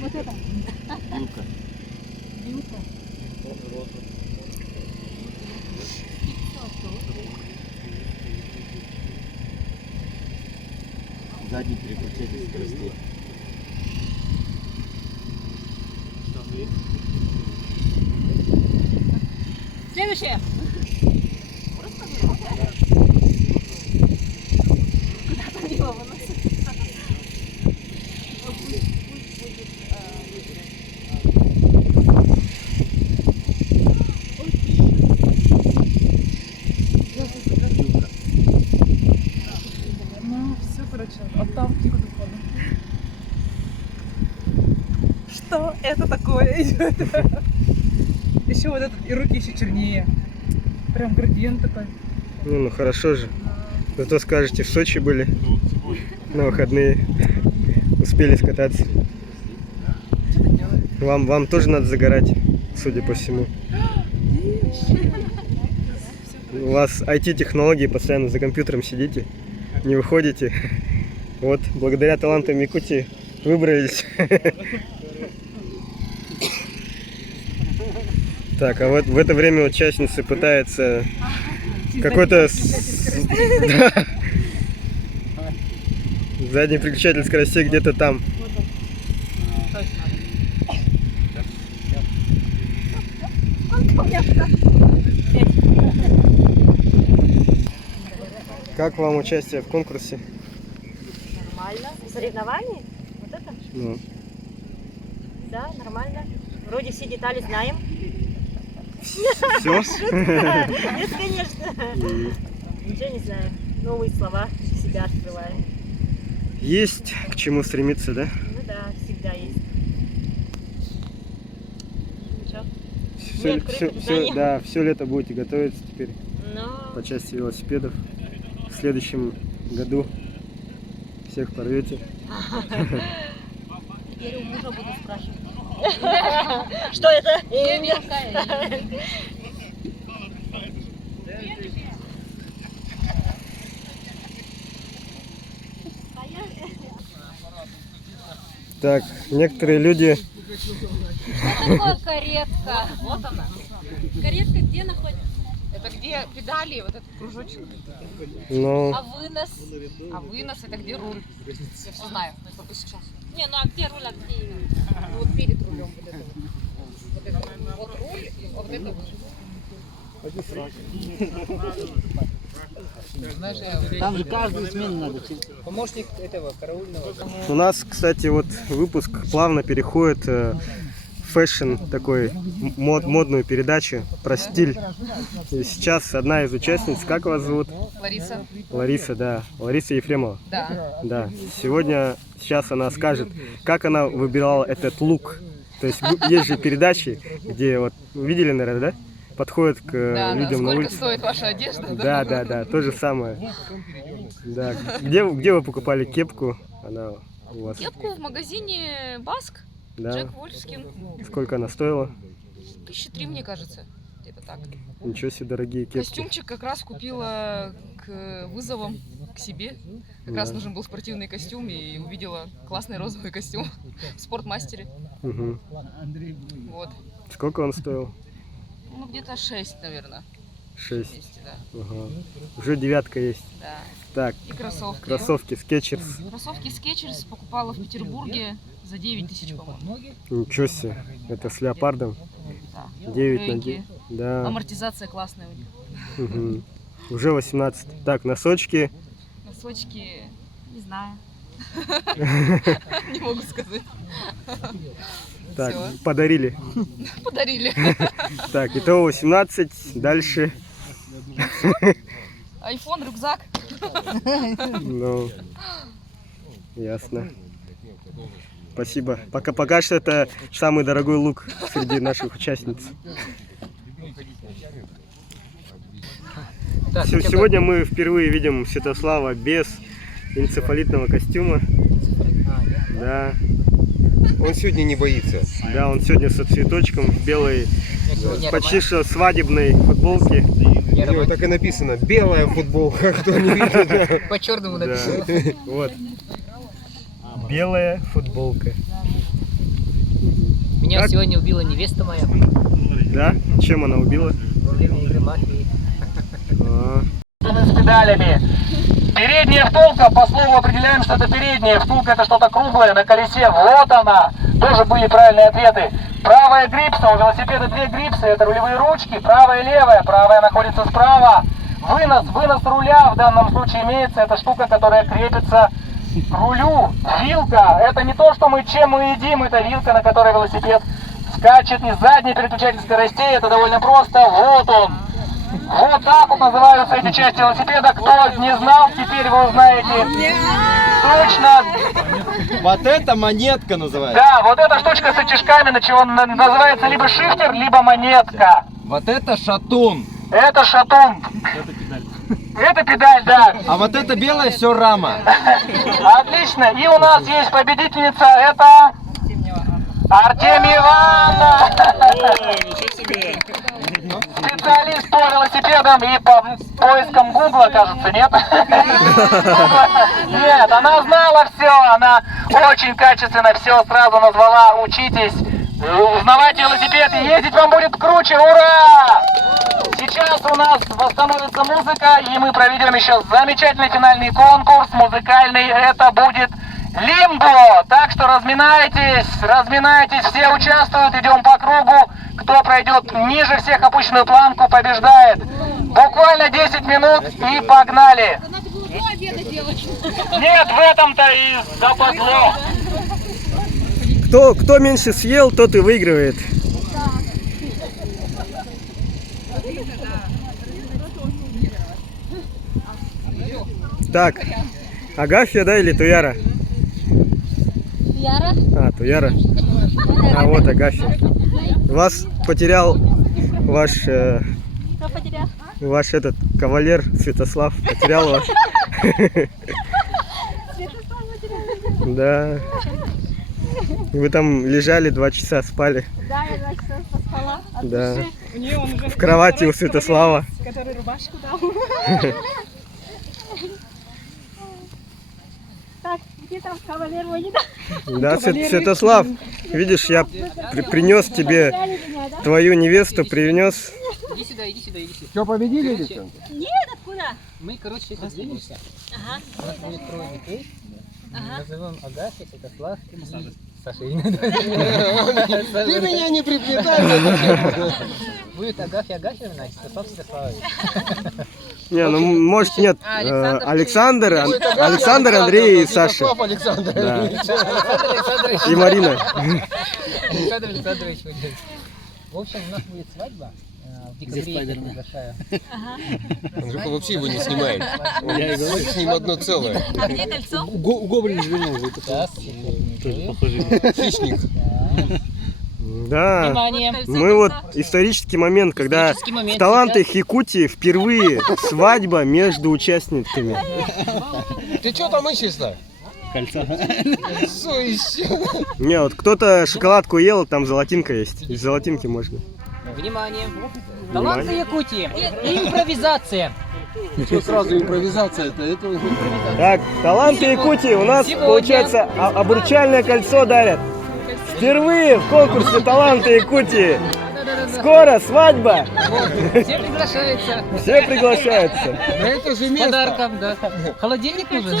Вот это. Вилка. Вилка. Задний переключатель скоростей. Следующее. Куда-то его выносит. Ну, все, короче, отталкивай духовно. Что это такое идет? Еще вот этот, и руки еще чернее. Прям градиент такой. Ну хорошо же. Зато скажете, в Сочи были на выходные. Успели скататься. Вам тоже надо загорать, судя по всему. У вас IT-технологии, постоянно за компьютером сидите, не выходите. Вот, благодаря талантам Якутии выбрались. Так, а вот в это время участницы пытаются какой-то задний переключатель скоростей где-то там. Как вам участие в конкурсе? Нормально. Соревнования? Вот это? Ну. Да, нормально. Вроде все детали знаем. Все? Шутка. Нет, конечно. Ничего не знаю. Новые слова для себя открываем. Есть к чему стремиться, да? Ну да, всегда есть. Что? Да, все лето будете готовиться теперь Но... по части велосипедов. В следующем году всех порвете. Теперь у мужа буду спрашивать. Что это? Так, некоторые люди... Что такое каретка? Вот она. Каретка где находится? Это где педали, вот этот кружочек. Ну... А вынос? А вынос это где руль? Я все знаю, только сейчас. Не, ну а где руль, а где именно? Ну, вот перед рулем вот это вот. Вот это вот руль, а вот это вот. Там же каждую смену надо. Помощник этого караульного. У нас, кстати, вот выпуск плавно переходит в фэшн, такой модную передачу про стиль. И сейчас одна из участниц, как вас зовут? Лариса. Лариса, да. Лариса Ефремова. Да. Да. Сейчас она скажет, как она выбирала этот лук. То есть есть же передачи, где вот, видели, наверное, да? Подходят к людям на улице. Сколько стоит ваша одежда? Да, то же самое. Да. Где вы покупали кепку? Она у вас? Кепку в магазине Баск. Да. Джек Вольфскин. Сколько она стоила? 1003, мне кажется. Где-то так. Ничего себе, дорогие кепки. Костюмчик как раз купила к вызовам к себе. Как раз нужен был спортивный костюм, и увидела классный розовый костюм в спортмастере. Угу. Вот. Сколько он стоил? Ну, где-то 6, наверное. 6. Вместе, да. Ага. Уже 9 есть. Да. Так. И кроссовки. Кроссовки Skechers. Кроссовки Skechers покупала в Петербурге за 9000, по-моему. Ничего себе. Это с леопардом. Да. 9 на 9. Да. Амортизация классная у них. Угу. Уже 18. Так, носочки. Носочки, не знаю. Не могу сказать. Так, Всё. подарили. Подарили. Так, итого 18. Дальше. Айфон, рюкзак. Ну, ясно. Спасибо. Пока что это самый дорогой лук среди наших участниц. Так, Сегодня мы впервые видим Святослава без энцефалитного костюма. Да. Он сегодня не боится. Да, он сегодня со цветочком в белой, почти что свадебной футболке. Так и написано, белая футболка, кто не видит. По черному написано. Да. Вот. Белая футболка. Меня Как? сегодня убила невеста моя. Да? Чем она убила? Во время игры мафии. С педалями. Передняя втулка, по слову определяем, что это передняя втулка, это что-то круглое на колесе. Вот она. Тоже были правильные ответы. Правая грипса, у велосипеда две грипсы, это рулевые ручки, правая и левая. Правая находится справа. Вынос руля в данном случае имеется, это штука, которая крепится к рулю. Вилка, это не то, что чем мы едим, это вилка, на которой велосипед скачет. И задний переключатель скоростей, это довольно просто. Вот он. Вот так вот называются эти части велосипеда. Кто не знал, теперь вы узнаете точно. Вот это монетка называется. Да, вот эта штучка с рычажками называется либо шифтер, либо монетка. Вот это шатун. Это шатун. Это педаль, да. А вот это белое все рама. Отлично. И у нас есть победительница. Это Артемьева. Специалист по велосипедам и по поискам Гугла, кажется, нет? Нет, она знала все, она очень качественно все сразу назвала. Учитесь, узнавать велосипед и ездить вам будет круче, ура! Сейчас у нас восстановится музыка, и мы проведем еще замечательный финальный конкурс музыкальный. Это будет лимбо. Так что разминайтесь, все участвуют, идем по кругу. Кто пройдет ниже всех опущенную планку, побеждает. Буквально 10 минут и погнали. Нет, в этом-то и западло. Кто меньше съел, тот и выигрывает. Так, Агафья, да, или Туяра? Туяра. А, Туяра. А вот Агафья. Вас потерял ваш этот кавалер Святослав потерял вас. Да. Вы там лежали 2 часа, спали. Да, я 2 часа поспала. Да. В кровати у Святослава. Который рубашку дал. Так, где там кавалер мой? Да, Святослав, видишь, я принес тебе твою невесту, принес. Иди сюда, иди сюда, иди сюда. Что, победили, девчонки? Нет, откуда? Мы, короче, сейчас двинемся. Ага. У нас будет 3 детей. Ага. Назовем Агафья, Святослав и Саша. Ты меня не приплетай. Будет Агафья Агафьевна, Святослав Святославович. Не, ну может нет. Александр, Андрей и Саша. Александр Да. Александрович. И Марина. Александр Александрович будет. В общем, у нас будет свадьба. В декабре я их приглашаю. Андрюха вообще его не снимает. С ним одно целое. А где кольцо? У Гоблина звенел. Хищник. Да. Внимание. Мы вот исторический момент, когда Исторический момент в талантах Якутии впервые свадьба между участниками. Ты что там ищешь-то? Кольца. Что еще? Не, вот кто-то шоколадку ел, там золотинка есть. Из золотинки можно. Внимание. Таланты Якутии. Импровизация. Что сразу импровизация-то? Это... Так, таланты Якутии у нас, получается, обручальное кольцо дарят. Впервые в конкурсе таланты Якутии. Скоро свадьба. Все приглашаются. Все приглашаются. Да это же С место. подарком, да. Холодильник нужен?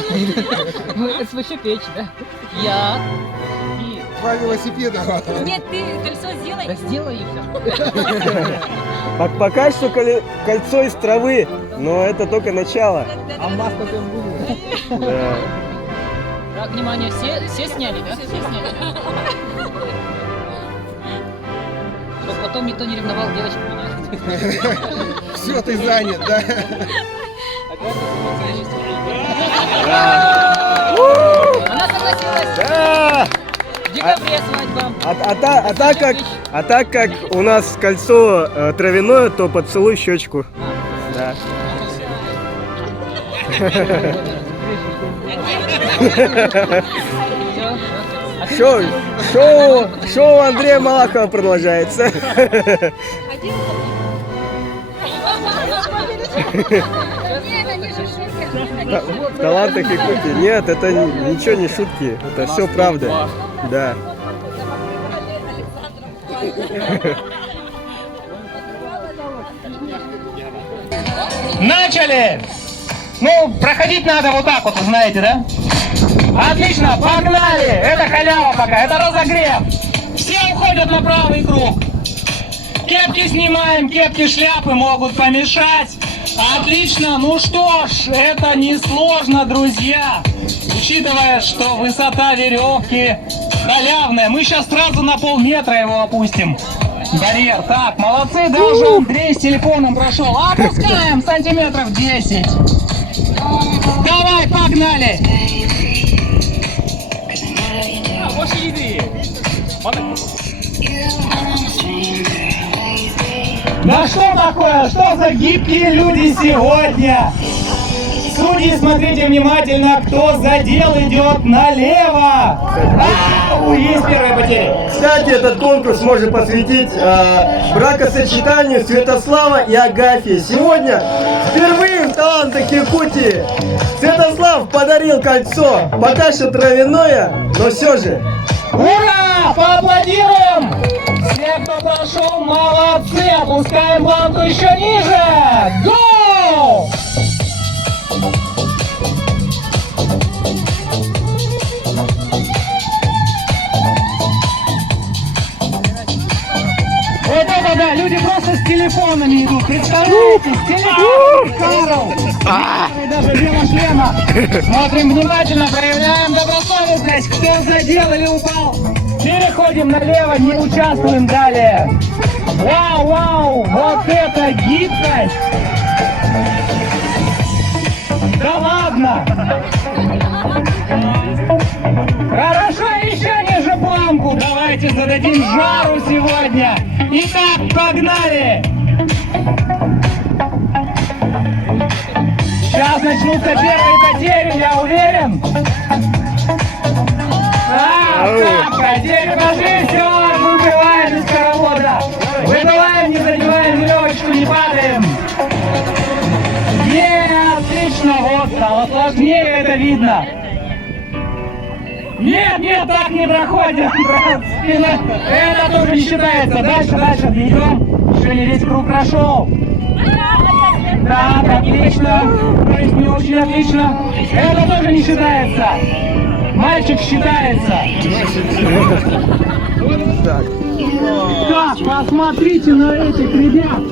Ну, это еще печь, да? Я. И... 2 велосипеда. Нет, ты кольцо сделай. Да сделай и все. Пока что кольцо из травы, но это только начало. А нас потом будет. Да. Так, внимание, все сняли, да? Все сняли. Чтобы потом никто не ревновал девочек меня. Все, ты занят, да? Она согласилась. Да! В декабре свадьба. А так как у нас кольцо травяное, то поцелуй щечку. Да. Шоу Андрея Малахова продолжается. В талантах Якутии. Нет, это ничего не шутки. Это все правда. Да. Начали! Ну, проходить надо вот так вот, знаете, да? Отлично, погнали! Это халява пока, это разогрев. Все уходят на правый круг. Кепки снимаем, кепки, шляпы могут помешать. Отлично, ну что ж, это несложно, друзья. Учитывая, что высота веревки халявная, мы сейчас сразу на полметра его опустим. Барьер. Так, молодцы, даже Андрей с телефоном прошел. Опускаем сантиметров 10. Давай, погнали. Да что такое? Что за гибкие люди сегодня? Судьи, смотрите внимательно, кто задел, идет налево. Есть первые потери. Кстати, этот конкурс можно посвятить бракосочетанию Святослава и Агафьи. Сегодня впервые в талантах Якутии Святослав подарил кольцо. Пока что травяное, но все же. Ура! Поаплодируем! Все, кто прошел, молодцы! Опускаем планку еще ниже! Гоу! Вот это да, люди просто с телефонами идут, представляете? С телефоном, Карл! И даже без шлема. Смотрим внимательно, проявляем добросовестность. Кто задел или упал? Переходим налево, не участвуем далее. Вау, вау, вот это гибкость! Да ладно! Хорошо, еще ниже планку. Давайте зададим жару сегодня. Итак, погнали! Сейчас начнутся первые потери, я уверен. Так, потери ножи, все, выбываем из хоровода. Выбываем, не задеваем веревочку, не падаем. Отлично, вот, стало сложнее, это видно. Нет, нет, так не проходит. Спина. Это тоже не считается. Дальше, идем. Еще не весь круг прошел. Так, отлично. То есть не очень отлично. Это тоже не считается. Мальчик считается. Так, посмотрите на этих ребят.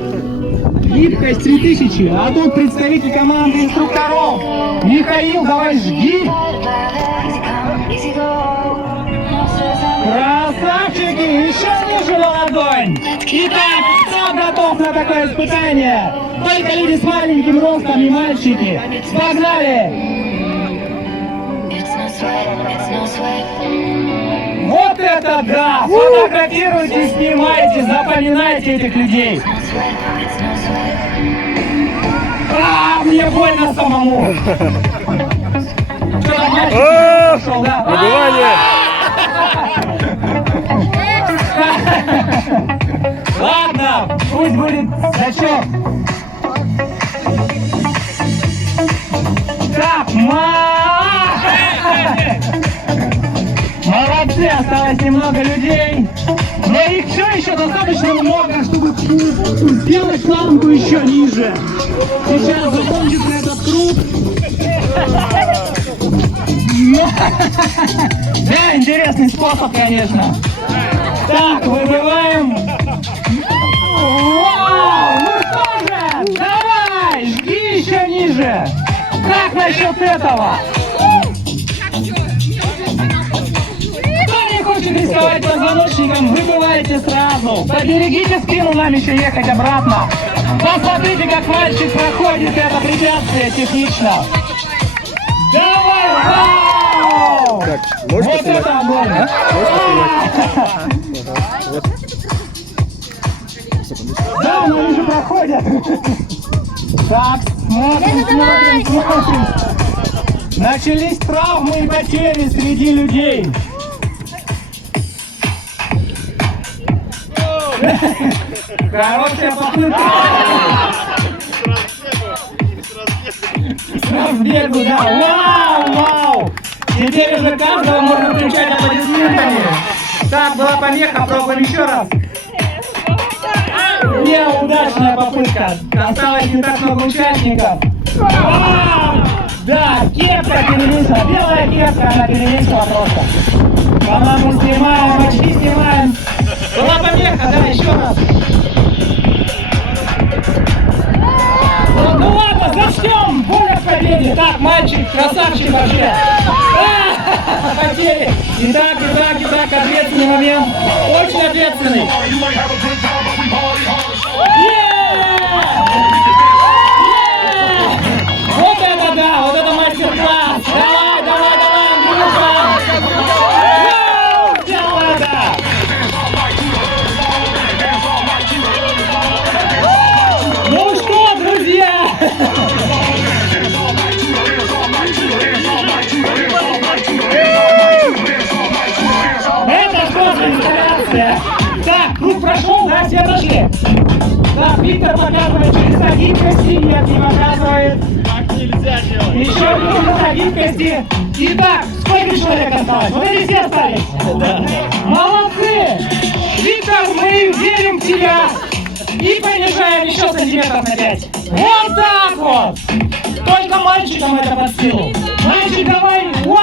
Гибкость 3000, а тут представитель команды инструкторов. Михаил, давай жги. Красавчики, еще ниже ладонь. Итак, кто готов на такое испытание? Только люди с маленьким ростом и мальчики. Погнали! Вот это да! Фотографируйте, снимайте, запоминайте этих людей. Мне больно самому. Что-то мальчик пошел, да? Выбывание! Ладно, пусть будет зачет. Так, молодцы, осталось немного людей. Но их все еще достаточно много, чтобы сделать планку еще ниже. Сейчас закончится этот круг. Да, интересный способ, конечно. Так, выбиваем. Вау, ну что же, давай, жги еще ниже. Как насчет этого? Кто не хочет рисковать позвоночником, выбивайте сразу. Поберегите спину, нам еще ехать обратно. Посмотрите, как мальчик проходит это препятствие технично. Давай, вау! Так, вот это огонь! Да, но они же проходят. Так, смотрим. Начались травмы и потери среди людей. Хорошая попытка. С разбегу, да. Вау! Теперь уже каждого можно встречать аплодисментами. Так, была помеха, пробуем еще раз. Неудачная попытка. Осталось не так много участников. Да, кепка перевесила. Белая кепка, она перевесила просто. По-моему, снимаем, очки снимаем. Была помеха, да, еще раз. Ну ладно, зачнем. Воля к победе. Так, мальчик, красавчик вообще. Потери. Итак, ответственный момент. Очень ответственный. Вот это да, вот это мастер-класс. Давай, Андрюха. Сделай это. Ну что, друзья? Это что за инсталляция? Так, круг прошел, да, все прошли. Так, Виктор показывает чудеса гибкости, нет, не показывает. Так нельзя делать. Еще чудеса гибкости. Итак, сколько человек осталось? Вот эти все остались? Да. Молодцы! Виктор, мы верим в тебя. И понижаем еще сантиметров на 5. Вот так вот! Только мальчикам это под силу. Мальчик, давай! Вау!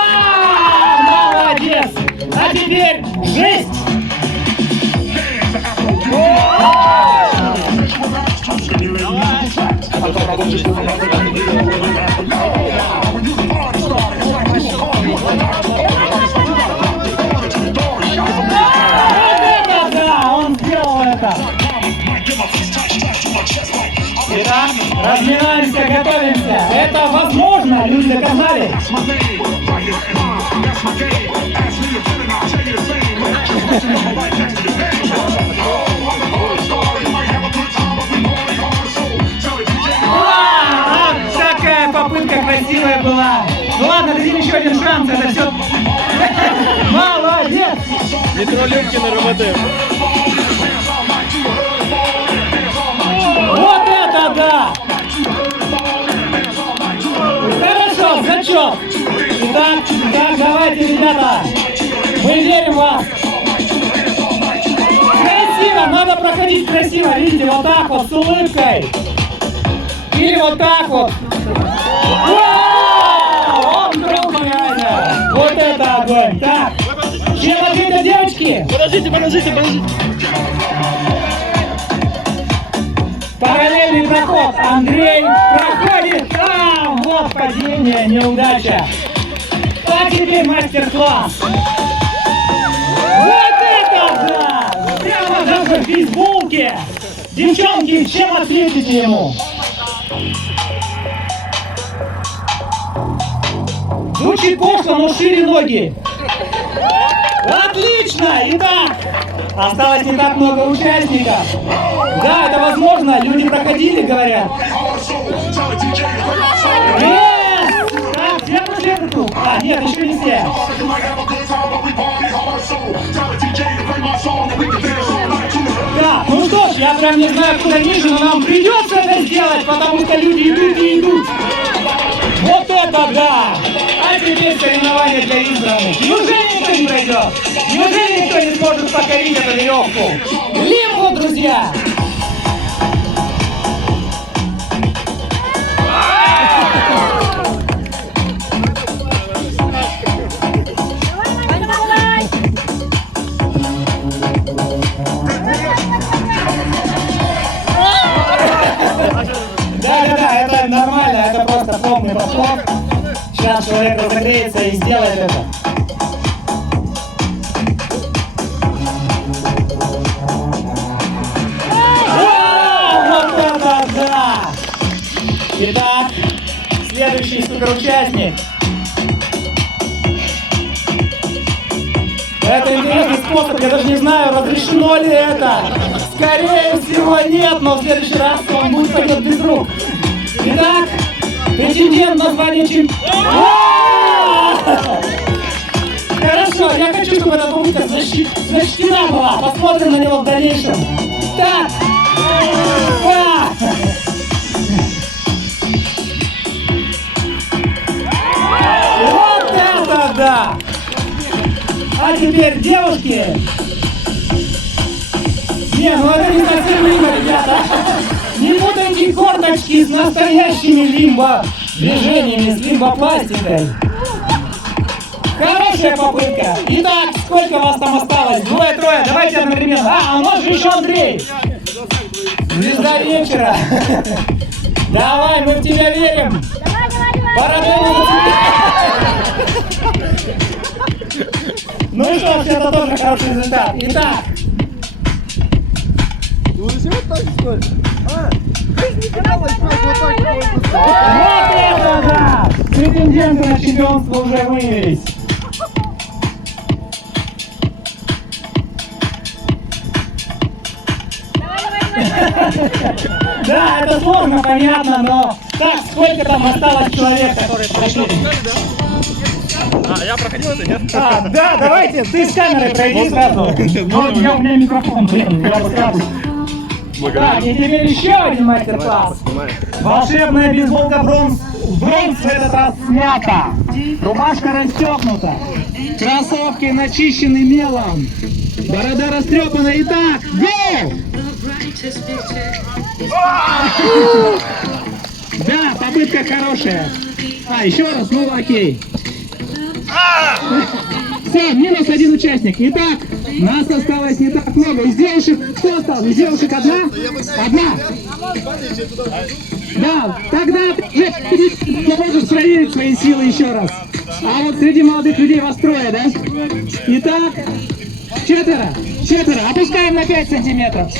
Молодец! А теперь жесть! Да, он сделал это! Итак, разминаемся, готовимся. Это возможно, люди доказали. Такая попытка красивая была. Ну ладно, дадим еще один шанс, это все. Молодец! Метро Люмкина работаем. Вот это да! Хорошо, зачет! Итак, давайте, ребята, мы верим в вас. Красиво, надо проходить красиво, видите, вот так вот, с улыбкой. Или вот так вот. Вау! Круто, реально! Вот это огонь! Так, чем ответят девочки? Подождите. Параллельный проход. Андрей проходит там. Вот падение, неудача. А теперь мастер-класс. Вот это да! Прямо даже в бейсболке. Девчонки, чем ответите ему? Звучит пошло, но шире ноги. Отлично! Итак, осталось не так много участников. Да, это возможно. Люди проходили, говорят. Yes! Так, все прошли этот круг? А, нет, еще не все. Да, ну что ж, я прям не знаю, куда ниже, но нам придется это сделать, потому что люди идут и идут. Вот это да! А теперь соревнования для избранных. Неужели никто не пройдет? Неужели никто не сможет покорить эту веревку? Лимбу, друзья! Да, это нормально, это просто пробный подход. Сейчас человек разогреется и сделает это. Вот это да! Итак, следующий суперучастник. Это интересный способ, я даже не знаю, разрешено ли это. Скорее всего нет, но в следующий раз он будет пойдет без рук. Итак, претендент на звание чемпиона. Хорошо, я хочу, чтобы эта попытка защищена была. Посмотрим на него в дальнейшем. Так. Вот это да! А теперь, девушки! Не, ну это не совсем лимбо, ребята! Не путайте корточки с настоящими лимбо движениями, с лимбопластикой. Хорошая попытка. Итак, сколько вас там осталось? Двое-трое, давайте одновременно. А, у нас же еще Андрей. Звезда вечера. Давай, мы в тебя верим. Парадокс. Ну и что, это тоже хороший результат. Итак. Вот это да! Претенденты на чемпионство уже выявились. Да, это сложно, понятно, но так, сколько там осталось человек, которые прошли? А, я проходил это, нет? А, да, давайте, ты с камерой пройди сразу. Вот у меня микрофон, блин, я сразу. Так, и теперь еще один мастер-класс. Волшебная бейсболка бронз в этот раз снята. Рубашка расстегнута. Кроссовки начищены мелом. Борода растрепана. Итак, гоу! Да, попытка хорошая. А, еще раз, ну окей. Все, минус один участник. Итак, нас осталось не так много. Из девушек, кто остался? Из девушек одна? Одна? Да, тогда ты можешь проверить свои силы еще раз. А вот среди молодых людей вас трое, да? Итак, четверо. Опускаем на 5 сантиметров.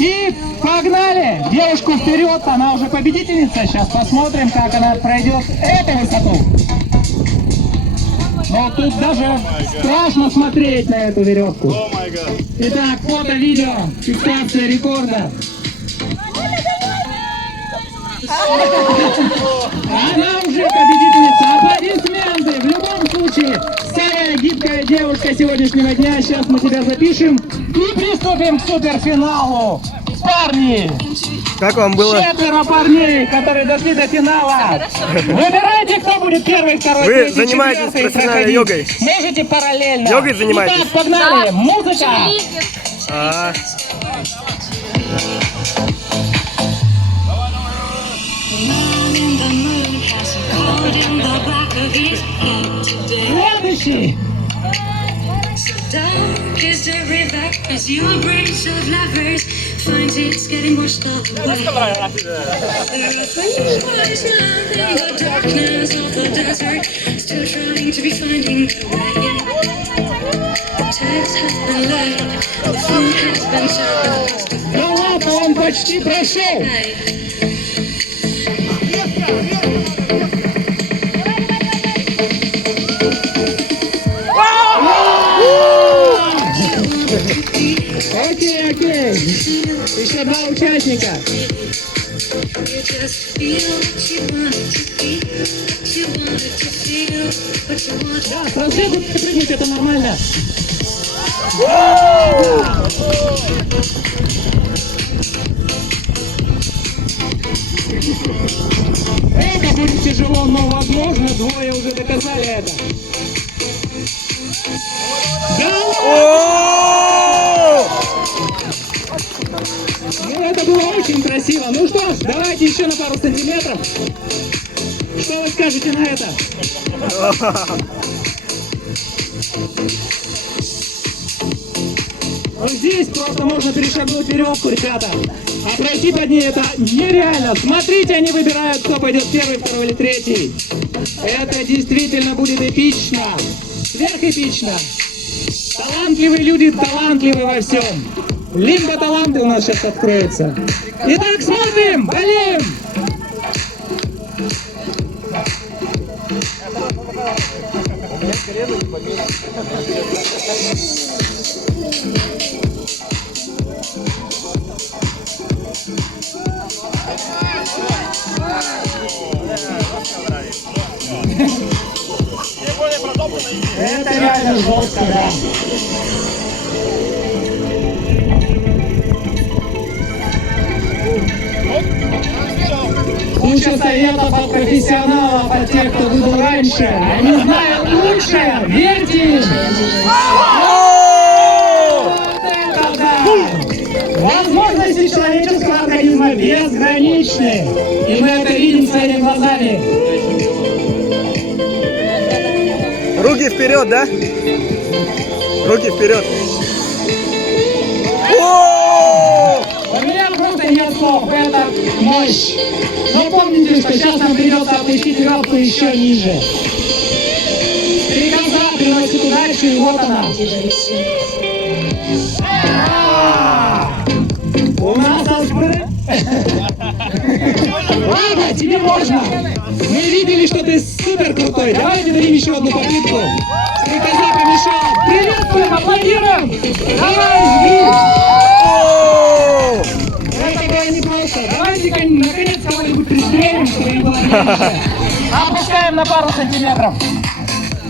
И погнали! Девушку вперед, она уже победительница. Сейчас посмотрим, как она пройдет эту высоту. Но тут даже страшно смотреть на эту веревку. Итак, фото, видео, фиксация рекорда. Она уже победительница. Аплодисменты. В любом случае, самая гибкая девушка сегодняшнего дня. Сейчас мы тебя запишем и приступим к суперфиналу. Парни! Как вам было? 4 парней, которые дошли до финала. Выбирайте, кто будет первый, второй, Вы третий, занимаетесь четвертый, профессиональной йогой? Можете параллельно. Йогой занимаетесь? Итак, погнали. Да. Музыка. Следующий. Dark is the river as you embrace of lovers finds it's getting more stopped away. There are things boys loving the darkness of the desert, still trying to be finding their way. Text has been left, the food has been served. Ну ладно, он почти прошел. Окей, окей. Еще 2 участника. Да, сразу прыгнуть, это нормально. Это будет тяжело, но возможно, двое уже доказали это. Ну, это было очень красиво. Ну что ж, давайте еще на пару сантиметров. Что вы скажете на это? Вот здесь просто можно перешагнуть веревку, ребята. А пройти под ней это нереально. Смотрите, они выбирают, кто пойдет первый, второй или третий. Это действительно будет эпично. Сверхэпично. Талантливые люди, талантливы во всем. Лимба таланты у нас сейчас откроется. Итак, смотрим, болеем. Это реально жестко, да. Куча советов от профессионалов, от тех, кто выдал раньше. Они знают лучше, верьте им. Возможности человеческого организма безграничны. И мы это видим своими глазами. Руки вперед, да? Руки вперед. У меня просто нет слов, это мощь. Но помните, что сейчас нам придется опустить веревку еще ниже. Стрекоза приносит удачу, и вот она. У нас ладно, тебе можно. Мы видели, что ты супер крутой. Давайте дадим еще одну попытку. Стрекоза помешала. Приветствуем, аплодируем. Давай, жги. Это было непросто. Давайте наконец кого-нибудь пристрелим, чтобы не было меньше. Опускаем на пару сантиметров.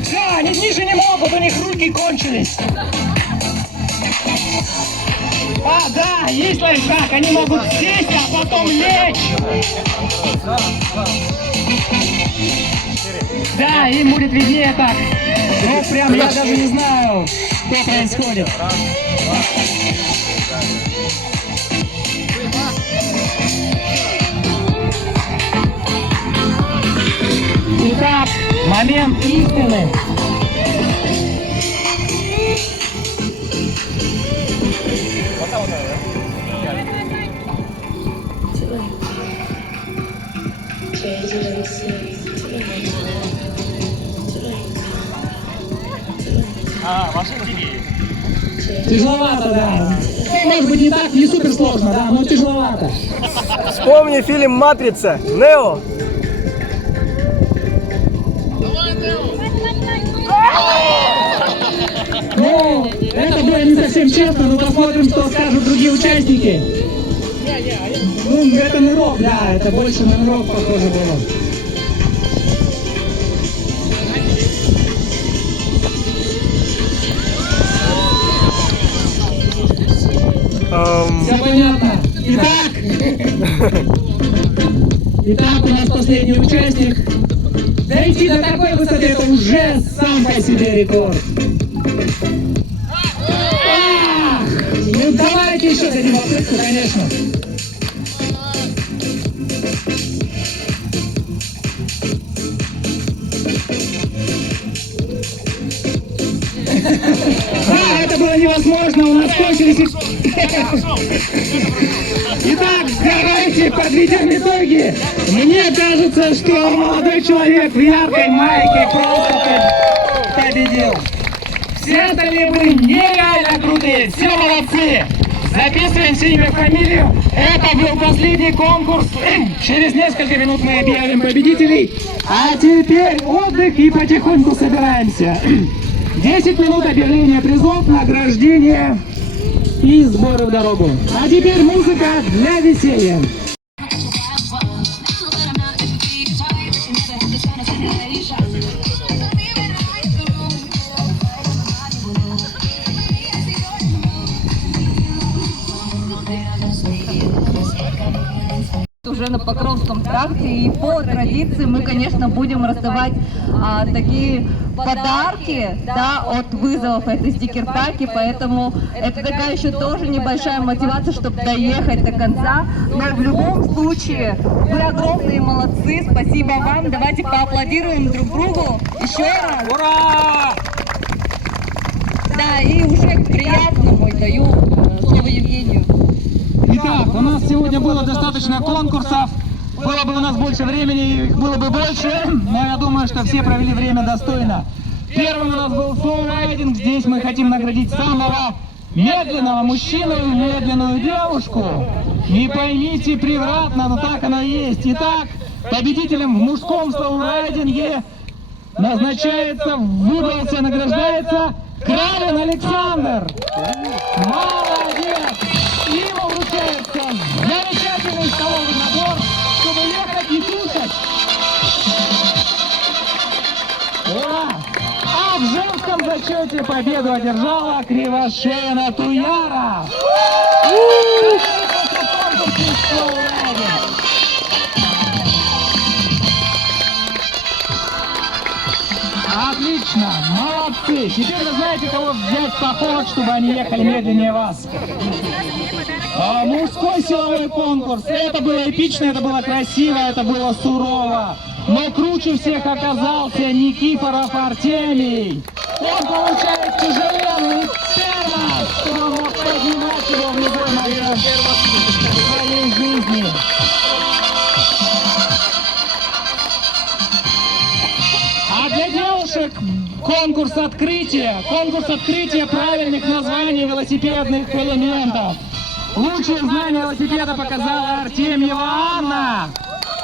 Все, они ниже не могут, у них руки кончились. А, да, есть лайфхак, они могут сесть, а потом лечь. Да, им будет виднее так. Ну, прям я даже не знаю, что происходит. Итак, момент истины. Тяжеловато, да. может быть, не так, не супер сложно, да, но тяжеловато. Вспомни фильм «Матрица». Нео. Ну, это было не совсем честно, но посмотрим, что скажут другие участники. Ну, это нырок, да, это больше на нырок похоже было. Все понятно. Итак, у нас последний участник. Дойти до такой высоты — это уже сам по себе рекорд. Ну давайте еще дадим попытку, конечно. Это было невозможно, у нас кончились. Итак, давайте подведем итоги. Мне кажется, что молодой человек в яркой майке просто победил. Все остальные были нереально крутые, все молодцы. Записываем все имя, фамилию. Это был последний конкурс. Через несколько минут мы объявим победителей. А теперь отдых и потихоньку собираемся. 10 минут объявления призов, награждения и сборы в дорогу. А теперь музыка для веселья. Уже на Покровском тракте, и по традиции мы, конечно, будем раздавать такие подарки, да, от вызовов этой стикер-паки, поэтому это такая еще тоже небольшая мотивация, чтобы доехать до конца. Но в любом случае вы огромные молодцы, спасибо вам, давайте поаплодируем друг другу еще раз. Ура! Да, и уже к приятному даю слово Евгению. Итак, у нас сегодня было достаточно конкурсов. Было бы у нас больше времени, их было бы больше, но я думаю, что все провели время достойно. Первым у нас был флоу-райдинг. Здесь мы хотим наградить самого медленного мужчину и медленную девушку. Не поймите превратно, но так оно и есть. Итак, победителем в мужском флоу-райдинге назначается, выбрался, награждается Кралин Александр. Молодец! Ему вручается замечательный столовый набор, чтобы ехать и кушать. Ура! А в женском зачете победу одержала Кривошеина Туяра. Отлично, молодцы. Теперь вы знаете, кого взять в поход, чтобы они ехали медленнее вас. Мужской силовой конкурс. Это было эпично, это было красиво, это было сурово. Но круче всех оказался Никифоров Артемий. Он получает тяжеленный термос, чтобы он мог поднимать его в любой момент своей жизни. А для девушек конкурс открытия правильных названий велосипедных элементов. Лучшее знание велосипеда показала Артемьева Анна.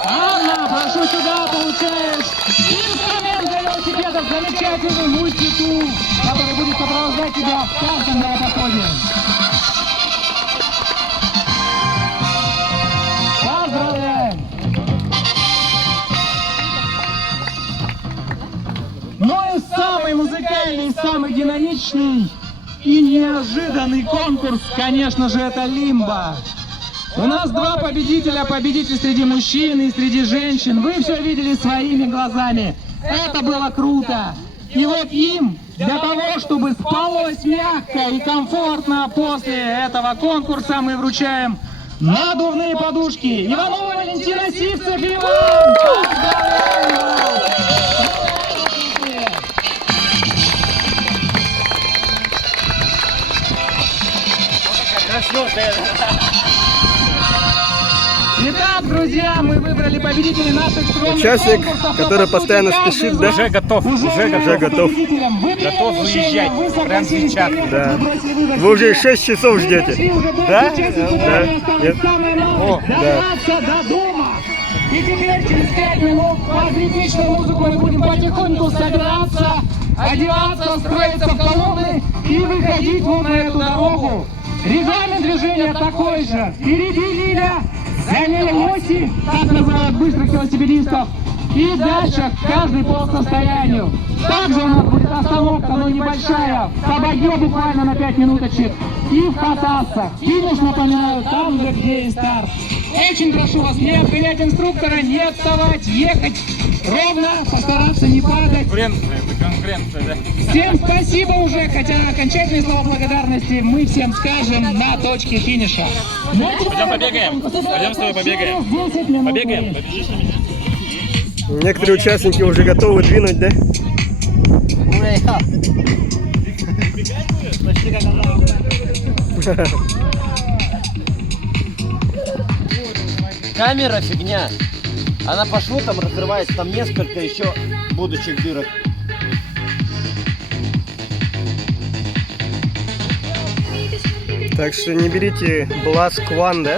Анна, прошу сюда, получаешь инструмент для велосипедов, замечательный мультитул, который будет сопровождать тебя в каждом велопоходе. Поздравляем! Ну и самый музыкальный, самый динамичный и неожиданный конкурс, конечно же, это лимбо. У нас два победителя, победитель среди мужчин и среди женщин. Вы все видели своими глазами. Это было круто. И вот им, для того, чтобы спалось мягко и комфортно после этого конкурса, мы вручаем надувные подушки. Иванова Валентина, Сивцев Иван! Поздравляю! Итак, друзья, мы выбрали победителей наших скромных Участник, конкурсов. который постоянно спешит, да? Уже готов, Уже готов. Готов выезжать, прям сейчас. Да. Вы уже 6 часов ждете. Да? Да. Нет? О, да. До дома. И теперь через 5 минут под ритмичную музыку мы будем потихоньку собираться, одеваться, строиться в колонны и выходить вон на эту дорогу. Регламент движения такой же. Впереди Лиля, за ней Лоси, так называют быстрых велосипедистов. И дальше каждый по состоянию. Также у нас будет остановка, но небольшая, в Кабаге буквально на 5 минуточек. И в Хатасах. Финиш, напоминаю, там же, где и старт. Очень прошу вас не обгонять инструктора, не отставать, ехать ровно, постараться не падать. Конкуренция, да? Всем спасибо уже, хотя окончательные слова благодарности мы всем скажем на точке финиша. Пойдем побегаем. Пойдем с тобой побегаем. Побегаем. Побежишь на меня? Некоторые участники уже готовы двинуть, да? Камера фигня. Она по шву там разрывается, там несколько еще будущих дырок. Так что не берите Blast One, да?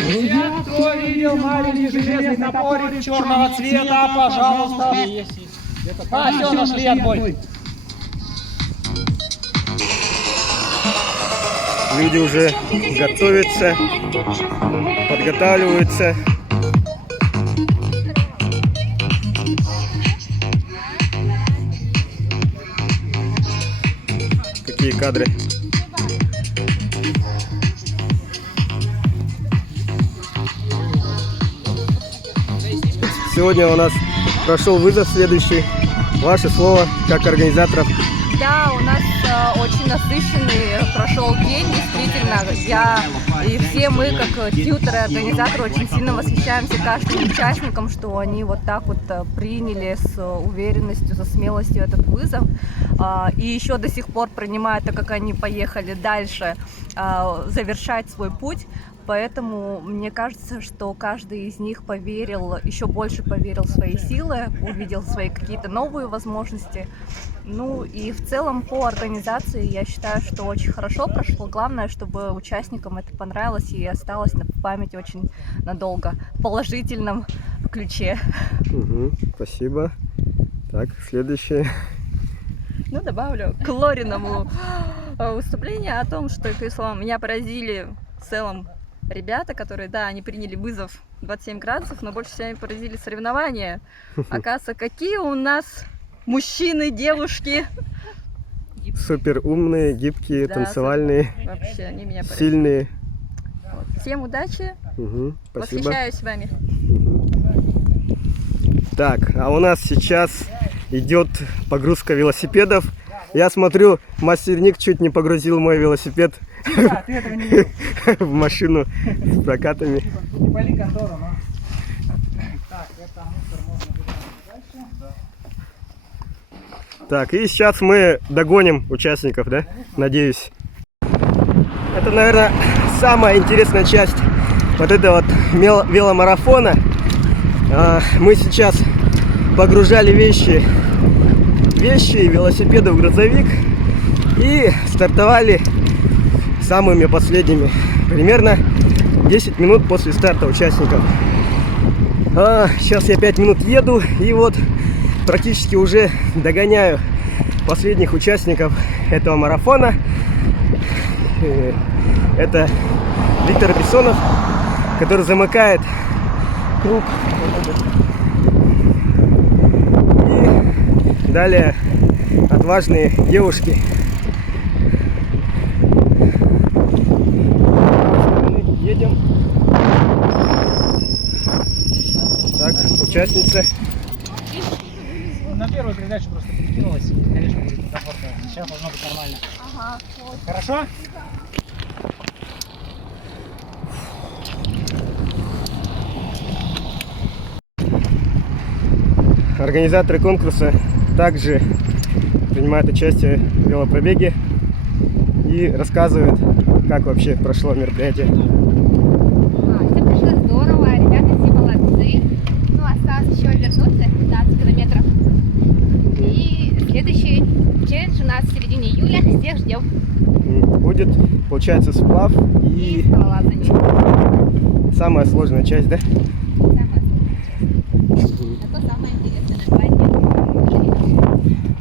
Кто видел маленький железный топорик черного цвета, пожалуйста. Все, нашли отбой. Люди уже готовятся, подготавливаются. Какие кадры. Сегодня у нас прошел вызов следующий. Ваше слово как организаторов. Да, у нас очень насыщенный прошел день, действительно. Я и все мы, как тьютеры, организаторы, очень сильно восхищаемся каждым участником, что они вот так вот приняли с уверенностью, со смелостью этот вызов. И еще до сих пор принимают, так как они поехали дальше завершать свой путь. Поэтому мне кажется, что каждый из них поверил, еще больше поверил в свои силы, увидел свои какие-то новые возможности. Ну и в целом по организации я считаю, что очень хорошо прошло. Главное, чтобы участникам это понравилось и осталось на память очень надолго, в положительном ключе. Спасибо. Так, следующее. Ну, добавлю к Лориному выступлению о том, что, по словам, меня поразили в целом ребята, которые, да, они приняли вызов 27 градусов, но больше всего поразили соревнования. Оказывается, какие у нас мужчины, девушки. Супер умные, гибкие, да, танцевальные, вообще, они меня сильные. Вот. Всем удачи. Спасибо. Восхищаюсь вами. Так, а у нас сейчас идет погрузка велосипедов. Я смотрю, мастерник чуть не погрузил мой велосипед в машину с прокатами. Не пали контору, но... Так, это мусор можно дальше. Так, и сейчас мы догоним участников, да? Надеюсь. Это, наверное, самая интересная часть вот этого вот веломарафона. Мы сейчас погружали вещи и велосипеды в грузовик и стартовали самыми последними. Примерно 10 минут после старта участников. Сейчас я 5 минут еду и вот практически уже догоняю последних участников этого марафона. Это Виктор Бессонов, который замыкает круг. И далее отважные девушки. Едем. Так, участница. На первую передачу просто перекинулась, и, конечно, будет некомфортно. Сейчас должно быть нормально. Ага. Хорошо? Организаторы конкурса также принимают участие в велопробеге и рассказывают, как вообще прошло мероприятие. Все прошло здорово, ребята все получается сплав и самая сложная часть, да?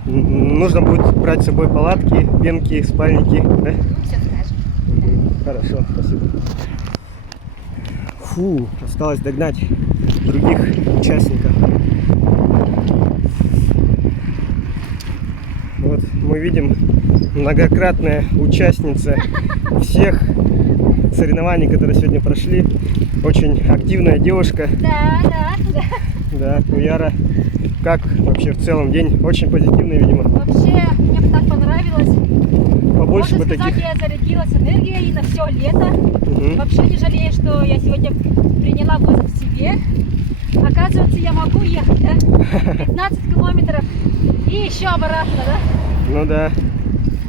Нужно будет брать с собой палатки, пенки, спальники, да? Все скажем. Хорошо, спасибо. Фу, осталось догнать других участников. Вот мы видим многократная участница всех соревнований, которые сегодня прошли. Очень активная девушка. Да. Да, Уяра. Как вообще в целом день? Очень позитивный, видимо. Вообще, мне так понравилось. Побольше Можно бы сказать, таких. я зарядилась энергией на все лето. Вообще не жалею, что я сегодня приняла вызов себе. Оказывается, я могу ехать, да? 15 километров и еще обратно, да? Ну да.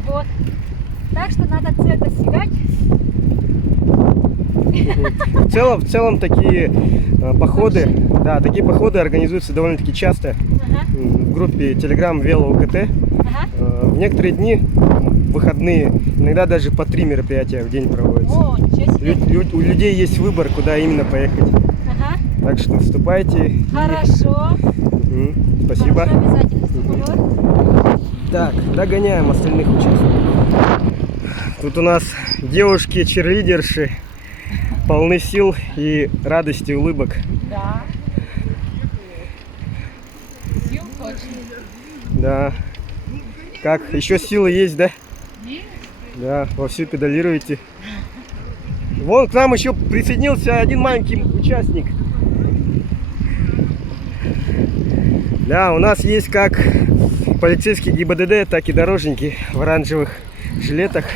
Вот. Так что надо цель достигать. В целом такие походы, да, такие походы организуются довольно-таки часто в группе Telegram Вело УКТ. В некоторые дни, выходные, иногда даже по 3 мероприятия в день проводятся. О, ничего себе. У людей есть выбор, куда именно поехать. Так что вступайте. Хорошо. Спасибо. Хорошо, обязательно вступлю. Так, догоняем остальных участников. Тут у нас девушки-черлидерши, полны сил и радости, улыбок. Да. Сил точно. Да. Как? Еще силы есть, да? Есть. Да, вовсю педалируете. Вон к нам еще присоединился один маленький участник. Да, у нас есть как полицейские ГИБДД, так и дорожники в оранжевых жилетах.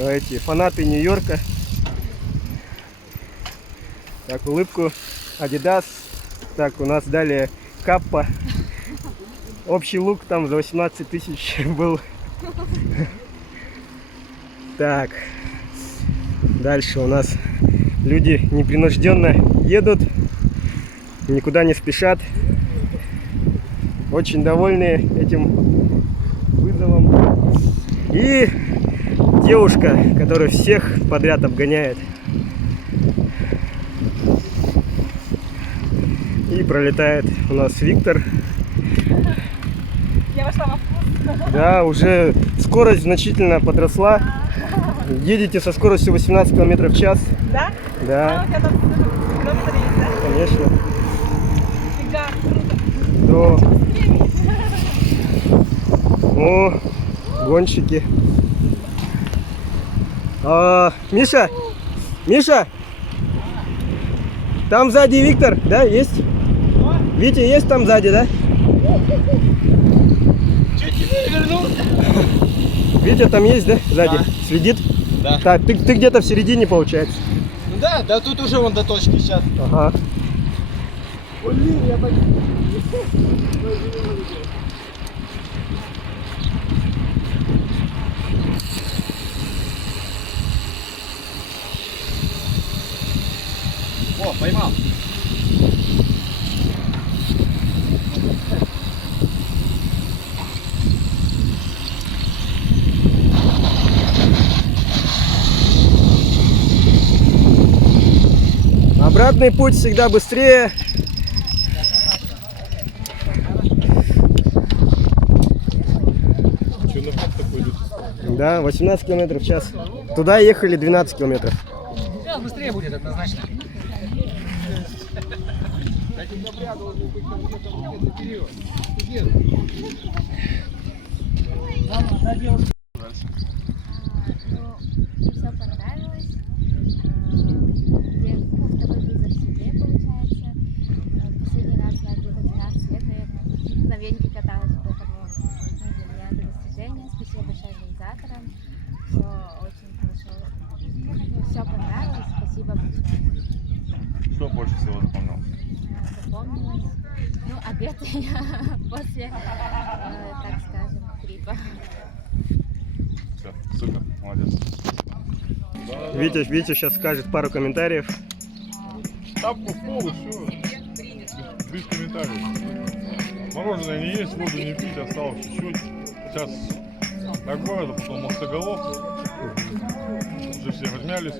Эти фанаты Нью-Йорка. Так, улыбку. Adidas. Так, у нас далее Каппа. Общий лук там за 18 тысяч был. Так. Дальше у нас люди непринужденно едут. Никуда не спешат. Очень довольны этим вызовом. И девушка, которая всех подряд обгоняет. И пролетает у нас Виктор. Я вошла во вкус. Да, уже скорость значительно подросла. Едете со скоростью 18 км в час. Да? Да. А, у тебя там километр есть, да? Конечно. Фига, круто. Да. О, гонщики. Миша! Миша! Там сзади Виктор, да, есть? Витя есть там сзади, да? Витя там есть, да, сзади? Да. Следит? Да. Так, ты где-то в середине, получается. Ну да, тут уже вон до точки сейчас. Ага. Блин, я так... О, поймал. Обратный путь всегда быстрее. Да, 18 км в час. Туда ехали 12 километров. Сейчас быстрее будет, однозначно. Мне все понравилось. Второй вызов себе, получается. Последний раз я где-то 12 лет, наверное, на велике каталась, поэтому для меня это достижение. Спасибо большое организаторам. Все очень хорошо. Все понравилось. Спасибо большое. Что больше всего запомнилось? Запомнилось. Ну, обед я после, так скажем, трипа. Все, супер, молодец. Витя сейчас скажет пару комментариев. Тапку в пол и все. Без комментариев. Мороженое не есть, воду не пить, осталось чуть-чуть. Сейчас такое, потом Мостоголовку. Уже все размялись.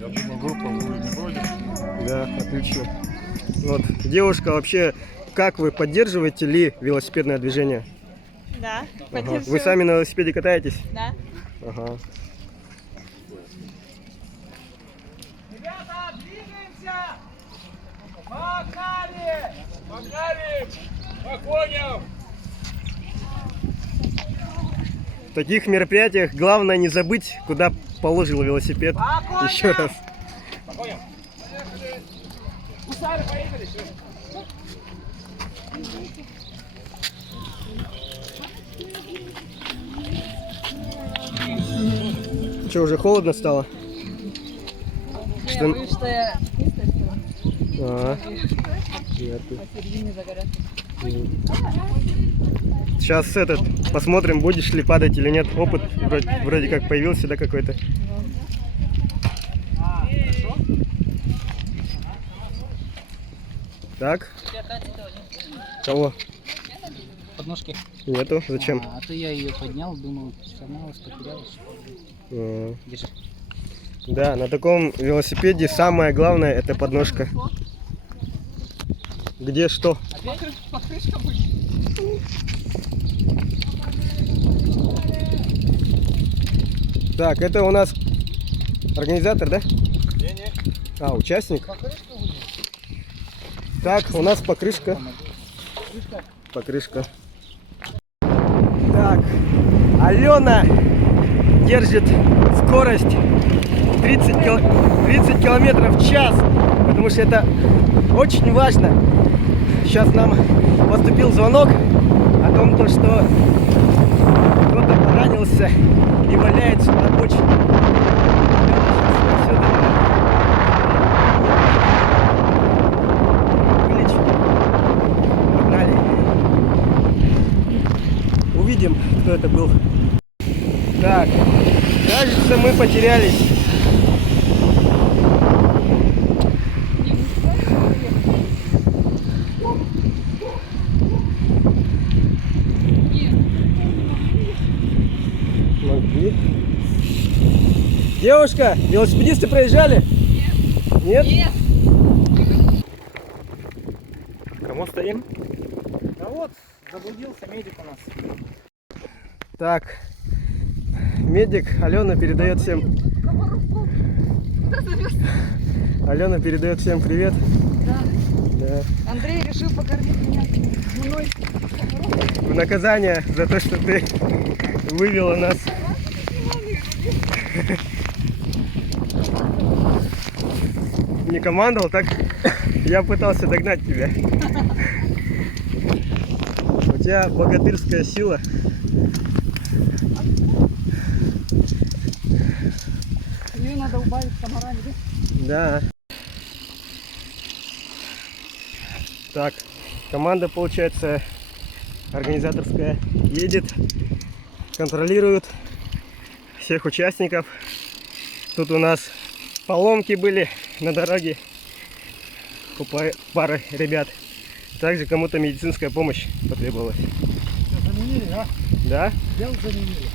Я думаю, группа будет не против. Да, отлично. Вот, девушка, вообще, как вы поддерживаете ли велосипедное движение? Да, Ага. поддерживаю. Вы сами на велосипеде катаетесь? Да. Ага. Ребята, двигаемся! Погнали! Погнали! По коням! В таких мероприятиях главное не забыть, куда положил велосипед. Еще раз. По коням! Гусары, поехали! Что, уже холодно стало? Я боюсь, что я чистая, А, посередине загорят. сейчас посмотрим, будешь ли падать или нет. Опыт вроде как появился, да, какой-то? Так. Кого? Подножки. Нету. Зачем? А то я ее поднял, думал, сломалась, потерялась. Держи. Да, на таком велосипеде самое главное это подножка. Где что? Покрышка будет. Так, это у нас организатор, да? Не-не. А, участник? Так, у нас покрышка. Покрышка. Так, Алена держит скорость 30 километров в час, потому что это очень важно. Сейчас нам поступил звонок о том, что кто-то поранился и валяется на обочине. Погнали. Увидим, кто это был. Так, кажется, мы потерялись. Могли. Девушка, велосипедисты проезжали? Нет. Нет? Кому стоим? Да вот, заблудился медик у нас. Так, медик Алена передает всем... Алена передает всем привет. Да. Да. Андрей решил покормить меня мной. В наказание за то, что ты вывела нас. Не командовал, так я пытался догнать тебя. У тебя богатырская сила. Ее надо убавить комарами, да? Да. Так, команда, получается, организаторская едет, контролирует всех участников. Тут у нас поломки были на дороге у пары ребят. Также кому-то медицинская помощь потребовалась. Заменили, да? Да? Сделал заменили.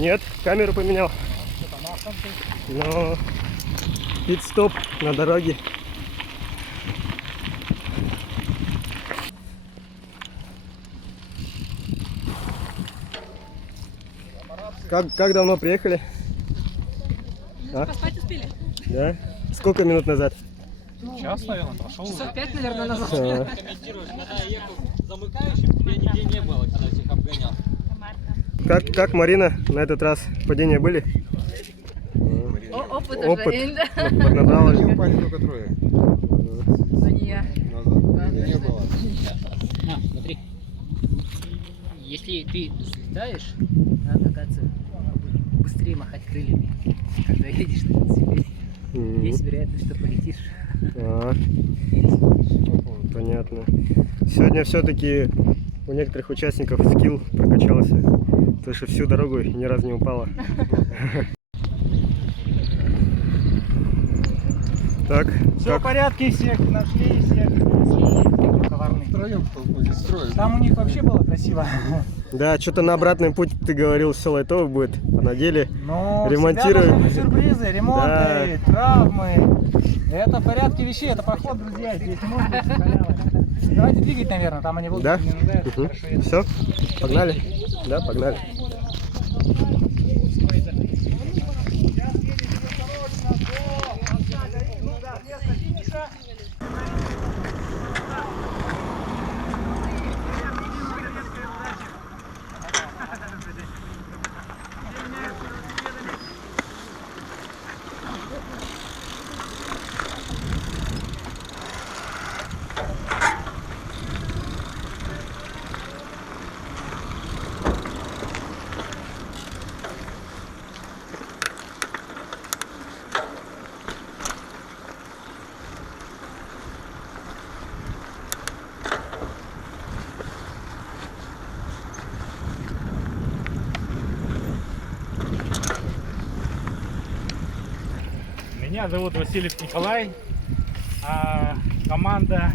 Нет, камеру поменял. Но пит-стоп на дороге. Как давно приехали? А? Поспать успели? Да? Сколько минут назад? Час, наверное, прошел. Часов 5, наверное, назад. А. Комментируешь, когда я ехал замыкающим, тебя нигде не было, когда всех обгонял. Как, Марина, на этот раз падения были? Опыт Опыт уже. поднабрала. Только трое. Но не я. Не было. На, смотри. Если ты взлетаешь, надо, оказывается, быстрее махать крыльями, когда едешь на велосипеде. Есть вероятность, что полетишь. А, понятно. Сегодня все-таки у некоторых участников скилл прокачался, потому что всю дорогу ни разу не упала. Так, Все в порядке, всех нашли, всех коварных. Втроем строим. Там у них вообще было красиво. Да, что-то на обратный путь ты говорил, все лайтово будет, а на деле Но ремонтируем. всегда должны быть сюрпризы, ремонты, травмы. Это в порядке вещей, это поход, друзья. Здесь не может быть халявы. Давайте двигать, наверное, там они будут Да? не нуждаются. Хорошо, едут. Все? Погнали? Да, погнали. Меня зовут Васильев Николай, а команда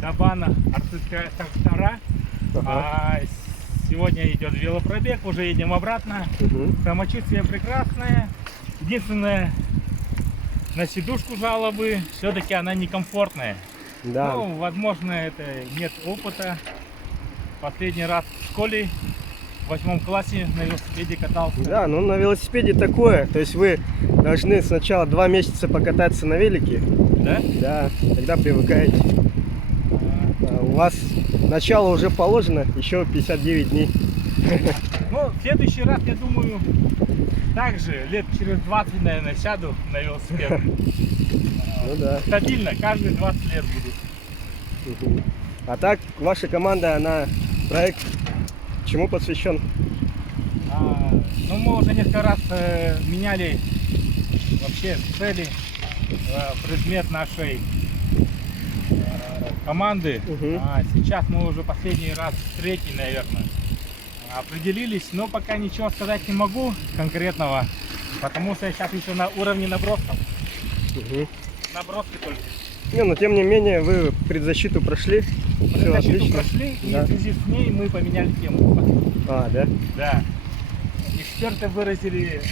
Дабана артистская трактора. Сегодня идет велопробег, уже едем обратно. Самочувствие прекрасное. Единственное, на сидушку жалобы, все-таки она некомфортная. Да. Ну, возможно, это нет опыта. Последний раз в школе в 8 классе на велосипеде катался. Да, ну на велосипеде такое. То есть вы должны сначала 2 месяца покататься на велике. Да? Да, тогда привыкаете. У вас начало уже положено, еще 59 дней. Ну, в следующий раз, я думаю, также лет через 20, наверное, сяду на велосипед. Ну да. Стабильно, каждые 20 лет буду. А так, ваша команда, она проект чему посвящен? Ну, мы уже несколько раз меняли вообще цели, предмет нашей команды. Сейчас мы уже последний раз, третий, наверное, определились, но пока ничего сказать не могу конкретного, потому что я сейчас еще на уровне набросков. Наброски только. Не, но тем не менее вы предзащиту прошли. Все отлично. Прошли, и Да. в связи с ней мы поменяли тему. А, да? Да. Эксперты выразили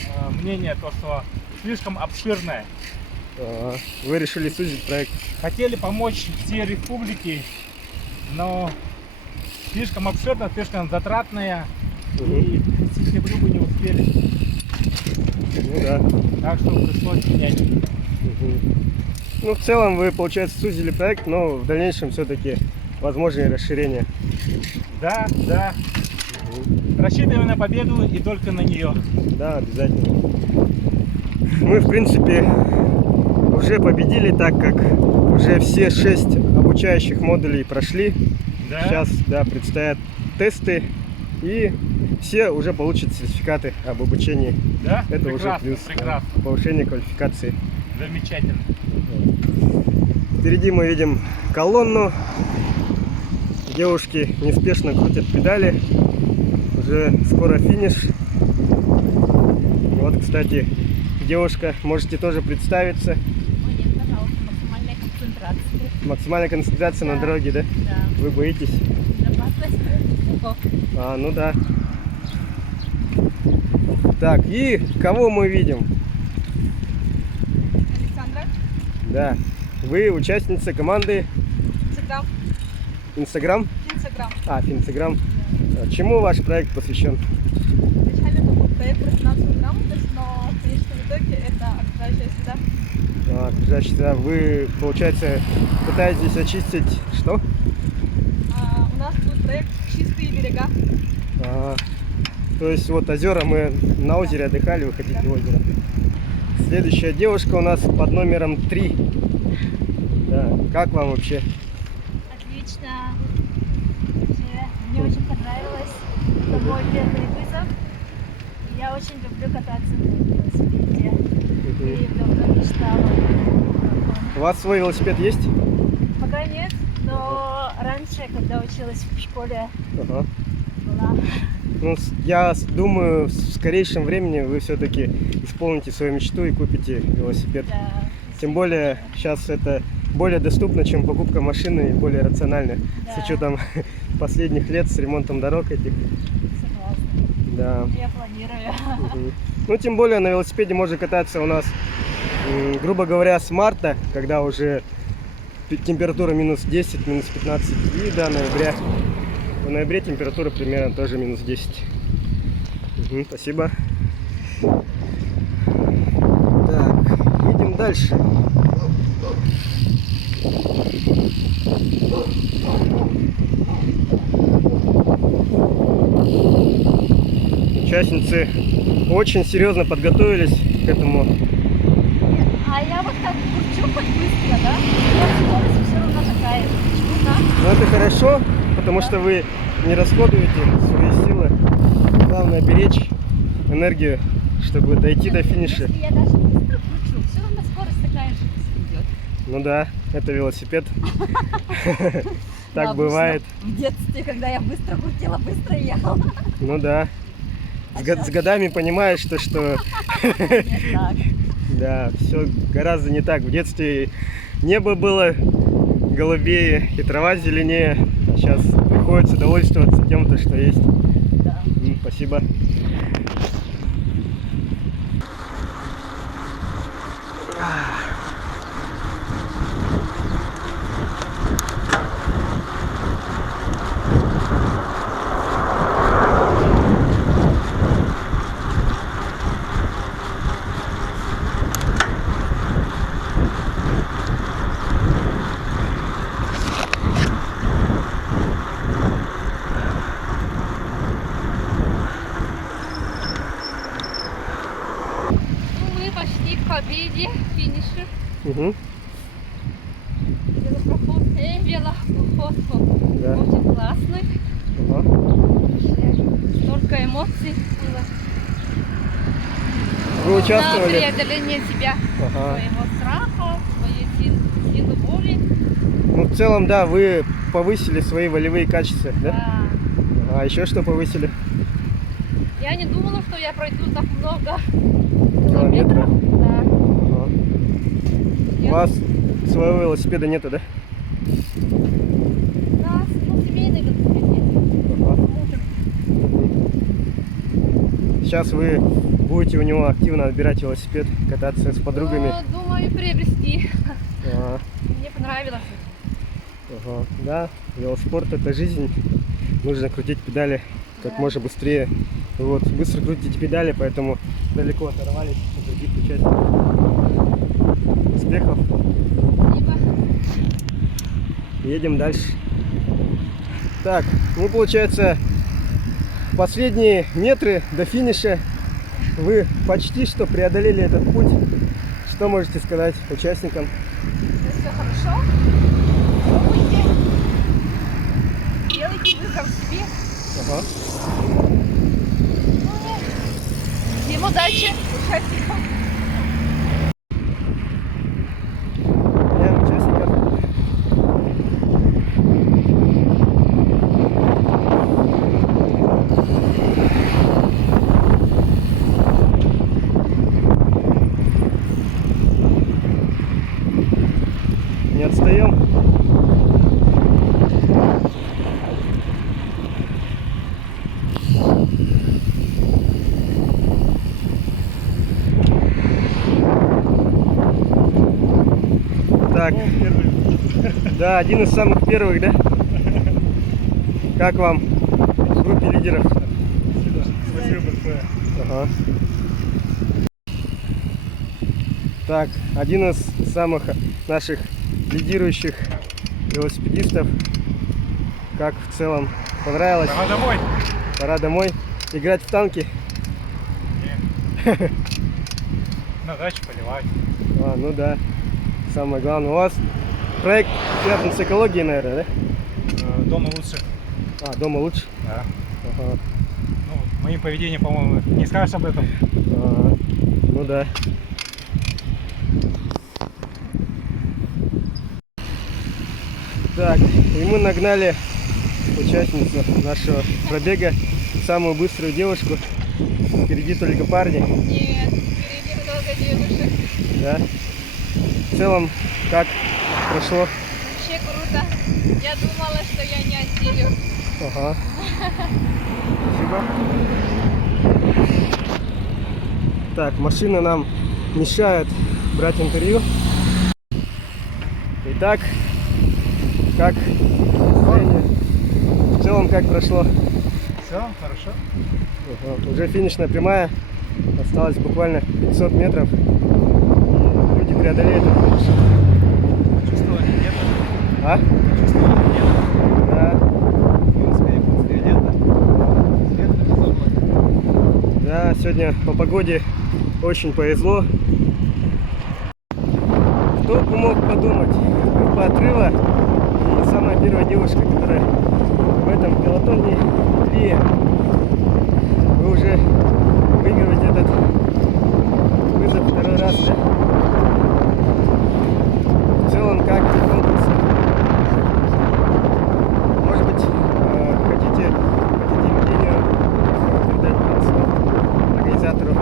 мнение, то, что слишком обширная. Вы решили сузить проект. Хотели помочь всей республике, но слишком обширно, слишком затратная, и к сентябрю мы не успели. Ну да. Так что пришлось менять. Ну, в целом вы, получается, сузили проект, но в дальнейшем все-таки возможны расширения. Да, да. Рассчитываем на победу и только на нее. Да, обязательно. Мы, в принципе, уже победили, так как уже все 6 обучающих модулей прошли. Да? Сейчас, да, предстоят тесты, и все уже получат сертификаты об обучении. Да? Это Прекрасно, уже плюс. прекрасно. Повышение квалификации. Замечательно. Впереди мы видим колонну. Девушки неспешно крутят педали. Уже скоро финиш. Вот, кстати, девушка, можете тоже представиться. Максимальная концентрация. Максимальная концентрация на дороге, да? Да. Вы боитесь? А, ну да. Так, и кого мы видим? Александра. Да. Вы участница команды Инстаграм. Инстаграм? Инстаграм. А, Инстаграм. Чему ваш проект посвящен? Изначально это был проект про финансовую грамотность, но в конечном итоге это окружающая среда. Окружающая среда. Вы, получается, пытаетесь очистить что? У нас будет проект «Чистые берега». То есть вот озера, мы на озере отдыхали, вы хотите в озеро. Следующая девушка у нас под номером 3. Да. Как вам вообще? Отлично. Мне очень понравилось. Это мой первый вызов. Я очень люблю кататься на велосипеде. И давно мечтала. У вас свой велосипед есть? Пока нет, но раньше, когда училась в школе, Ага. была. Ну, я думаю, в скорейшем времени вы все-таки исполните свою мечту и купите велосипед. Да. Тем более сейчас это более доступно, чем покупка машины, и более рационально. С учетом последних лет с ремонтом дорог этих. Да. Я планирую. Ну, тем более на велосипеде можно кататься у нас, грубо говоря, с марта, когда уже температура минус 10, минус 15, и до ноября. В ноябре температура примерно тоже минус 10. Спасибо. Так, едем дальше. Участницы очень серьезно подготовились к этому. А я вот так кручу хоть быстро, да? Но скорость все равно такая. Почему так? Ну это хорошо, потому что вы не расходуете свои силы. Главное беречь энергию, чтобы дойти до финиша. Если я даже быстро кручу, все равно скорость такая же идет. Ну да, это велосипед. Так бывает. В детстве, когда я быстро крутила, быстро ехала. Ну да. С годами понимаешь, что да, все гораздо не так. В детстве небо было голубее и трава зеленее. А сейчас приходится довольствоваться тем, что есть. Да. Спасибо. Мы почти к победе, финише. Угу. Велопоход. Велопоход Да. очень классный. Ага. Столько эмоций было. Вы участвовали? На преодоление себя, своего страха, своей силы воли. Ну, в целом, да, вы повысили свои волевые качества, да? Да. А еще что повысили? Я не думала, что я пройду так много Километров? Да. У вас своего велосипеда нету, да? Да, ну, семейный велосипед есть. Мужем. Сейчас вы будете у него активно отбирать велосипед, кататься с подругами. Ну, думаю, приобрести. Ага. Мне понравилось. Ага. Да, велоспорт — это жизнь. Нужно крутить педали как можно быстрее. Вот, быстро крутите педали, поэтому далеко оторвались от других участников. Успехов! Спасибо. Едем дальше. Так, ну получается, последние метры до финиша вы почти что преодолели этот путь. Что можете сказать участникам? Все хорошо. Пробуйте. Делайте вызов себе. Ага. Всем удачи участникам. Не отстаем. Так, да, один из самых первых, да? Как вам в группе лидеров? Спасибо большое. Ага. Так, один из самых наших лидирующих велосипедистов. Как в целом понравилось? Пора домой. Пора домой. Играть в танки? На дачу поливать. А, ну да. Самое главное. У вас проект связан с экологией, наверное, да? Дома лучше. А, дома лучше? Да. Ага. Ну, моим поведением, по-моему, не скажешь об этом. А, ну да. Так, и мы нагнали участницу нашего пробега, самую быструю девушку. Впереди только парни. Нет, впереди много девушек. Да? В целом, как прошло? Вообще круто. Я думала, что я не осилю. Ага. Спасибо. Так, машина нам мешает брать интервью. Итак, как настроение? В целом, как прошло? Все, хорошо. Ага. Уже финишная прямая. Осталось буквально 500 метров. Люди преодолеют этот маршрут. Чувствовали нет? А? Чувствовали нет? Да. Якутская лето. Светло, безоблачно. Да, сегодня по погоде очень повезло. Кто бы мог подумать, группа отрыва и самая первая девушка, которая в этом пелотоне Лия. Вы уже выигрываете этот вызов второй раз, да? В целом, как конкурс? Может быть, хотите Евгению передать пару слов организатору?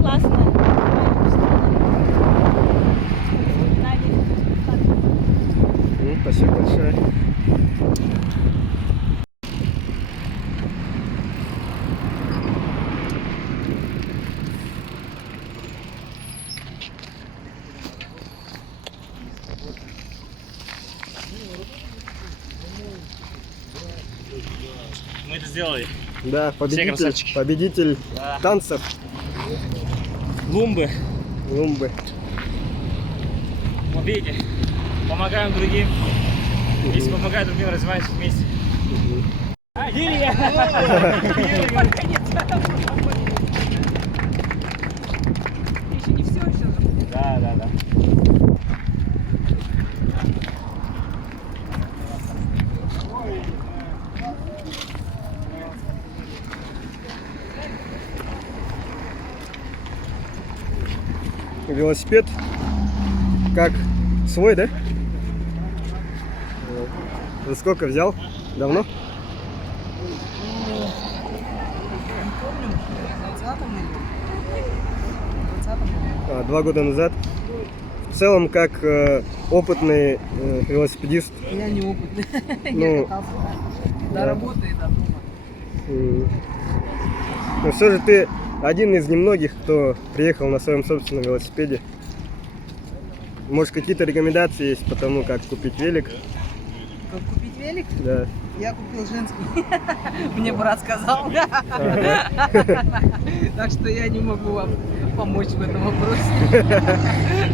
Классно. Спасибо большое. Мы это сделали. Да, Все красавчики. победитель Да. танцев. Лумбы. Лумбы. Вот видите, помогаем другим. Если помогаем другим, развиваемся вместе. А, Юлия! Еще не все еще. Да. Велосипед как свой, да? За сколько взял? Давно? А, 2 года назад. В целом, как опытный велосипедист. Я не опытный. Ну, Я катался до работы и до дома. Но все же ты один из немногих, кто приехал на своем собственном велосипеде. Может, какие-то рекомендации есть по тому, как купить велик? Как купить велик? Да. Я купил женский. Мне брат сказал. Так что я не могу вам помочь в этом вопросе.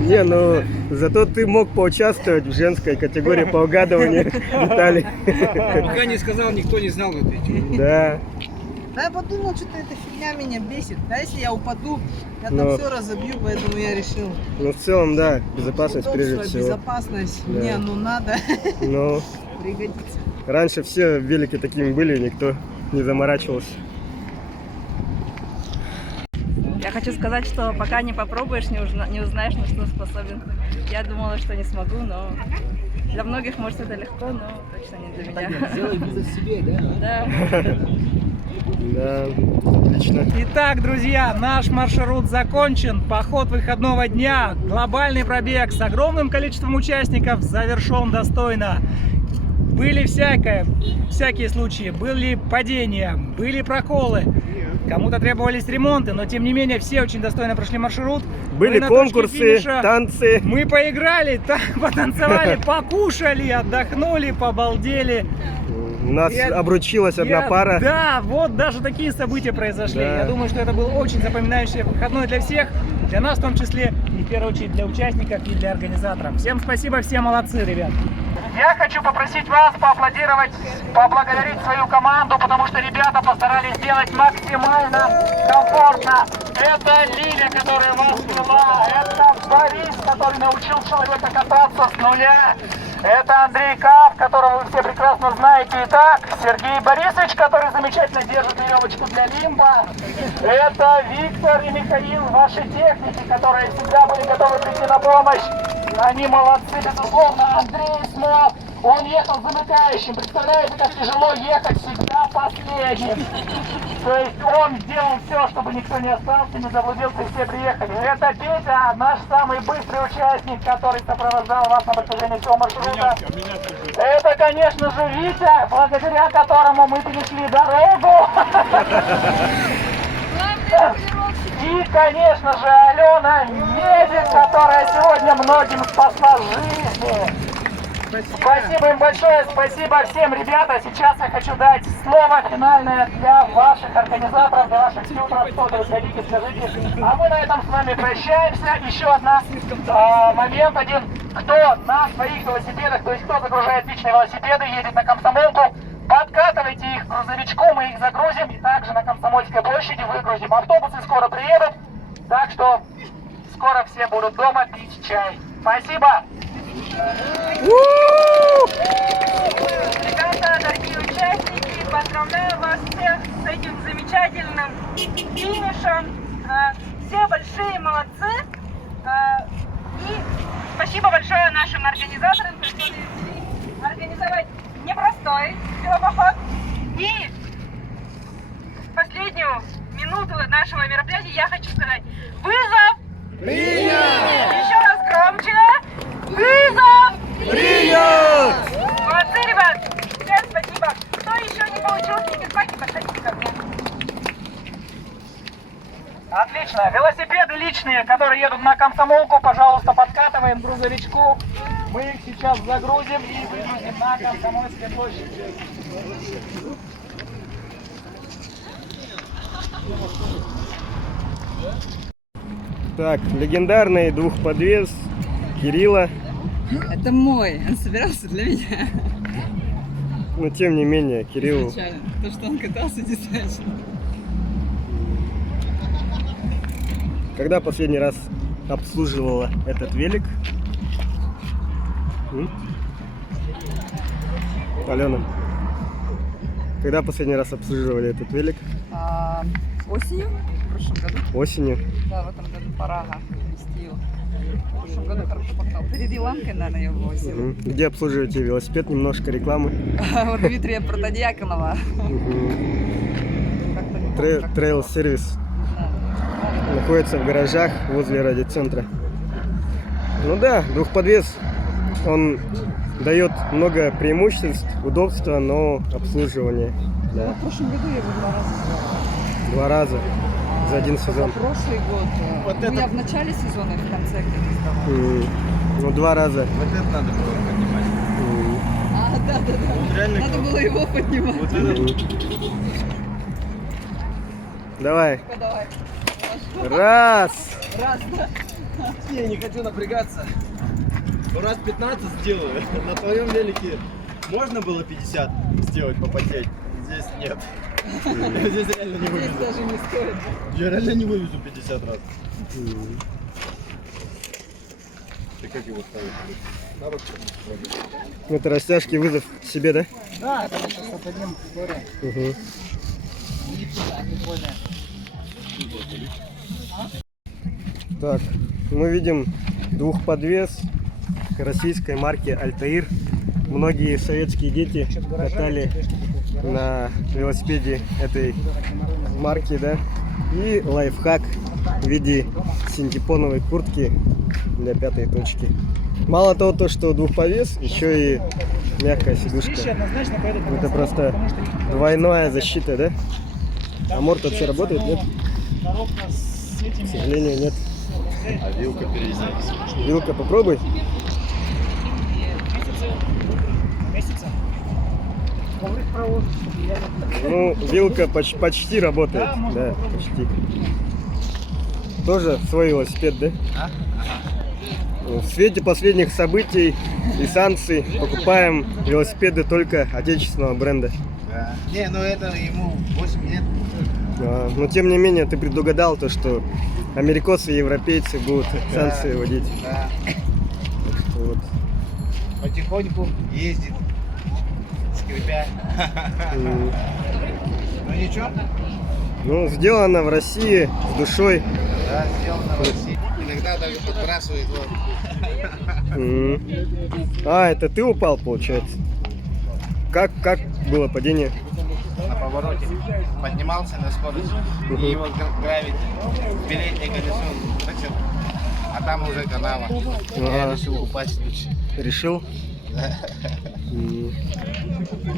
Не, ну зато ты мог поучаствовать в женской категории по угадыванию деталей. Пока не сказал, никто не знал этой темы. Да. Да я подумал, что-то эта фигня меня бесит. Да, если я упаду, я Но- там все разобью, поэтому я решил. Ну, в целом, да, безопасность прежде Удобство, всего. безопасность. Да. Мне оно надо. Но Пригодится. раньше все велики такими были, никто не заморачивался. Я хочу сказать, что пока не попробуешь, не узнаешь, на что способен. Я думала, что не смогу, но для многих, может, это легко, но точно не для меня. Сделай вызов себе, да? Да. Да, отлично. Итак, друзья, наш маршрут закончен. Поход выходного дня, глобальный пробег с огромным количеством участников завершен достойно. Были всякие случаи, были падения, были проколы. Кому-то требовались ремонты, но тем не менее все очень достойно прошли маршрут. Были Мы на точке конкурсы, финиша. танцы. Мы поиграли, потанцевали, покушали, отдохнули, побалдели. У нас обручилась одна пара. Да, вот даже такие события произошли. Да. Я думаю, что это был очень запоминающий выходной для всех, для нас в том числе, и в первую очередь для участников и для организаторов. Всем спасибо, все молодцы, ребят. Я хочу попросить вас поаплодировать, поблагодарить свою команду, потому что ребята постарались сделать максимально комфортно. Это Лиля, которая вас вела, это Борис, который научил человека кататься с нуля. Это Андрей Кав, которого вы все прекрасно знаете. Итак, Сергей Борисович, который замечательно держит веревочку для лимба. Это Виктор и Михаил, ваши техники, которые всегда были готовы прийти на помощь. Они молодцы, безусловно. Андрей смог. Он ехал замыкающим. Представляете, как тяжело ехать всегда последним. То есть он сделал все, чтобы никто не остался, не заблудился, и все приехали. Это Петя, наш самый быстрый участник, который сопровождал вас на протяжении всего маршрута. Это, конечно же, Витя, благодаря которому мы перешли дорогу. И, конечно же, Алена, медик, которая сегодня многим спасла жизни. Спасибо им большое, спасибо всем, ребята. Сейчас я хочу дать слово финальное для ваших организаторов, для ваших фильтров. Что-то выходите, скажите. А мы на этом с вами прощаемся. Еще момент один. Кто на своих велосипедах, то есть кто загружает личные велосипеды, едет на Комсомолку, подкатывайте их к грузовичку, мы их загрузим. И также на Комсомольской площади выгрузим. Автобусы скоро приедут, так что скоро все будут дома пить чай. Спасибо! Ребята, дорогие участники, поздравляю вас всех с этим замечательным финишем. Все большие молодцы. И спасибо большое нашим организаторам, которые организовать непростой велопоход. И в последнюю минуту нашего мероприятия я хочу сказать: вызов! Принят! Еще раз громче! Вызов! Принят! Молодцы, ребят! Всем спасибо! Кто еще не получил стикерпаки, подходите ко мне. Отлично. Велосипеды личные, которые едут на Комсомолку, пожалуйста, подкатываем к грузовичку. Мы их сейчас загрузим и выгрузим на Комсомольской площади. Так, легендарный двухподвес Кирилла. Это мой, он собирался для меня. Но тем не менее, Кирилл... Печально, то, что он катался, достаточно. Когда последний раз обслуживала этот велик? Алена, когда последний раз обслуживали этот велик? Осенью, в прошлом году. Осенью? Да, в этом году Парага вместил. В прошлом году хорошо покатал. Перед Иланкой, наверное, я его возила. Где обслуживаете велосипед? Немножко рекламы. У Дмитрия Протодьяконова. Трейл-сервис. Находится в гаражах возле радиоцентра. Ну да, двухподвес. Он дает много преимуществ, удобства, но обслуживание. Да. В прошлом году я его 2 раза взяла. 2 раза за один сезон. Прошлый год. Вот это... Я в начале сезона и в конце где-то сдавала. Ну 2 раза. Вот это надо было поднимать. Да. Надо было его поднимать. Вот это... Давай. Давай. Раз. Раз, да? Я не хочу напрягаться. Раз 15 сделаю. На твоем велике можно было 50 сделать, попотеть? Здесь нет. Здесь реально не вывезу. Здесь даже не стоит. Я реально не вывезу 50 раз. Ты как его ставишь? Это растяжки, вызов себе, да? Да, это сейчас отдадим Горе. Так, мы видим двухподвес российской марки Альтаир. Многие советские дети катали на велосипеде этой марки, да? И лайфхак в виде синтепоновой куртки для 5-й точки. Мало того, то, что двухподвес, еще и мягкая сидушка. Это просто двойная защита, да? А морд вообще работает, нет? К сожалению, нет. А вилка переизнялась. Вилка, попробуй. Месяца. Ну, вилка почти работает. Да, почти. Тоже свой велосипед, да? В свете последних событий и санкций покупаем велосипеды только отечественного бренда. Да. Не, ну это ему 8 лет. Но тем не менее ты предугадал то, что америкосы и европейцы будут санкции вводить. Да. Вот. Потихоньку ездит, скрипя. Ну ничего. Ну, сделано в России с душой. Да, сделано в России. Иногда даже подбрасывает его. А, это ты упал, получается? Как было падение? На повороте поднимался на скорость, и его гравити, переднее колесо, а там уже канава. Я решил упасть лучше. Решил? Да.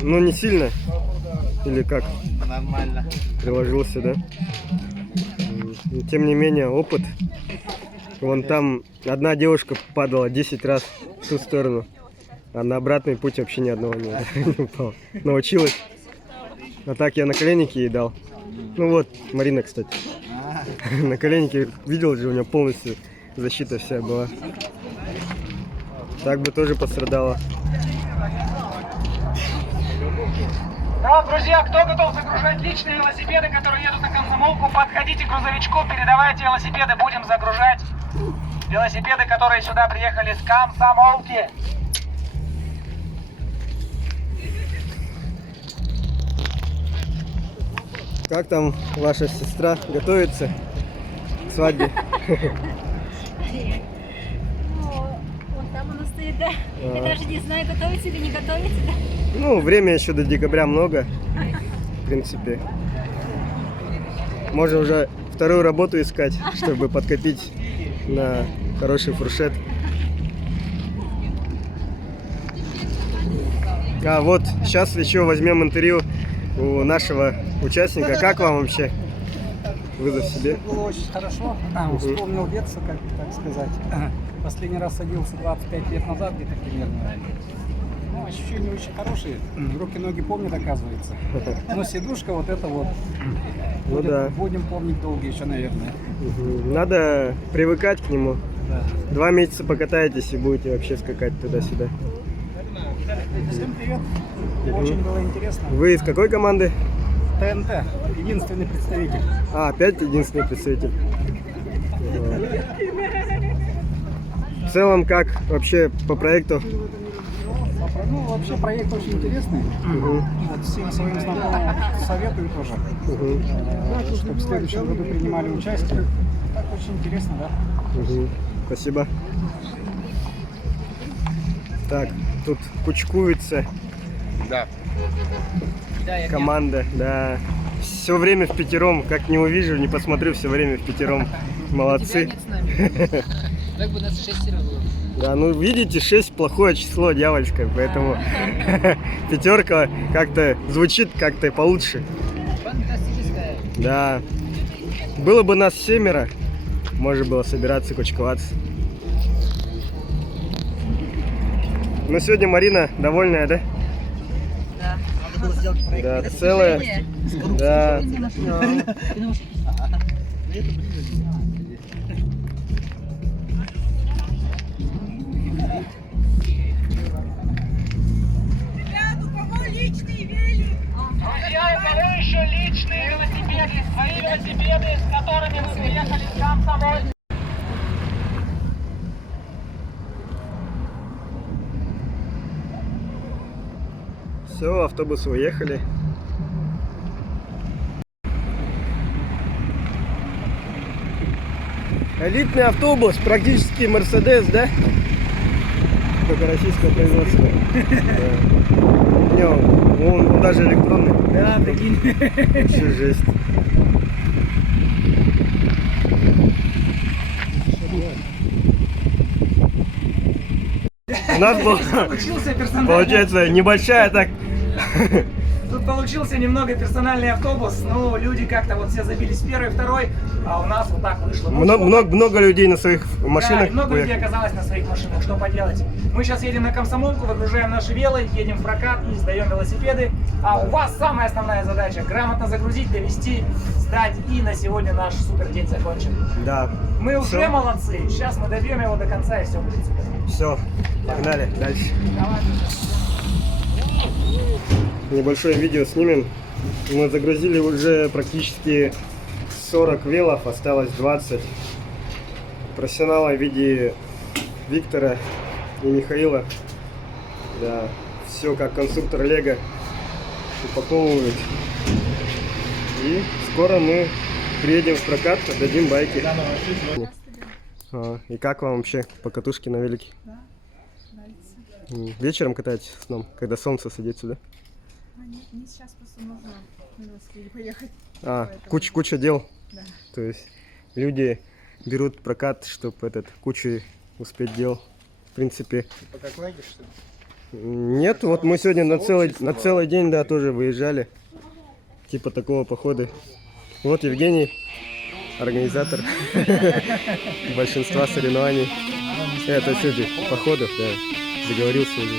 Ну, не сильно? Или как? Нормально. Приложился, да? Тем не менее, опыт. Вон там одна девушка падала 10 раз в ту сторону, а на обратный путь вообще ни одного не упала. Научилась. А так я на коленники ей дал. Ну вот, Марина, кстати. На коленнике, видел же, у нее полностью защита вся была. Так бы тоже пострадала. Да, друзья, кто готов загружать личные велосипеды, которые едут на Комсомолку, подходите к грузовичку, передавайте велосипеды, будем загружать велосипеды, которые сюда приехали с Комсомолки. Как там ваша сестра готовится к свадьбе? Вот там она стоит, да. Я даже не знаю, готовится или не готовится. Ну, время еще до декабря много, в принципе. Можно уже вторую работу искать, чтобы подкопить на хороший фуршет. А вот сейчас еще возьмем интервью у нашего участника. Как вам вообще вызов себе? Было очень хорошо. Вспомнил детство, как так сказать. Последний раз садился 25 лет назад, где-то примерно. Ну, ощущения очень хорошие. Руки-ноги помнят, оказывается. Но сидушка вот это вот. Ну да. Будем помнить долго еще, наверное. Надо привыкать к нему. Да. 2 месяца покатаетесь и будете вообще скакать туда-сюда. Всем привет. Очень было интересно. Вы из какой команды? ТНТ. Единственный представитель. А, опять единственный представитель. В целом, как вообще по проекту? Ну, вообще проект очень интересный. Вот всем своим знакомым советую тоже, чтобы в следующем году принимали участие. Так очень интересно, да? Спасибо. Так, тут кучкуется команда, да. Все время в пятером, как не увижу, не посмотрю, все время в пятером. Молодцы. Так бы нас 6 было. Да, ну видите, 6 плохое число, дьявольское, поэтому пятерка как-то звучит как-то получше. Фантастическая. Да. Было бы нас 7, можно было собираться, кучковаться. Но сегодня Марина довольная, да? Да. Надо было сделать проект. Да, целая. Да. Друзья, у кого еще личные велосипеды, свои велосипеды, с которыми вы приехали с Комсомольска? Все, автобусы уехали. Элитный автобус, практически Мерседес, да? Только российское производство. Не, он даже электронный. Да, прикинь. Вообще жесть. У нас был, получается, небольшая так. Тут получился немного персональный автобус, но люди как-то вот все забились первый, второй, а у нас вот так вышло. Много людей на своих машинах. Да, и много людей оказалось на своих машинах, что поделать. Мы сейчас едем на Комсомолку, выгружаем наши велы, едем в прокат и сдаем велосипеды. А у вас самая основная задача — грамотно загрузить, довести, сдать, и на сегодня наш супер день закончен. Да. Мы уже молодцы, сейчас мы добьем его до конца и все будет супер. Все, погнали дальше. Небольшое видео снимем. Мы загрузили уже практически 40 велов, осталось 20. Профессионалы в виде Виктора и Михаила. Да, все как конструктор Лего упаковывают. И скоро мы приедем в прокат, отдадим байки. И как вам вообще по катушке на велике? Да, нравится. Вечером катаетесь в основном, когда солнце садится, да? Не сейчас просто нужно не успели поехать. Куча дел. Да. То есть люди берут прокат, чтобы кучу успеть дел. В принципе. Пока лагерь, что ли? Нет, вот мы сегодня на целый день, да, тоже выезжали. Типа такого похода. Вот Евгений, организатор большинства соревнований. Это сегодня походов, да. Заговорился уже.